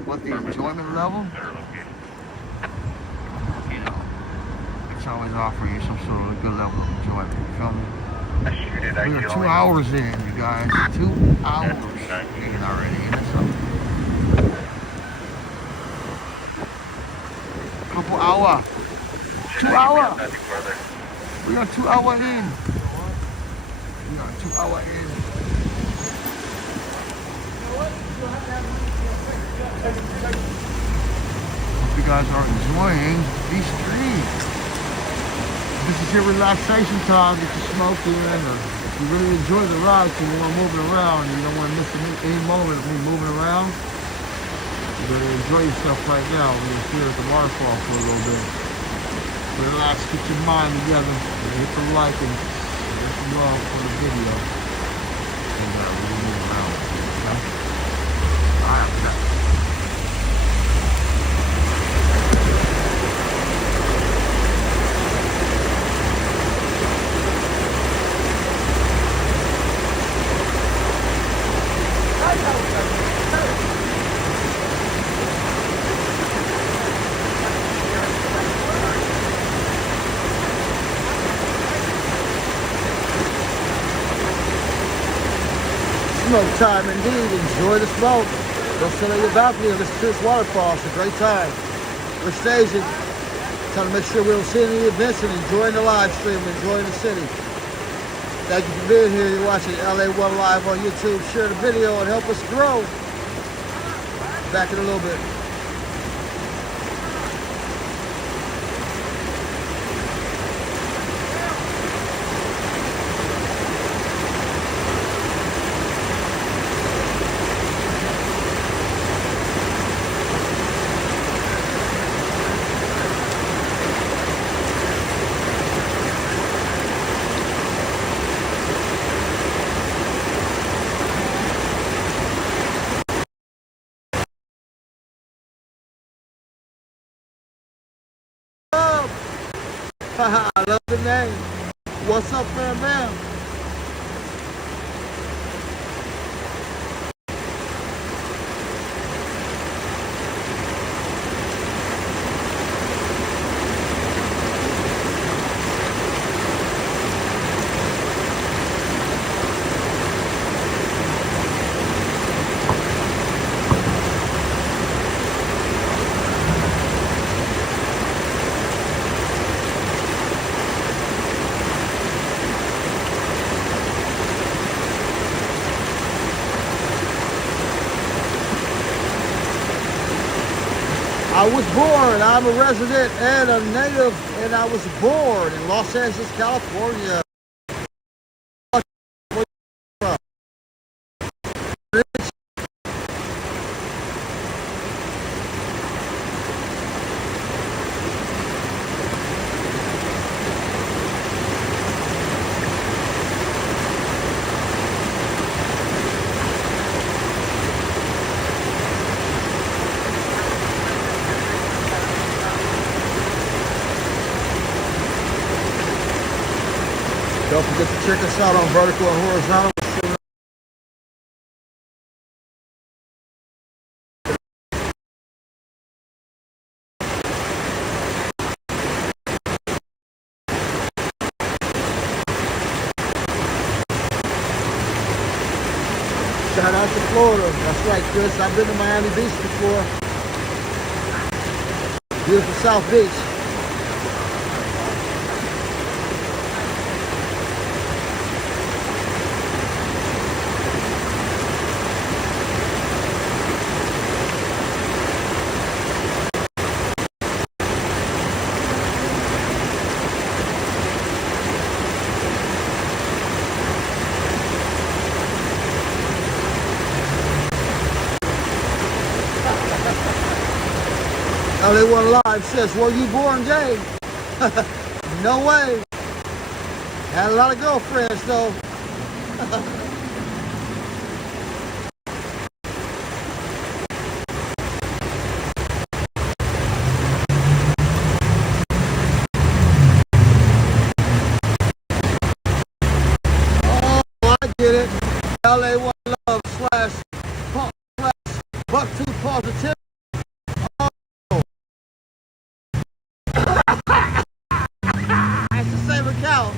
but the enjoyment level, you know, it's always offering you some sort of a good level of enjoyment. You feel me? We are 2 hours in, you guys. 2 hours in already. And it's a couple hour. 2 hour. We are 2 hour in. We are 2 hour in. Hope you guys are enjoying these streams. This is your relaxation time. Get your smoke in or If you really enjoy the ride, so you want to move it around, and you don't want to miss any moment of me moving around, you better enjoy yourself right now. We're going to stare at the waterfall for a little bit. Relax, get your mind together, and hit the like and hit the love for the video. And we're going to move around. Okay? Alright, we got it. Smoke time indeed. Enjoy the smoke. Go sit on your balcony and listen to this waterfall. It's a great time. We're staging. Trying to make sure we don't see any events and enjoying the live stream, enjoying the city. Thank you for being here. You're watching LA1 Live on YouTube. Share the video and help us grow. Back in a little bit. I love the name. What's up, fam? I was born, I'm a resident and a native, and I was born in Los Angeles, California. Don't forget to check us out on vertical and horizontal. Shout out to Florida. That's right, Chris. I've been to Miami Beach before. Beautiful South Beach. LA1 Live says, were you born gay? No way. Had a lot of girlfriends though. Oh, I get it. LA1 Love / punk / buck tooth positivity. Account.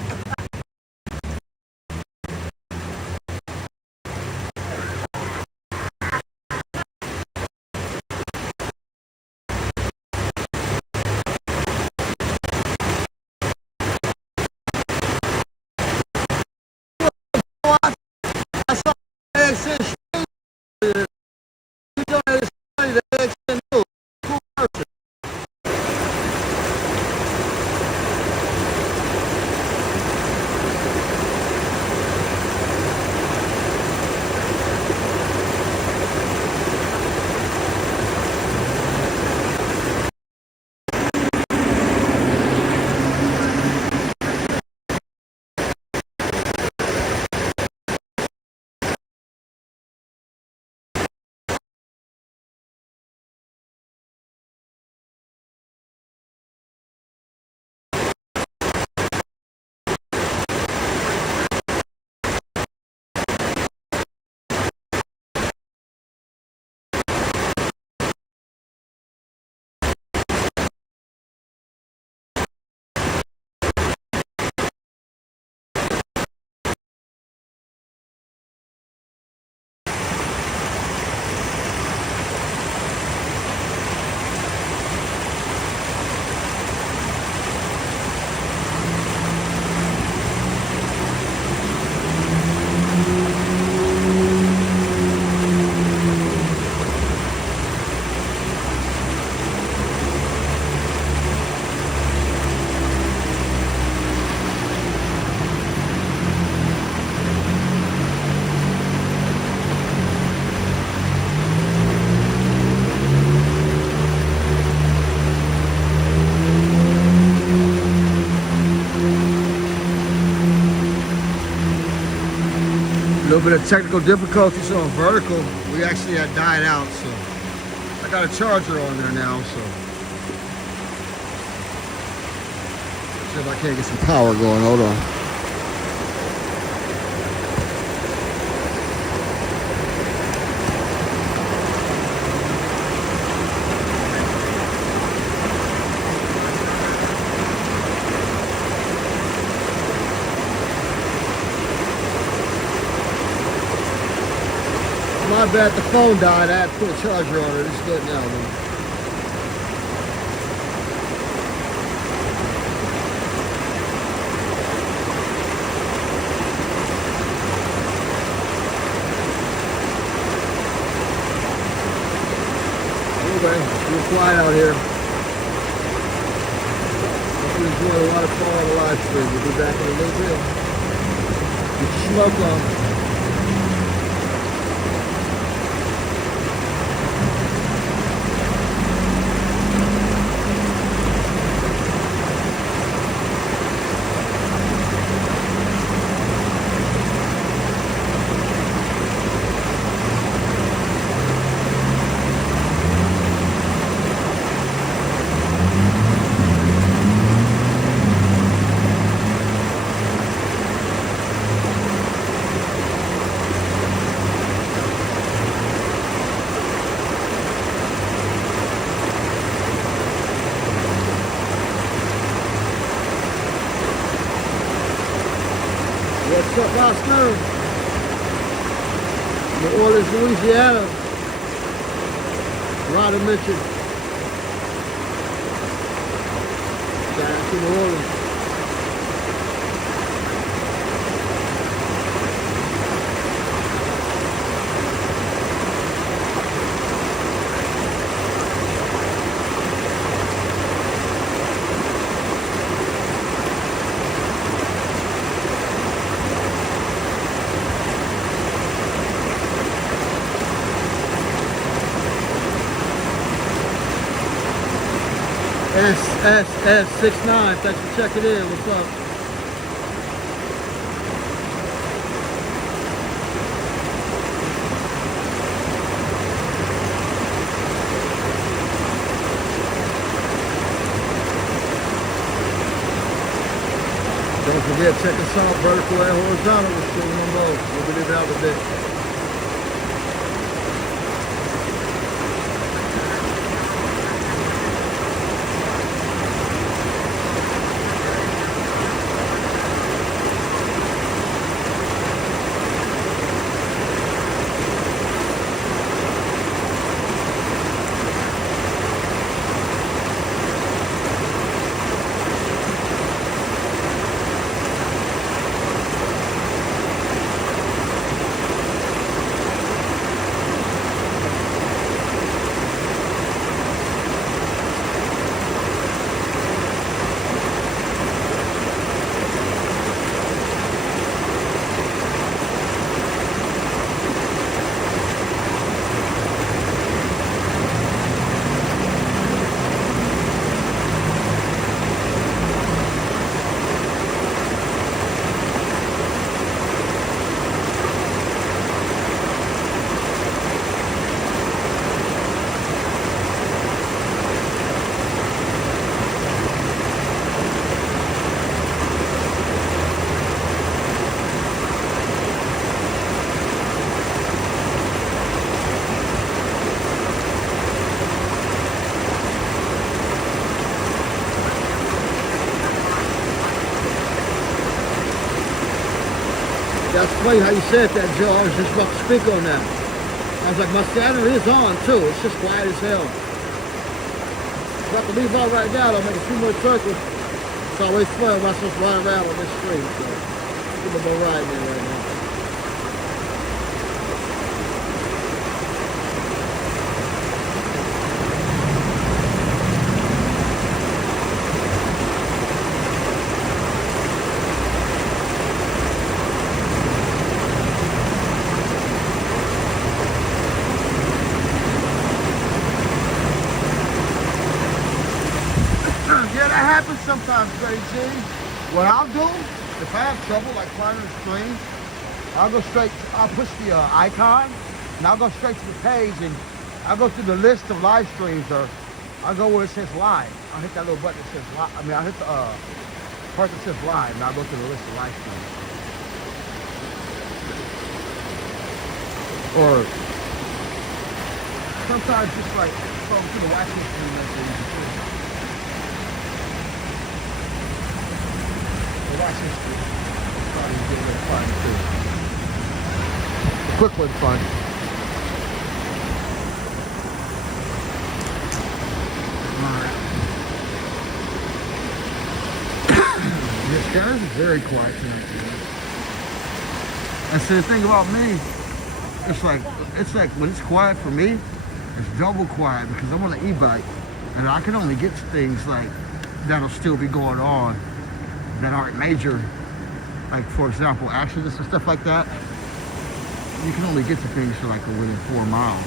little bit of technical difficulties on vertical. We actually had died out, so I got a charger on there now, so see if I can't get some power going. Hold on. My bad, the phone died. I had to put a charger on it. It's good now, man. Anyway, we're flying out here. Hope you enjoy the waterfall on the live stream. We'll be back in a little bit. Get your smoke on. What's up, Oscar? New Orleans, Louisiana. Ryder Mitchell. Down to New Orleans. SSS69, thanks for checking in. What's up? Don't forget, check us out, vertical and horizontal. We're still on both. We'll be there out today. That's funny how you said that, Joe. I was just about to speak on that. I was like, my scanner is on too. It's just quiet as hell. So I have to leave out right now. I'll make a few more circles. It's always fun. I'm not supposed to ride around on this street. So I'm gonna ride there right now. Yeah, that happens sometimes, Grady G. What I'll do, if I have trouble like climbing a stream, I'll go straight, I'll push the icon, and I'll go straight to the page, and I'll go through the list of live streams, or I'll go where it says live. I'll hit that little button that says live. I mean, I'll hit the part that says live, and I'll go through the list of live streams. Or sometimes just like scroll through the watch history message. The watch history. Probably get a little fun too. Quick one fun. Alright. This guys is very quiet tonight. And see, the thing about me, it's like when it's quiet for me, it's double quiet because I'm on an e-bike and I can only get to things like that'll still be going on that aren't major. Like, for example, accidents and stuff like that, you can only get to things for like within 4 miles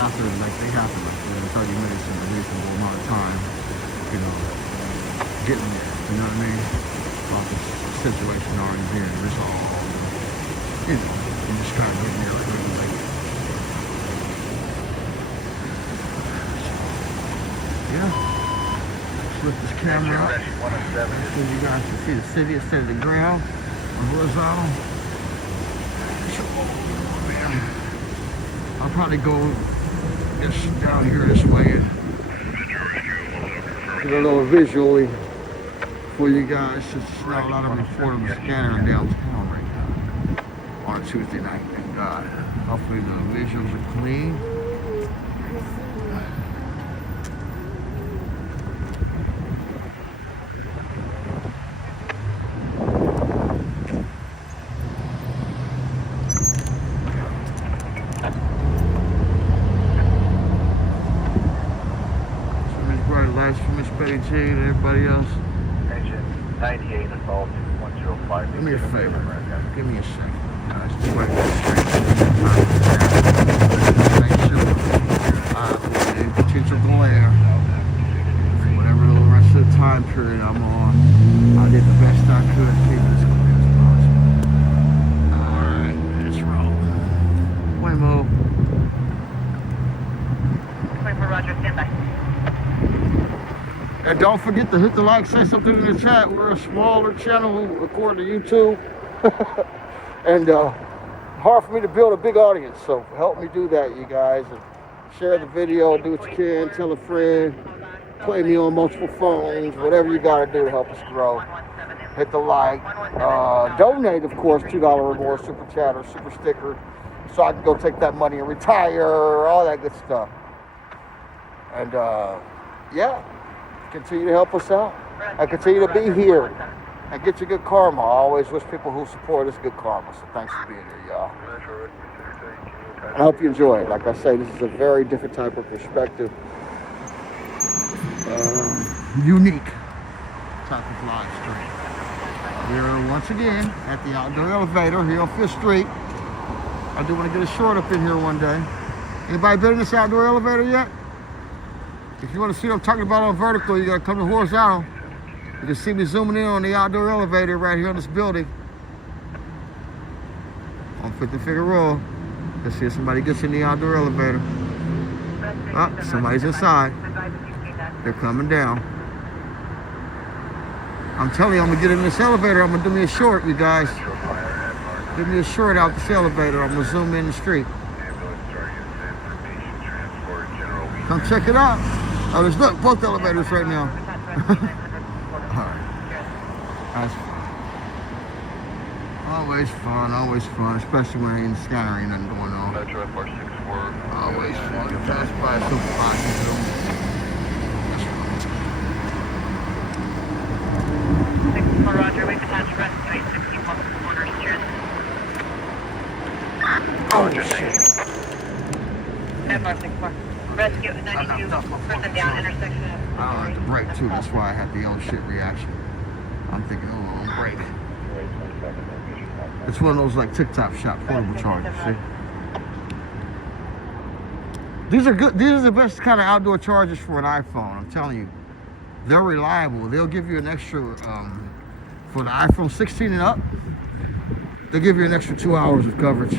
after like they happen, like within 30 minutes in a reasonable amount of time, you know, getting there, you know what I mean? About this situation already being resolved, you know, you just try to get there like really late. Yeah. Lift this camera up so you guys can see the city instead of the ground on horizontal. I'll probably go down here this way and get a little visually for you guys, since there's not a lot of affordable scanner in downtown right now on a Tuesday night. Thank God. Hopefully the visuals are clean. Betty G and everybody else. Engine 98 assault 105. Do me a favor. Give me a second, guys. Just wait make sure any potential glare, whatever the rest of the time period I'm on, I did the best I could to keep it as clear as possible. Alright, let's roll. Waymo. 24 Roger, stand by. And don't forget to hit the like, say something in the chat. We're a smaller channel according to YouTube. And hard for me to build a big audience. So help me do that, you guys. And share the video, do what you can, tell a friend, play me on multiple phones, whatever you got to do to help us grow. Hit the like. Donate, of course, $2 or more, super chat or super sticker, so I can go take that money and retire, all that good stuff. And yeah. Continue to help us out. I continue to be here and get you good karma. I always wish people who support us good karma. So thanks for being here, y'all. I hope you enjoy it. Like I say, this is a very different type of perspective. Unique type of live stream. We're once again at the outdoor elevator here on 5th Street. I do want to get a short up in here one day. Anybody been in this outdoor elevator yet? If you want to see what I'm talking about on vertical, you got to come to horizontal. You can see me zooming in on the outdoor elevator right here on this building. On 5th and Figueroa. Let's see if somebody gets in the outdoor elevator. Oh, somebody's inside. They're coming down. I'm telling you, I'm going to get in this elevator. I'm going to do me a short, you guys. Give me a short out this elevator. I'm going to zoom in the street. Come check it out. Oh, there's both elevators right now. Alright. That's fun. Always fun, especially when in the scanner ain't nothing going on. Metro FR64. Always fun. Pass by a supervisor. That's fun. 64 Roger, we've attached rescue 861 corners, cheers. Oh, shit. FR64. Rescue 92, person down, intersection. I don't have to brake too, that's why I had the old shit reaction. I'm thinking, oh, I'm brake. It's one of those like TikTok shop portable chargers, see? These are good, these are the best kind of outdoor chargers for an iPhone, I'm telling you. They're reliable. They'll give you an extra, for the iPhone 16 and up, They give you an extra 2 hours of coverage.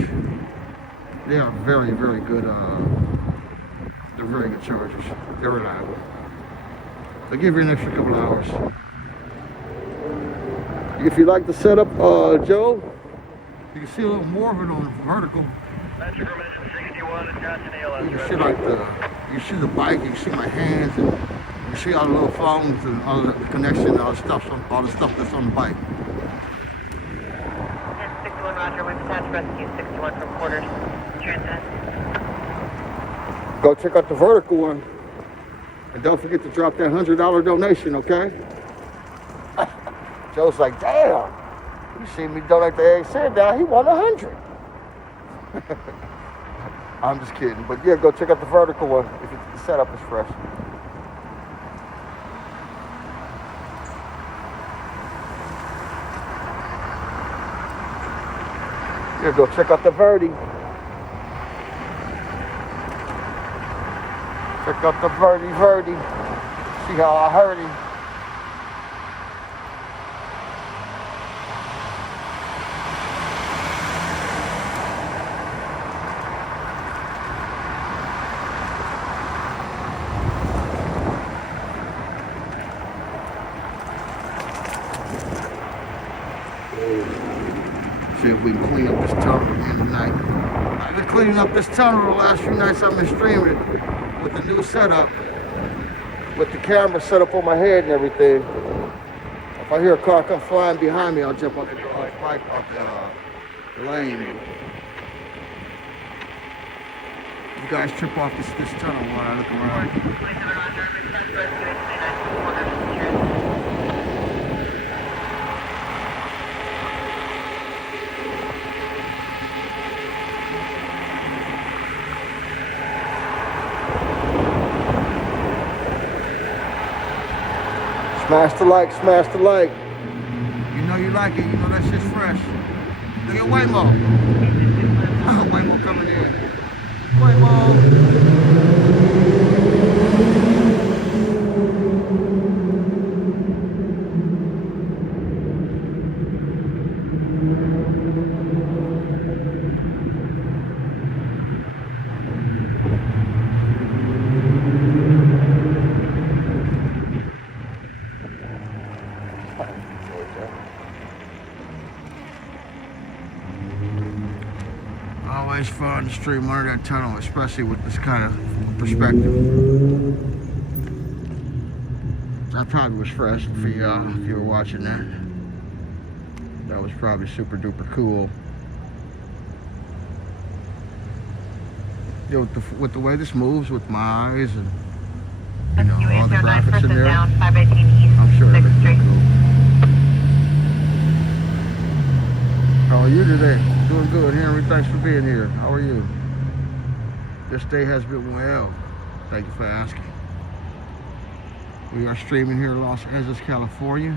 They are very, very good. They're very good chargers. They're reliable. They give you an extra couple hours. If you like the setup, Joe, you can see a little more of it on the vertical. Metro Dimension 61 attaching ALS. You can see you see the bike, you can see my hands, and you see all the little phones and all the connection, all the stuff that's on the bike. 61 Roger, we've attached rescue 61 from quarters. Transit. Go check out the vertical one, and don't forget to drop that $100 donation, okay? Joe's like, damn, you see me donate the AC now, he won 100. I'm just kidding, but yeah, go check out the vertical one if the setup is fresh. Yeah, go check out the Verdi. Check out the Verdi. See how I heard him. See if we can clean up this tunnel again tonight. I've been cleaning up this tunnel the last few nights I've been streaming with the new setup, with the camera set up on my head and everything. If I hear a car come flying behind me, I'll jump off the bike off the lane. You guys trip off this tunnel while I look around. 27 Roger, we've attached rescue 89 from quarters. Transit. Smash the like, smash the like. You know you like it, you know that shit's fresh. Look at Waymo. Waymo coming in. Waymo. Always fun to stream under that tunnel, especially with this kind of perspective. That probably was fresh for y'all if you were watching that. That was probably super duper cool. Yeah, with the way this moves with my eyes and all the graphics in there, down, 518 East, I'm sure 6th everything's Street. cool. How are you today? Doing good, Henry. Thanks for being here. How are you? This day has been well. Thank you for asking. We are streaming here in Los Angeles, California.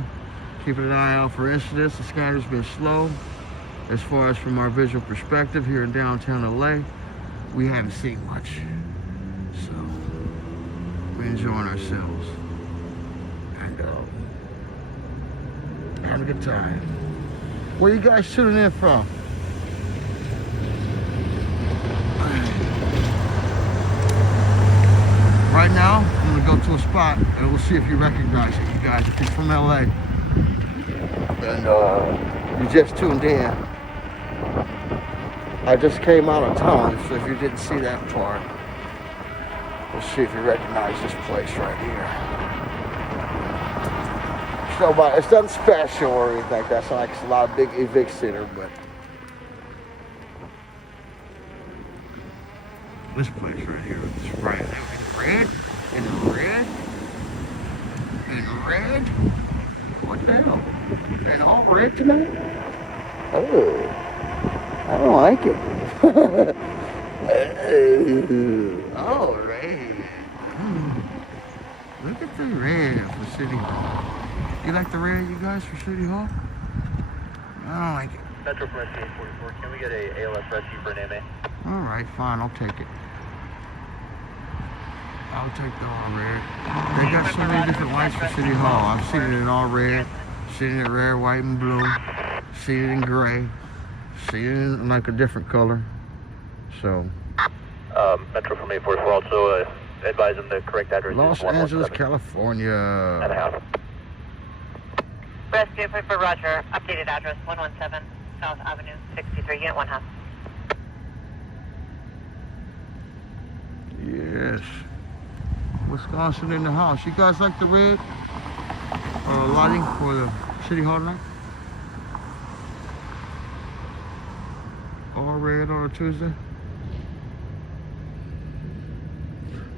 Keeping an eye out for incidents. The scatter's been slow. As far as from our visual perspective here in downtown LA, we haven't seen much. So, we're enjoying ourselves. And having a good time. Where you guys tuning in from? Right now, I'm gonna go to a spot and we'll see if you recognize it, you guys, if you're from LA. And you just tuned in. I just came out of town, so if you didn't see that part, we'll see if you recognize this place right here. So, it's nothing special or anything like that. It's not like it's a lot of big evict center, but this place right here, it's right in red, in red, in red. What the hell? And all red tonight? Oh, I don't like it. Oh, red. Look at the red for City Hall. You like the red, you guys, for City Hall? I don't like it. Metro Press 844, can we get a ALS rescue for an MA? All right, fine, I'll take it. I'll take the all red. They got so many different lights for City Hall. I've seen it in all red, seen it in red, white, and blue, seen it in gray. See, in like a different color. So. Metro from 844 also advise them the correct address. Los Angeles, California. And a half. Rescue for Roger. Updated address 117 South Avenue 63, unit 1 half. Yes. Wisconsin in the house. You guys like the red lighting for the City Hall tonight? All red on a Tuesday?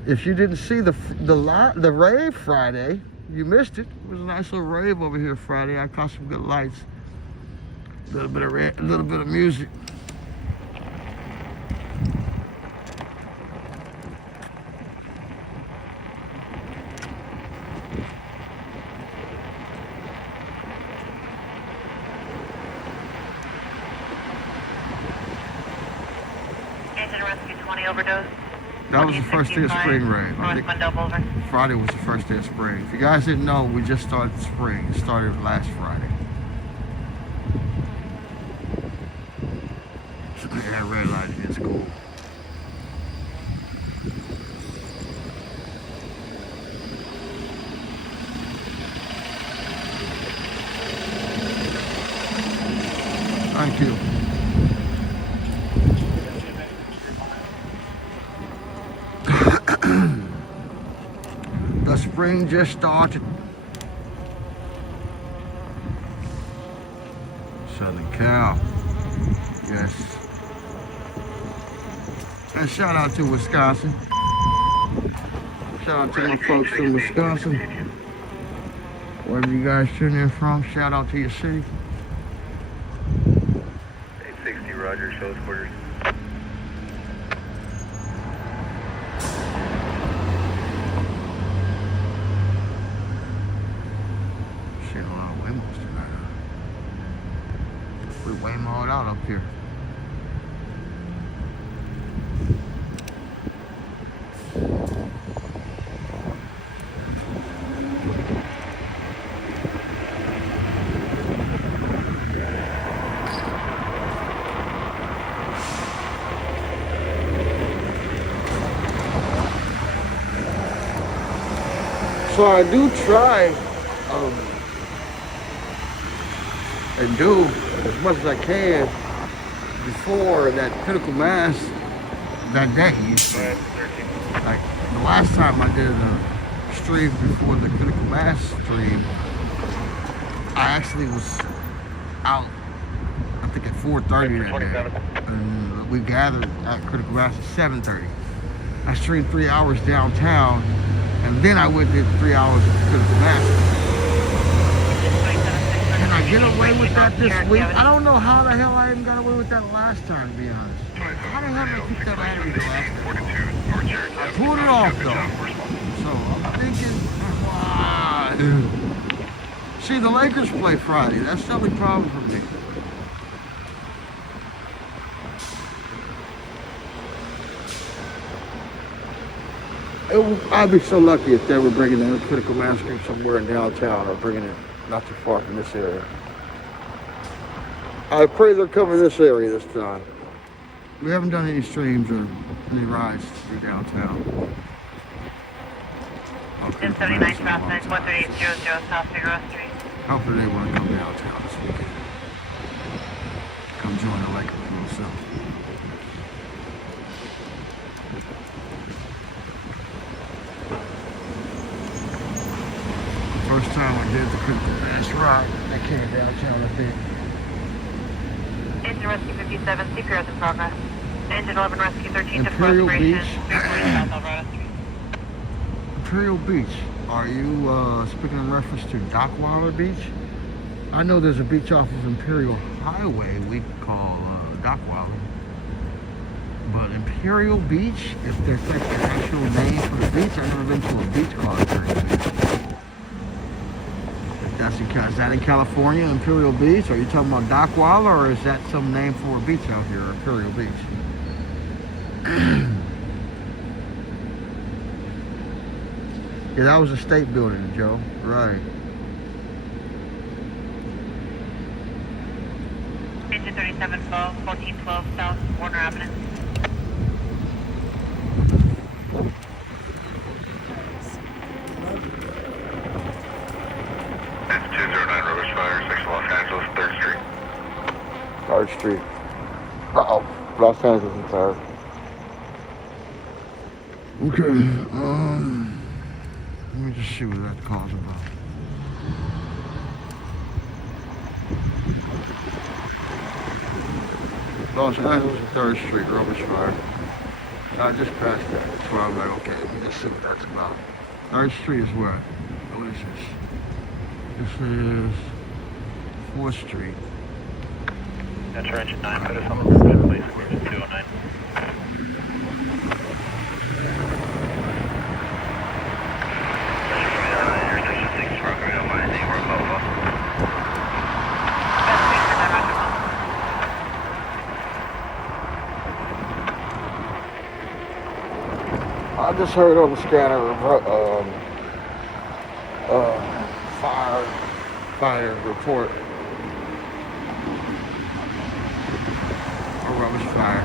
If you didn't see the rave Friday, you missed it. It was a nice little rave over here Friday. I caught some good lights. A little bit of red, a little bit of music. Engine rescue 20 overdose. That was the first day of spring rave. I think Friday was the first day of spring. If you guys didn't know, we just started spring. It started last Friday. Yeah, that red light is cool. Thank you. The spring just started. Southern Cal. Yes. And shout out to Wisconsin. Shout out to my folks from Wisconsin. Wherever you guys tune in from, shout out to your city. 860 Roger, shows quarters. Shit, a lot of Waymos tonight. We Waymo'd out up here. So I do try and do as much as I can before that critical mass that day. Like the last time I did a stream before the critical mass stream, I actually was out, I think at 4:30 that day. And we gathered at critical mass at 7:30. I streamed 3 hours downtown, and then I went did 3 hours of critical mass. Can I get away with that this week? I don't know how the hell I even got away with that last time, to be honest. How the hell did I keep that out of me the last time? I pulled it off though. So I'm thinking, wow. See, the Lakers play Friday. That's the only problem for me. I'd be so lucky if they were bringing in a critical mass stream somewhere in downtown or bringing it not too far from this area. I pray they're covering this area this time. We haven't done any streams or any rides through downtown. 1079 Southside 13800 South Figueroa Street. Hopefully they want to come downtown this weekend. Come join the Lakers for themselves. First time I did the critical mass ride, I came downtown a bit. Engine rescue 57, CPR is in progress. Engine 11 rescue 13 to Imperial Exploration, Beach. 340 South Alvarado Street. Imperial Beach. Are you speaking in reference to Dockweiler Beach? I know there's a beach off of Imperial Highway we call Dockweiler. But Imperial Beach, if that's like the actual name for the beach, I've never been to a beach called Imperial Beach. Is that in California, Imperial Beach? Are you talking about Dockweiler, or is that some name for a beach out here, Imperial Beach? Yeah, that was a state building, Joe. Right. Engine 39 2712, 1412 South Warner Avenue. That's 209 Rivers Fire, 6 Los Angeles, 3rd Street. 3rd Street. Uh-oh. Los Angeles and 3rd. Okay, let me just see what that call's about. Los Angeles and 3rd Street, rubbish fire. I just passed that, that's why I'm like, okay, let me just see what that's about. 3rd Street is what? What is this? This is 4th Street. That's your engine 9, put us on the road, please, emergency 209. Intersection 6, Rockaway, Miami, Rockaway. I just heard on the scanner, fire report. A rubbish fire.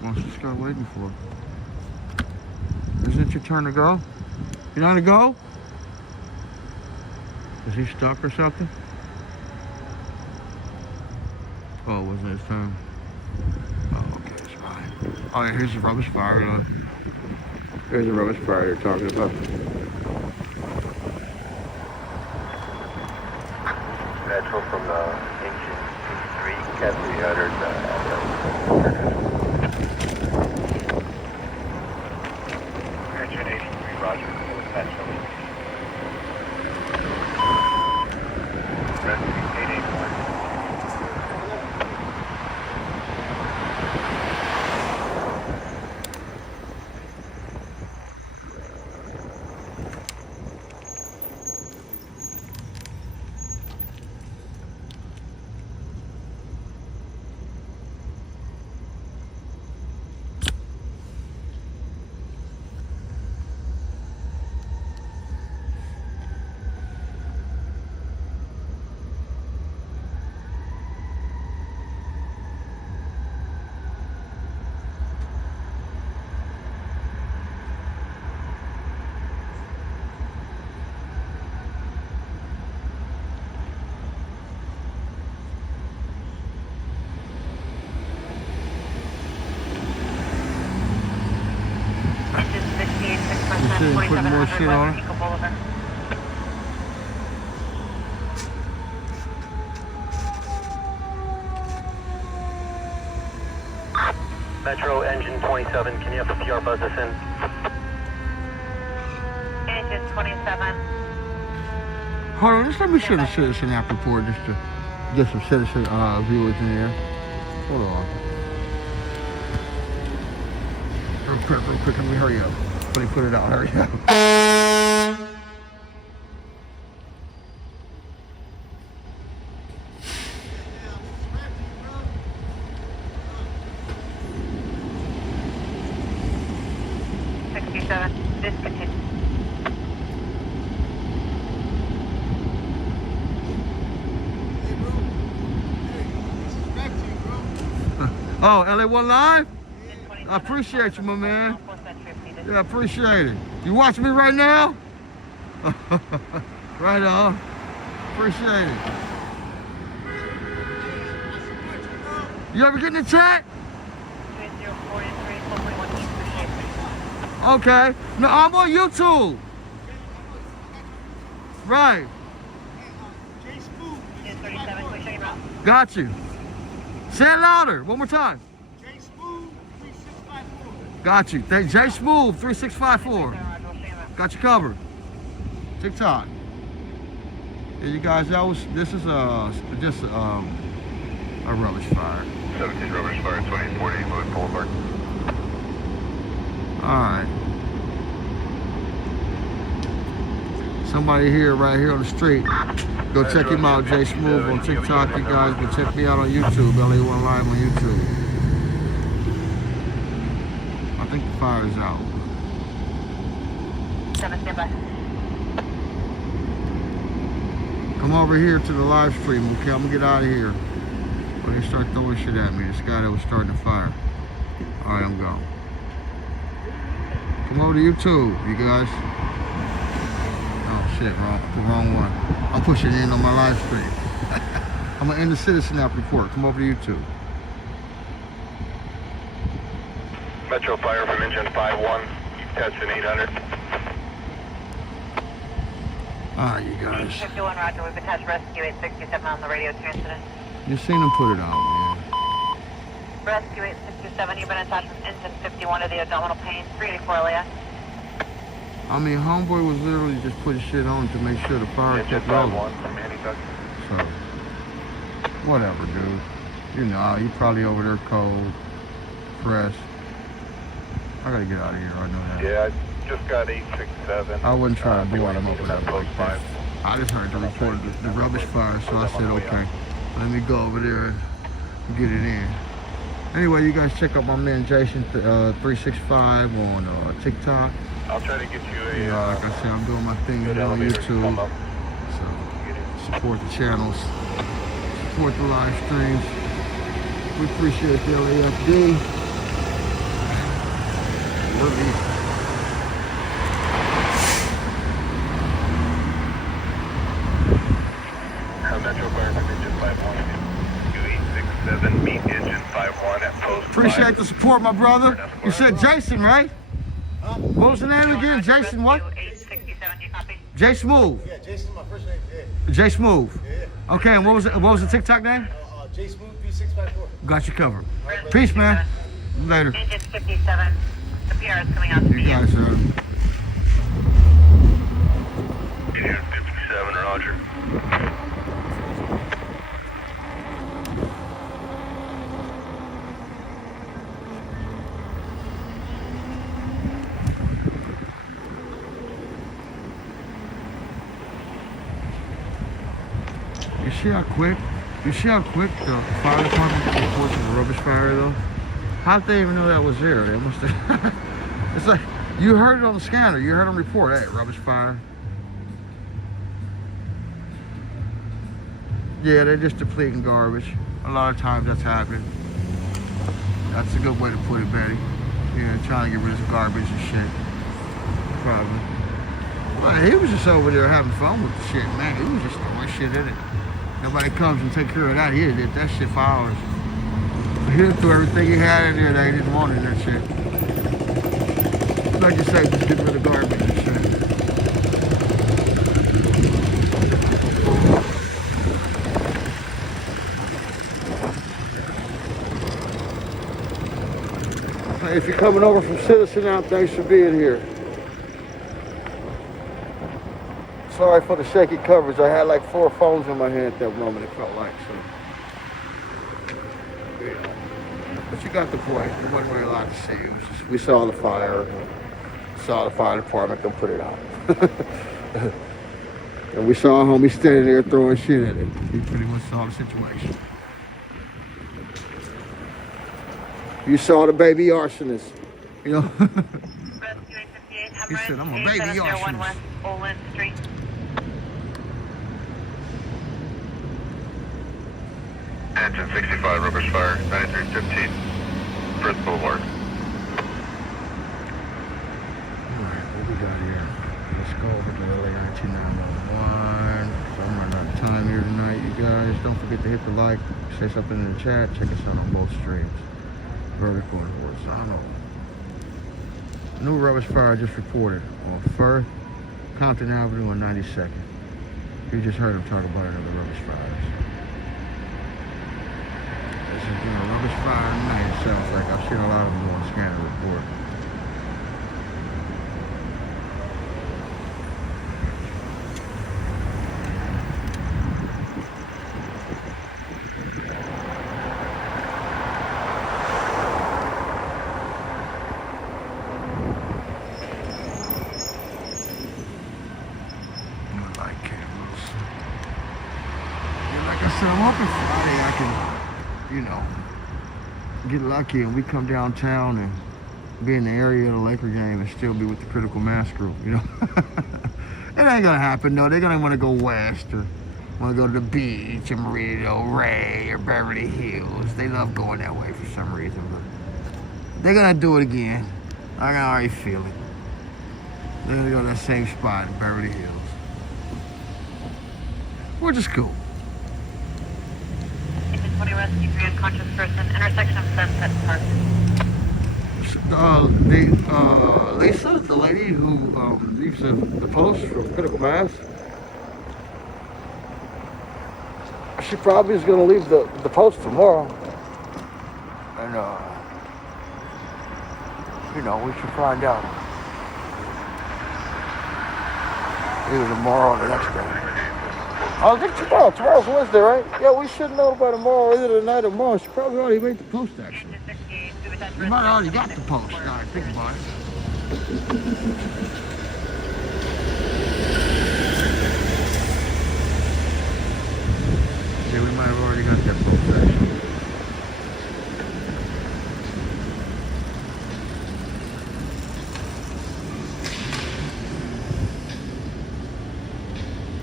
What's this guy waiting for? Isn't it your turn to go? You want to go? Is he stuck or something? Oh, wasn't his turn? Oh, okay, it's fine. Oh, yeah, here's the rubbish fire. Here's the rubbish fire you're talking about. Metro from engine 3, Cat 300, Engine 83, Roger, Metro. Rescue 881. Putting more shit on it. Metro engine 27, can you have the PR buzz us in? Engine 27. Hold on, just let me show the citizen app report just to get some citizen viewers in here. Hold on. Real quick, let me hurry up. Let me put it out, hurry up. Discontinued. Oh, LA1 Live? I appreciate you, my man. Yeah, I appreciate it. You watching me right now? Right on. Appreciate it. You ever get in the chat? Okay. No, I'm on YouTube. Right. Got you. Say it louder. One more time. Got you. Thank J Smooth 3654. Got you covered. TikTok. Yeah, you guys. This is just a rubbish fire. 17 rubbish fire, 2040, Louis Boulevard. Alright. Somebody here, right here on the street. Go check him out, Jay Smooth on TikTok, you guys. Go check me out on YouTube, LA1 Live on YouTube. I think the fire is out. 7, stand by. Come over here to the live stream, okay? I'm gonna get out of here. Or they start throwing shit at me. This guy that was starting the fire. Alright, I'm gone. Come over to YouTube, you guys. Oh shit, wrong one. I'm pushing in on my live stream. I'm gonna end the citizen app report. Come over to YouTube. Metro fire from engine 5-1, testing 800. Alright, you guys. 51 Roger, we've attached rescue 867 on the radio to incident. You seen them put it out, man. Rescue 867, you've been attached with engine 51 to the abdominal pain, 384 LAS. I mean, homeboy was literally just putting shit on to make sure the fire Engine kept rolling. 5-1 from Handytuck. So, whatever, dude. You know, you probably over there cold, fresh. I gotta get out of here, I know that. Yeah, I just got 867. I wouldn't try to blow them up with that post like 5. that. I just heard the report of the rubbish fire, so I said, okay, let me go over there and get it in. Anyway, you guys check out my man Jason 365 on TikTok. I'll try to get you a Like I said, I'm doing my thing good here on elevator to come YouTube. up. So support the channels, support the live streams. We appreciate the LAFD. Love you. Metro fire from engine 5-1. 2867, meet engine 5-1 at post 5. Appreciate the support, my brother. You said Jason, right? What was the name again? Jason what? 867, do you copy? Jay Smooth. Yeah, Jason, my first name. Yeah. Jay Smooth. Yeah. Okay, and what was the TikTok name? J Smooth B654. Got you covered. Peace, man. Later. Engine 57, the PR is coming out to You meet you. guys are. Engine 57, Roger. You see how quick the fire department reports the rubbish fire though? How did they even know that was there? They must have. It's like you heard it on the scanner. You heard them report, hey, rubbish fire. Yeah, they're just depleting garbage. A lot of times that's happening. That's a good way to put it, Betty. Yeah, trying to get rid of garbage and shit. Probably. Well, he was just over there having fun with the shit, man. He was just throwing shit in it. Nobody comes and take care of that. He did that shit for hours. He threw everything he had in there that he didn't want in that shit. Like you say, just get rid of garbage and shit. Hey, if you're coming over from Citizen out, thanks for being here. Sorry for the shaky coverage. I had like 4 phones in my hand at that moment, it felt like, so. Yeah. But you got the point. There wasn't really a lot to see. It was just, we saw the fire. Saw the fire department go put it out. And we saw a homie standing there throwing shit at it. He pretty much saw the situation. You saw the baby arsonist, you know? Rescue 858, He said, I'm a baby 7011 arsonist. Olin Street. Engine 65, rubbish fire, 9315, First Boulevard. Alright, what we got here? Let's go over to LA 19911. I'm running out of time here tonight, you guys. Don't forget to hit the like, say something in the chat. Check us out on both streams, vertical and horizontal. New rubbish fire just reported on Firth, Compton Avenue on 92nd. You just heard him talk about another rubbish fires. This has been a rubbish fire tonight, it sounds like. I've seen a lot of them on scanner report. said, I'm hoping Friday I can, you know, get lucky and we come downtown and be in the area of the Laker game and still be with the critical mass group, you know. It ain't gonna happen though. They're gonna want to go west or want to go to the beach or Marina Del Rey or Beverly Hills. They love going that way for some reason, but they're gonna do it again. I can already feel it. They're gonna go to that same spot in Beverly Hills, which is cool. 20 West, degree unconscious person, intersection of Sunset Park. Lisa, the lady who leaves the post from Critical Mass, she probably is going to leave the post tomorrow. And, you know, we should find out. Either tomorrow or the next day. I think tomorrow. Tomorrow's Wednesday, right? Yeah, we should know by tomorrow, either tonight or tomorrow. She probably already made the post, actually. You might have already got the post, now I think about it. Yeah, we might have already got that post, actually.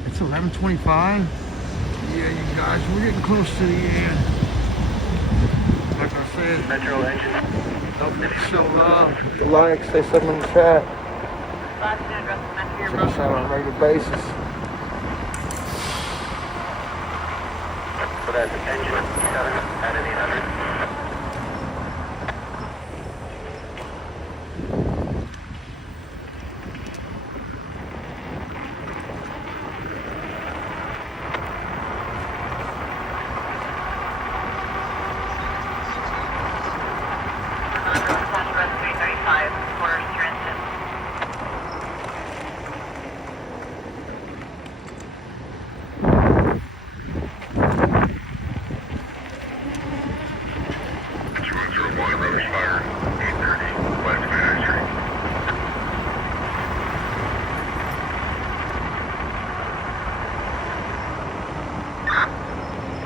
It's 11:25. Yeah, you guys, we're getting close to the end. Like I said, Metro engine. show like, say something in the chat. Last address is meant for your Check us out on a regular basis. So that's engine 7 out of 800.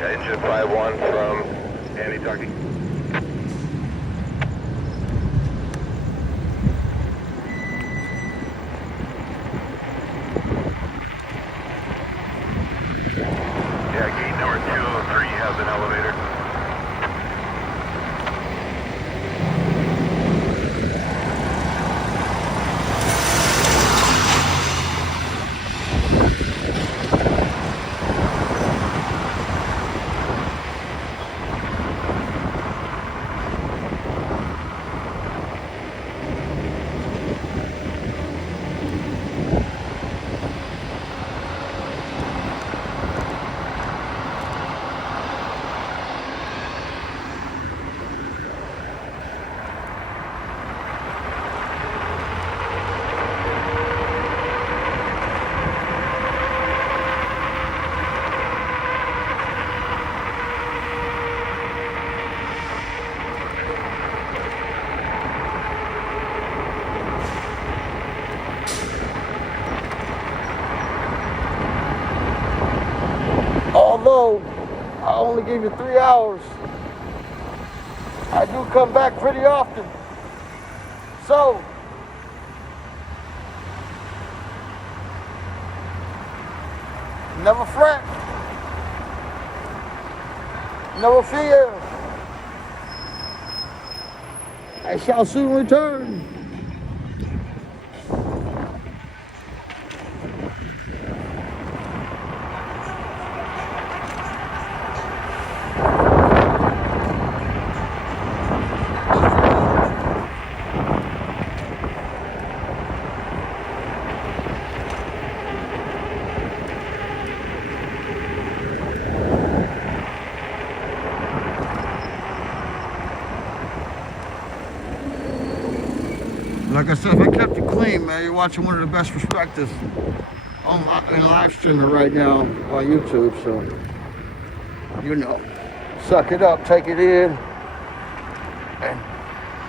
Engine 5-1 from Andy Tucky. Yeah, gate number 203 has an elevator. Although I only gave you 3 hours, I do come back pretty often. So, never fret, never fear. I shall soon return. Like I said, if I kept it clean, man, you're watching one of the best perspectives in live streaming right now on YouTube. So, you know, suck it up, take it in, and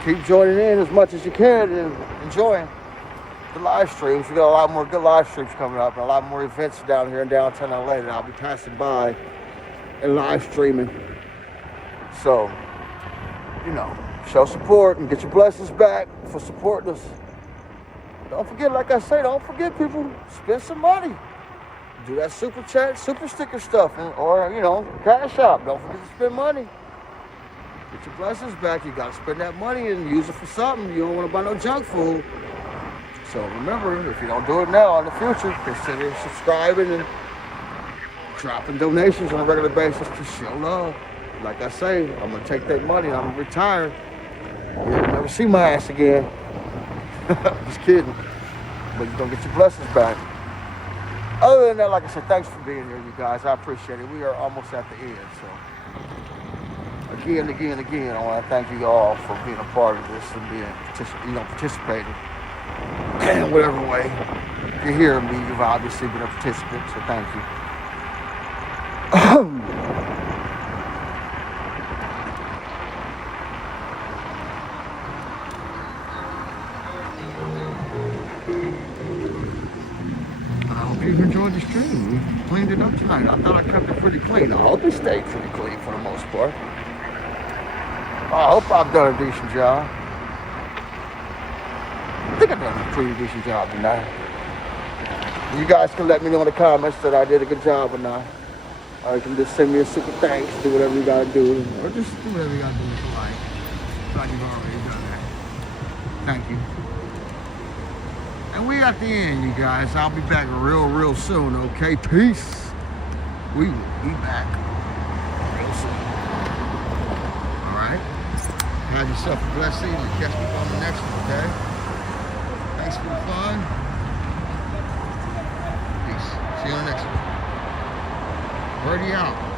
keep joining in as much as you can and enjoying the live streams. We got a lot more good live streams coming up and a lot more events down here in downtown LA that I'll be passing by and live streaming. So, you know, show support and get your blessings back for supporting us. Don't forget, like I say, don't forget, people, spend some money. Do that super chat, super sticker stuff, or, you know, cash out. Don't forget to spend money. Get your blessings back. You got to spend that money and use it for something. You don't want to buy no junk food. So remember, if you don't do it now, in the future, consider subscribing and dropping donations on a regular basis to show love. Like I say, I'm going to take that money and I'm going to retire. You'll never see my ass again. Just kidding. But you're going to get your blessings back. Other than that, like I said, thanks for being here, you guys. I appreciate it. We are almost at the end. So again, I want to thank you all for being a part of this and being, participating in whatever way. If you're hearing me, you've obviously been a participant, so thank you. I hope you enjoyed the stream. We cleaned it up tonight. I thought I kept it pretty clean. I hope it stayed pretty clean for the most part. I hope I've done a decent job. I think I've done a pretty decent job tonight. You guys can let me know in the comments that I did a good job or not. Or you can just send me a super thanks, do whatever you gotta do. Or just do whatever you gotta do if you like. Thought you've already done that. Thank you. And we at the end, you guys. I'll be back real soon, okay? Peace. We will be back real soon. Alright? Have yourself a blessing and catch me on the next one, okay? Thanks for the fun. Peace. See you on the next one. Birdie out.